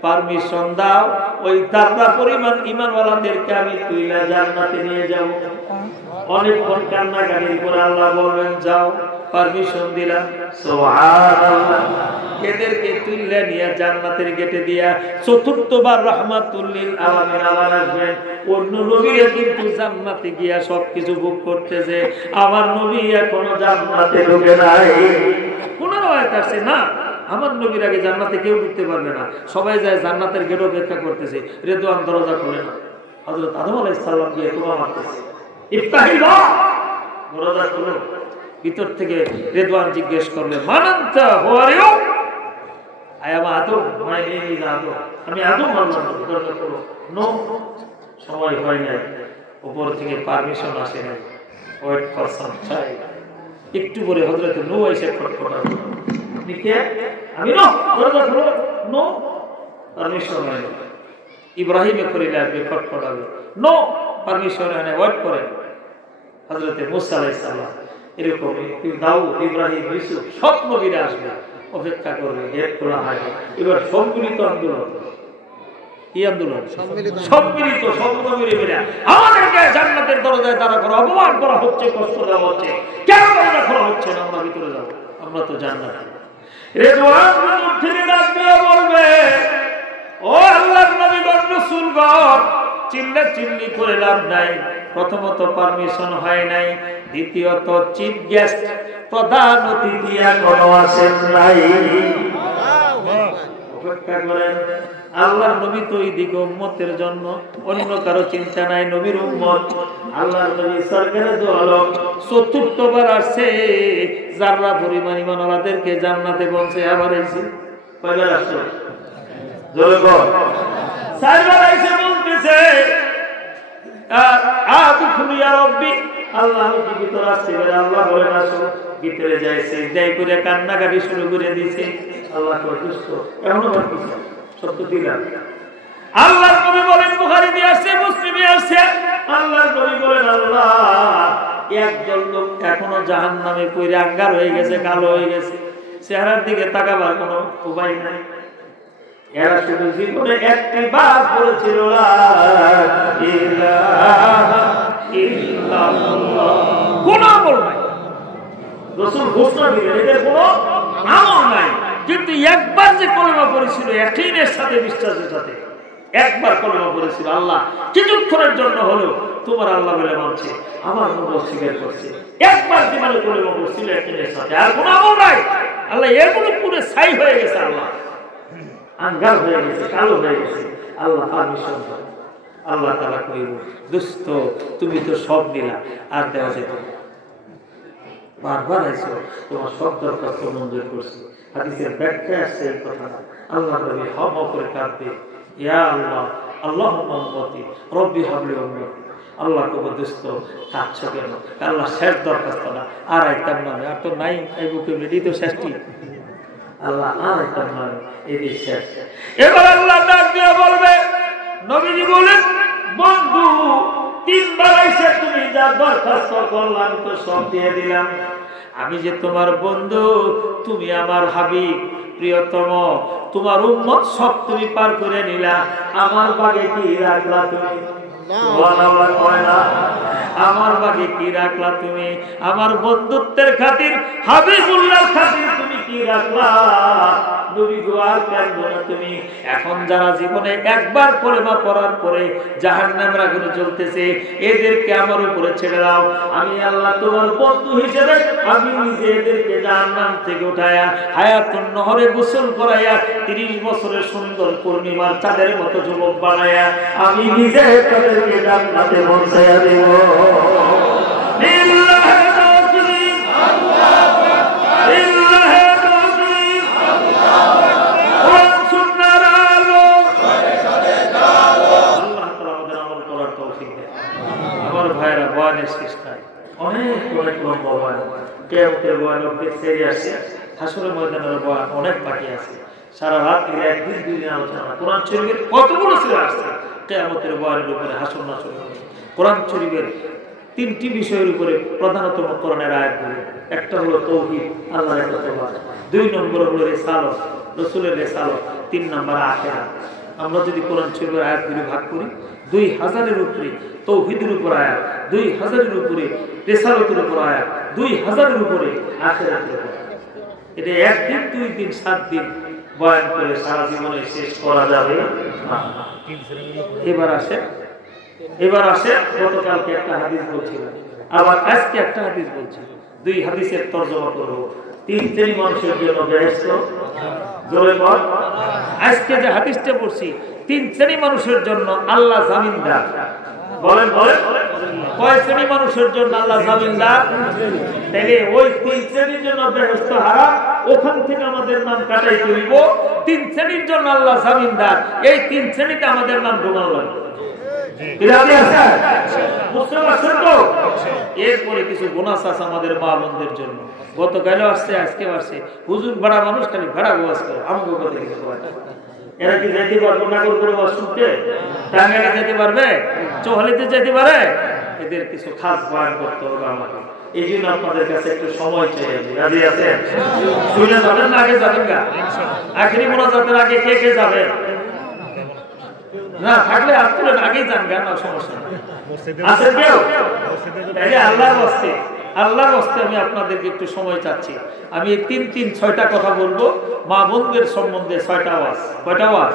পারমিশন দাও, ওই জাররা পরিমাণ ঈমানওয়ালাদেরকে আমি তুইলা জান্নাতে নিয়ে যাব। অনেকক্ষণ কান্নাকাটির পর আল্লাহ বলবেন যাও, পারমিশন দিলাম। সুবহানাল্লাহ। এদেরকে তুলে নিয়ে জান্নাতের গেটে দিয়া চতুর্থবার রাহমাতুল লিল আলামিন আবার আসবেন। অন্য নবীরা কিন্তু জান্নাতে গিয়া সবকিছু ভোগ করতেছে, আমার নবী এখনো জান্নাতে ঢোকে নাই। কোন রাওয়ায়াত আছে না আমার নবীর আগে জান্নাতে কেউ ঢুকতে পারবে না, সবাই যায় জান্নাতের গেট অপেক্ষা করতেছে। রেদওয়ান দরজা খুলে না, হযরত আদম আলাইহিস সালাম গিয়ে দোয়া মারতেছে, ইফতাহিল্লাহ, দরজা খুলো। ভিতর থেকে রেদওয়ান জিজ্ঞেস করলে মান আনতা, who are you? I am Adam, my name is Adam. আমি আদম বললাম দরজা খোলো। নো, সময় হয় নাই, উপর থেকে পারমিশন আসে নাই। Wait for some time. একটু পরে হযরত নূহ এসে খটখটালো। আপনি কে? আমি নূহ, দরজা খোলো। নো, পারমিশন হয় না। ইব্রাহিমে করিলে আসবে, খটখটাবে। নো, পারমিশন হয় না, ওয়েট করেন। হযরত মুসা আলাইহিস সালাম এরকম দাউদ, ইব্রাহিম, ইউসুফ সব নবীরা আসবে, অপেক্ষা করবে, গেট খোলা হয়। এবার সম্মিলিত আন্দোলন। কি আন্দোলন? সম্মিলিত সব নবীরা আমাদেরকে জান্নাতের দরজায় দাঁড়া করা, অপমান করা হচ্ছে, কষ্ট দেওয়া হচ্ছে, কেন দরজা খোলা হচ্ছে না? আমরা ভিতরে যাব, আমরা তো জান্নাতে। রেজওয়ান মুঠি ডাক দিয়ে বলবে, ও আল্লাহর নবীগণ, রাসূলগণ, চিল্লাচিল্লি করে লাভ নাই। প্রথমত পারমিশন হয় নাই, দ্বিতীয়ত চিফ গেস্ট, প্রধান অতিথি এখনো আসেন নাই। অপেক্ষা করেন। আল্লাহর নবী তো এইদিকে উম্মতের জন্য, অন্য কারো চিন্তা নাই, নবীর উম্মত। আল্লাহর নবী সরকারে দো আলম চতুর্থবার আসছে, যারা পরিমাণ ঈমান ওয়ালাদেরকে জান্নাতে পৌঁছে আবার এসে কয়বার আসছে? জোরে বল। চারবার এসে বলতেছে, আদখুলু ইয়া রাব্বি, আল্লাহ আমি কি ভিতরে আসছি? আল্লাহ বলেন আসো। ভিতরে যায়, সিজদায় করে কান্নাকাটি শুরু করে দিয়েছে। আল্লাহ তো দুষ্ট, এমন কিছু সত্য দিলাম। আল্লাহর নবী বলেন, বুখারীতে আসছে, মুসলিমে আসছে, আল্লাহর নবী বলেন, আল্লাহ একদল লোক এখনো জাহান্নামে পড়ে আঙ্গার হয়ে গেছে, কালো হয়ে গেছে, চেহারার দিকে তাকাবার কোনো উপায় নাই। এরা শুধু জীবনে একটি বার পড়েছিল লা ইলাহা ইল্লাল্লাহ, কোনো আমল নাই। রাসূল ঘোষণা দিলেন এদের কোনো আমল নাই, কিন্তু একবার যে কলেমা পড়েছিল ইয়াকিনের সাথে, বিশ্বাসের সাথে একবার কলেমা পড়েছিল, আল্লাহ কিছুক্ষণের জন্য হলেও তোমার আল্লাহ বলে মানছে, আমার মনে অস্বীকার করছে, একবার জীবনে কলেমা পড়েছিল ইয়াকিনের সাথে, আর কোনো আমল নাই। আল্লাহ এগুলো পুরো ছাই হয়ে গেছে, আল্লাহ আঙ্গার হয়ে গেছে, কালো হয়ে গেছে। আল্লাহ পারমিশন দেন। আল্লাহ তাআলা কইব, দোস্ত তুমি তো সব নিলা, আর দেওয়া যেত না। বারবার আইছো, তোমার সব দরখাস্ত মঞ্জুর করছি। হাদিসের ব্যাখ্যা আসছে এই কথাটা। আল্লাহ নবী হম করে কাঁদবে, ইয়া আল্লাহ, আল্লাহুম্মা উম্মতি রব্বি হাবলি উম্মতি। আল্লাহ কব, দোস্ত কাঁদছো কেন? আল্লাহ শেষ দরখাস্ত না, আর আইতাম না, আর তো নাই, এই বুকে রেডি তো শেষটি। আল্লাহ আর আইতাম না, এই শেষ। এবার আল্লাহ ডাক দিয়ে বলবে, নবীজি বলেন, বন্ধু তিনবার এসে তুমি যা দরখাস্ত করলাম তো সব দিয়ে দিলাম। আমি যে তোমার বন্ধু, তুমি আমার হাবিব, প্রিয়তম, তোমার উম্মত সব তুমি পার করে নিলা, আমার বাগে কি রাখলা তুমি? আমার বাগে কি রাখলা তুমি? আমার বন্ধুত্বের খাতির, হাবিবুল্লাহর খাতির তুমি কি রাখলা? নবী গো, আর কাঁদবো না তুমি। এখন যারা জীবনে একবার কলেমা পড়ার পরে জাহান্নামের আগুনে জ্বলতেছে, এদেরকে আমার উপরে ছেড়ে দাও। আমি আল্লাহ তোমার বন্ধু হিসেবে আমি নিজে এদেরকে জাহান্নাম থেকে উঠায়া হায়াতুন নহরে গোসল করাইয়া 30 বছরের সুন্দর পূর্ণিমার চাঁদের মতো যুবক বানাইয়া আমি নিজে তাদেরকে জান্নাতে পৌঁছাইয়া দেব। অনেক বাকি আছে, সারা রাত একদিন দুই দিন আলোচনা। কোরআন শরীফের কতগুলো ছিল আসছে কিয়ামতের বয়ানের উপরে, হাসর নাসর। কোরআন শরীফের 3টি বিষয়ের উপরে প্রধানতম কোরআনের আয়াতগুলো। একটা হলো তাওহীদ, আল্লাহর ইবাদত, 2 নম্বর হলো রিসালাত, রাসূলের রিসালাত, 3 নম্বর আখিরাত। আমরা যদি কোরআন শরীফের আয়াতগুলো ভাগ করি, 2000-এর উপরে তাওহীদের উপর আয়াত, 2000-এর উপরে রিসালাতের উপর আয়াত, 2000-এর উপরে আখিরাতের উপর। এটা একদিন, 2 দিন, 7 দিন বয়ান করে সারা জীবনে শেষ করা যাবে না। এবার আসে গতকালকে একটা হাদিস বলছিলাম, আবার আজকে একটা হাদিস বলছি। 2 হাদিসের তরজমা করব। 3 শ্রেণী মানুষের জন্য বেহেশত, জোরে বল। আজকে যে হাদিসটা পড়ছি, 3 শ্রেণী মানুষের জন্য আল্লাহ জামিনদার। বলেন বলেন, কয় শ্রেণী মানুষের জন্য আল্লাহ জামিনদার? তাহলে ওই 3 শ্রেণীর জন্য বেহেশত হারাম, ওখান থেকে আমাদের নাম কাটাইতে হইব। 3 শ্রেণীর জন্য আল্লাহ জামিনদার, এই 3 শ্রেণীতে আমাদের নাম ঢোকানো লাগবে। এরপরে কিছু বোনাস আছে আমাদের মা বোনদের জন্য। গতকালও আসছে, আজকে আসছে। হুজুর ভাড়া মানুষ খালি ভাড়া গোয়াজ করে, আমাকে কথা কিছু এরা কি যেতে পারবো না করে শুনতে? টাঙ্গাইলে যেতে পারবে? চোহালিতে যেতে পারে? এদের কিছু খাস বয়ান করতে হবে আমাকে। এই জন্য আপনাদের কাছে একটু সময় চাই। রাজি আছেন? শুনে যাবেন না আগে যাবেন গা? আখেরি মোনাজাতের আগে কে কে যাবেন? না থাকলে আপনার আগেই যান গা, না সমস্যা নেই। আছে কেউ? আল্লাহর ওয়াস্তে, আল্লাহর ওয়াস্তে আমি আপনাদেরকে একটু সময় চাচ্ছি। আমি 3-6টা কথা বলবো মা বোনদের সম্বন্ধে। 6টা ওয়াজ। কয়টা ওয়াজ?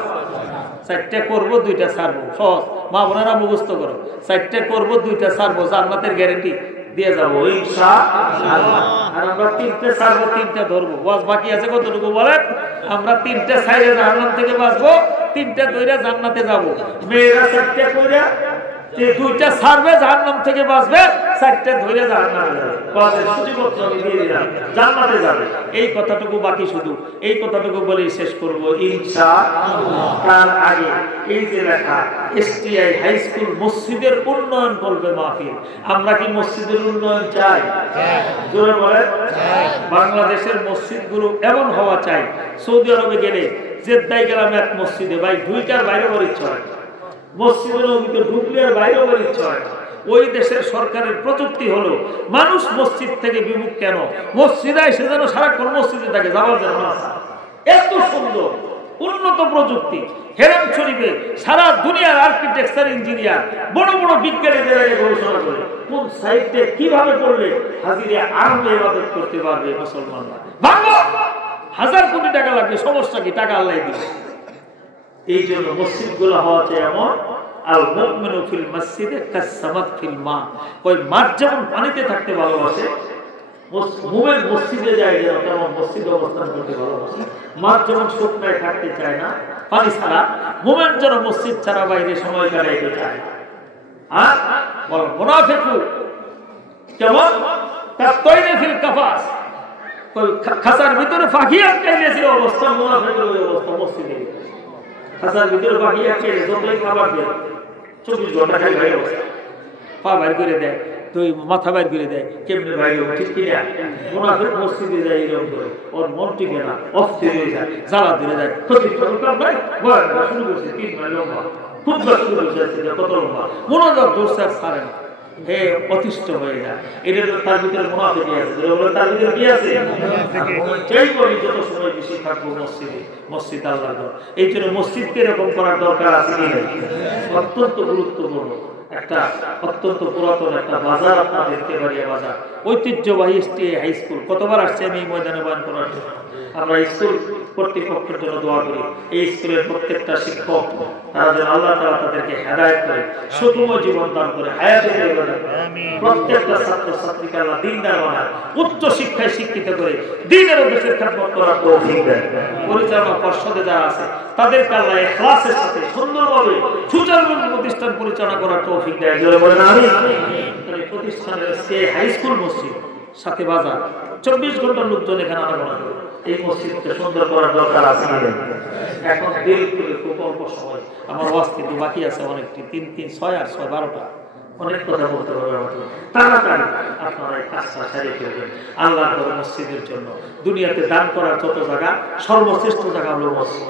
4টে করবো, 2টা ছাড়বো। সহজ, মা বোনেরা মুখস্থ করো। 4টে করবো, 2টা ছাড়বো, জান্নাতের গ্যারান্টি দিয়ে যাবো ইনশাআল্লাহ। আর আমরা 3টে ছাড়বো, 3টা ধরবো। ওয়াজ বাকি আছে কতটুকু বলেন? আমরা 3টে ছাইরে জাহান্নাম থেকে বাঁচবো, 3টে ধরে জান্নাতে যাবো। মেয়েরা 4টে কইরা 2টা ছাড়বে, জাহান্নাম থেকে বাঁচবে, 4টে ধরে জাহান্নামে যাবে। জান্নাতে যাবে। এই কথাটুকু বাকি, শুধু এই কথাটুকু বলেই শেষ করব ইনশাআল্লাহ। তার আগে এই যে লেখা এসটিআই হাই স্কুল মসজিদের উন্নয়ন করবে মাহফিল। আমরা কি মসজিদের উন্নয়ন চাই? জোরে বলেন। বাংলাদেশের মসজিদগুলো এমন হওয়া চাই। সৌদি আরবে গেলে, জেদ্দায় গেলাম এক মসজিদে, ভাই 2টার বাইরে বাড়ির ছয় মসজিদের নবীতে ঢুকলে আর বাইরে বাড়ির ছয়। ওই দেশের সরকারের প্রযুক্তি হলো মানুষ মসজিদ থেকে বিমুখ কেন? মসজিদে এসে যেন সারাক্ষণ মসজিদে থাকে, যাওয়ার জন্য এত সুন্দর উন্নত প্রযুক্তি। হেরাম শরীফে সারা দুনিয়ার আর্কিটেকচার, ইঞ্জিনিয়ার, বড় বড় বিজ্ঞানীদের গবেষণা করে কোন সাইডে কিভাবে করলে হাজিরে আরামে ইবাদত করতে পারবে মুসলমানরা। ভালো 1000 কোটি টাকা লাগবে, সমস্যা কি? টাকা আল্লাহ দিবে। এই জন্য মসজিদগুলো হওয়া চাই এমন আল মুমিনু ফিল মসজিদে কাসসামাত ফিল মা। ওই মাছ যেমন পানিতে থাকতে ভালোবাসে, মুমিন মসজিদে যায় যেন তেমন মসজিদে অবস্থান করতে ভালোবাসে। মাছ যেমন শুকনায় থাকতে চায় না পানি ছাড়া, মুমিন যেন মসজিদ ছাড়া বাইরে সময় কাটাইতে চায়। আর বল মুনাফিকু কেমন? কাতাইনে ফিল কাফাস, খাসার ভিতরে ফাঁকি আটকাইলে যে অবস্থা, মুনাফিকের ওই অবস্থা মসজিদে। খাসার ভিতরে ফাঁকি আটকাইলে যতই খাবার দেয় 24 ঘন্টা খাই বাইরে বসে, পা বাইর করে দেয়, তুই মাথা বাইর করে দেয়, কেমনি বাইরে ঠিক কিনা? মুনাফিক মসজিদে যায় এরকম করে, ওর মন টিকে না, অস্থির হয়ে যায়, জ্বালা ধরে যায়। শুরু করছে 3 মাইল লম্বা, খুব শুরু করছে কত লম্বা, মনোযোগ দোষে আর ছাড়ে না, হে অতিষ্ঠ হয়ে যায়। এটা তো তার ভিতরে মুনাফিক আছে, তার ভিতরে কি আছে? চাই করি যত সময় বেশি থাকবো মসজিদে, মসজিদ আল্লাহর ঘর। এই জন্য মসজিদকে এরকম করার দরকার আছে কি না? অত্যন্ত গুরুত্বপূর্ণ একটা, অত্যন্ত পুরাতন একটা বাজার আপনার দেখতে পারি। বাজার ঐতিহ্যবাহী এসটিআই হাই স্কুল। কতবার আসছে আমি এই ময়দানে বয়ান করার জন্য। আমরা স্কুল কর্তৃপক্ষের জন্য দোয়া করি, এই স্কুলের প্রত্যেকটা শিক্ষক তারা যেন আল্লাহ তাআলা তাদেরকে হেদায়েত করে, সুখময় জীবন দান করে, হায়াতে প্রত্যেকটা ছাত্র ছাত্রীকে আল্লাহ দিনদার বানায়, উচ্চ শিক্ষায় শিক্ষিত করে দ্বীনের উদ্দেশ্যে খেদমত করার তৌফিক দেন। পরিচালনা পর্ষদে যারা আছে তাদেরকে আল্লাহ ইখলাসের সাথে সুন্দরভাবে সুচারুরূপে প্রতিষ্ঠান পরিচালনা করার তৌফিক দেয়। জোরে বলেন আমিন। প্রতিষ্ঠানের হাই স্কুল মসজিদ সাথে বাজার, 24 ঘন্টা লোকজন এখানে আনাগোনা করে। এই মসজিদকে সুন্দর করার দরকার আছে। এখন দেরি করে খুব অল্প সময়, আমার ওয়াজ কিন্তু বাকি আছে অনেকটি, 3, 3, 6 আর 6, 12টা অনেক কথা বলতে হবে আমাকে। তাড়াতাড়ি আপনারা এই কাজটা সারিয়ে ফেলবেন আল্লাহর ঘর মসজিদের জন্য। দুনিয়াতে দান করার যত জায়গা, সর্বশ্রেষ্ঠ জায়গা হলো মসজিদ।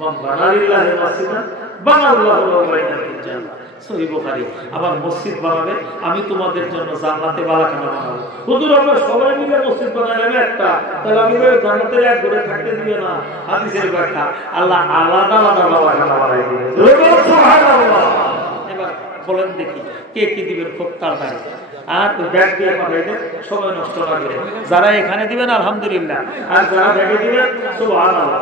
মান বানালিল্লাহি মাসজিদান বানাল্লাহু লাহু বাইতান ফিল জান্নাহ। সহিহ বুখারী। আমার মসজিদ বানাবে, আমি তোমাদের জন্য জান্নাতে বালাখানা বানাবো। হুজুর আমরা সবাই মিলে মসজিদ বানাইলাম একটা, তাহলে আমি জান্নাতের এক ঘরে থাকতে দিবে না। হাদিসের ব্যাখ্যা, আল্লাহ আলাদা আলাদা বালাখানা বানাই দিবে। সুবহানাল্লাহ। এবার বলেন দেখি কে কি দিবেন খুব তাড়াতাড়ি, আর ব্যাগ দিয়ে পাঠাইবেন, সময় নষ্ট না করে। যারা এখানে দিবেন আলহামদুলিল্লাহ, আর যারা ব্যাগে দিবেন সুবহানাল্লাহ।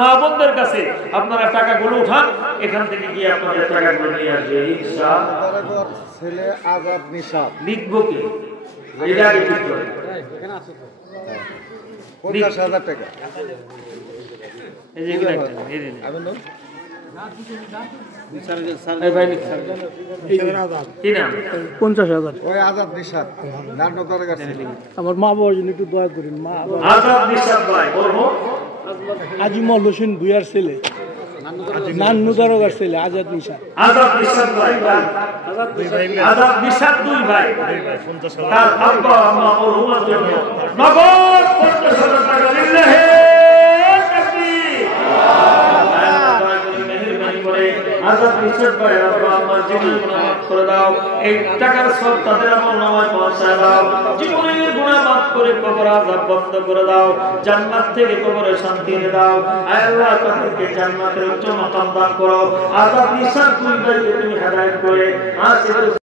মা বোনদের কাছে আপনারা টাকাগুলো উঠান, এখান থেকে গিয়ে আপনাদের টাকাগুলো নিয়ে আসবে ইনশাআল্লাহ। ছেলে আজাদ নিশাত লিখবো কি এটা আগে ঠিক করে, এখানে আছে তো 50,000 টাকা। এই যে এগুলো একটা এই যে আমি এই ভাই কি নাম 50,000 ওই আজাদ নিশাদ নান্নদার কাছে আমার মা বাবার জন্য একটু দয়া করেন মা আজাদ নিশাদ ভাই বলবো আজিমল হোসেন ভুইয়ার ছেলে নান্নু দারোগার ছেলে আজাদ নিশাদ আজাদ নিশাদ ভাই আজাদ নিশাদ দুই ভাই তার আব্বা আম্মা ও রুমার জন্য নগদ 50,000 টাকা লিল্লাহে তাকবীর মেহেরবানি করে আজাদ নিশাদ ভাই আব্বা আম্মার জীবন মাফ করে দাও এই টাকার সব তাদের আমল নামায় পৌঁছায় দাও জীবনের গুনাহ মাফ করে কবর আযাব বন্ধ করে দাও জান্নাত থেকে কবরে শান্তি এনে দাও আয় আল্লাহ তাদেরকে জান্নাতের উচ্চ মাকাম দান করো আযাব নিশাদ দুই ভাইকে তুমি হেদায়েত করে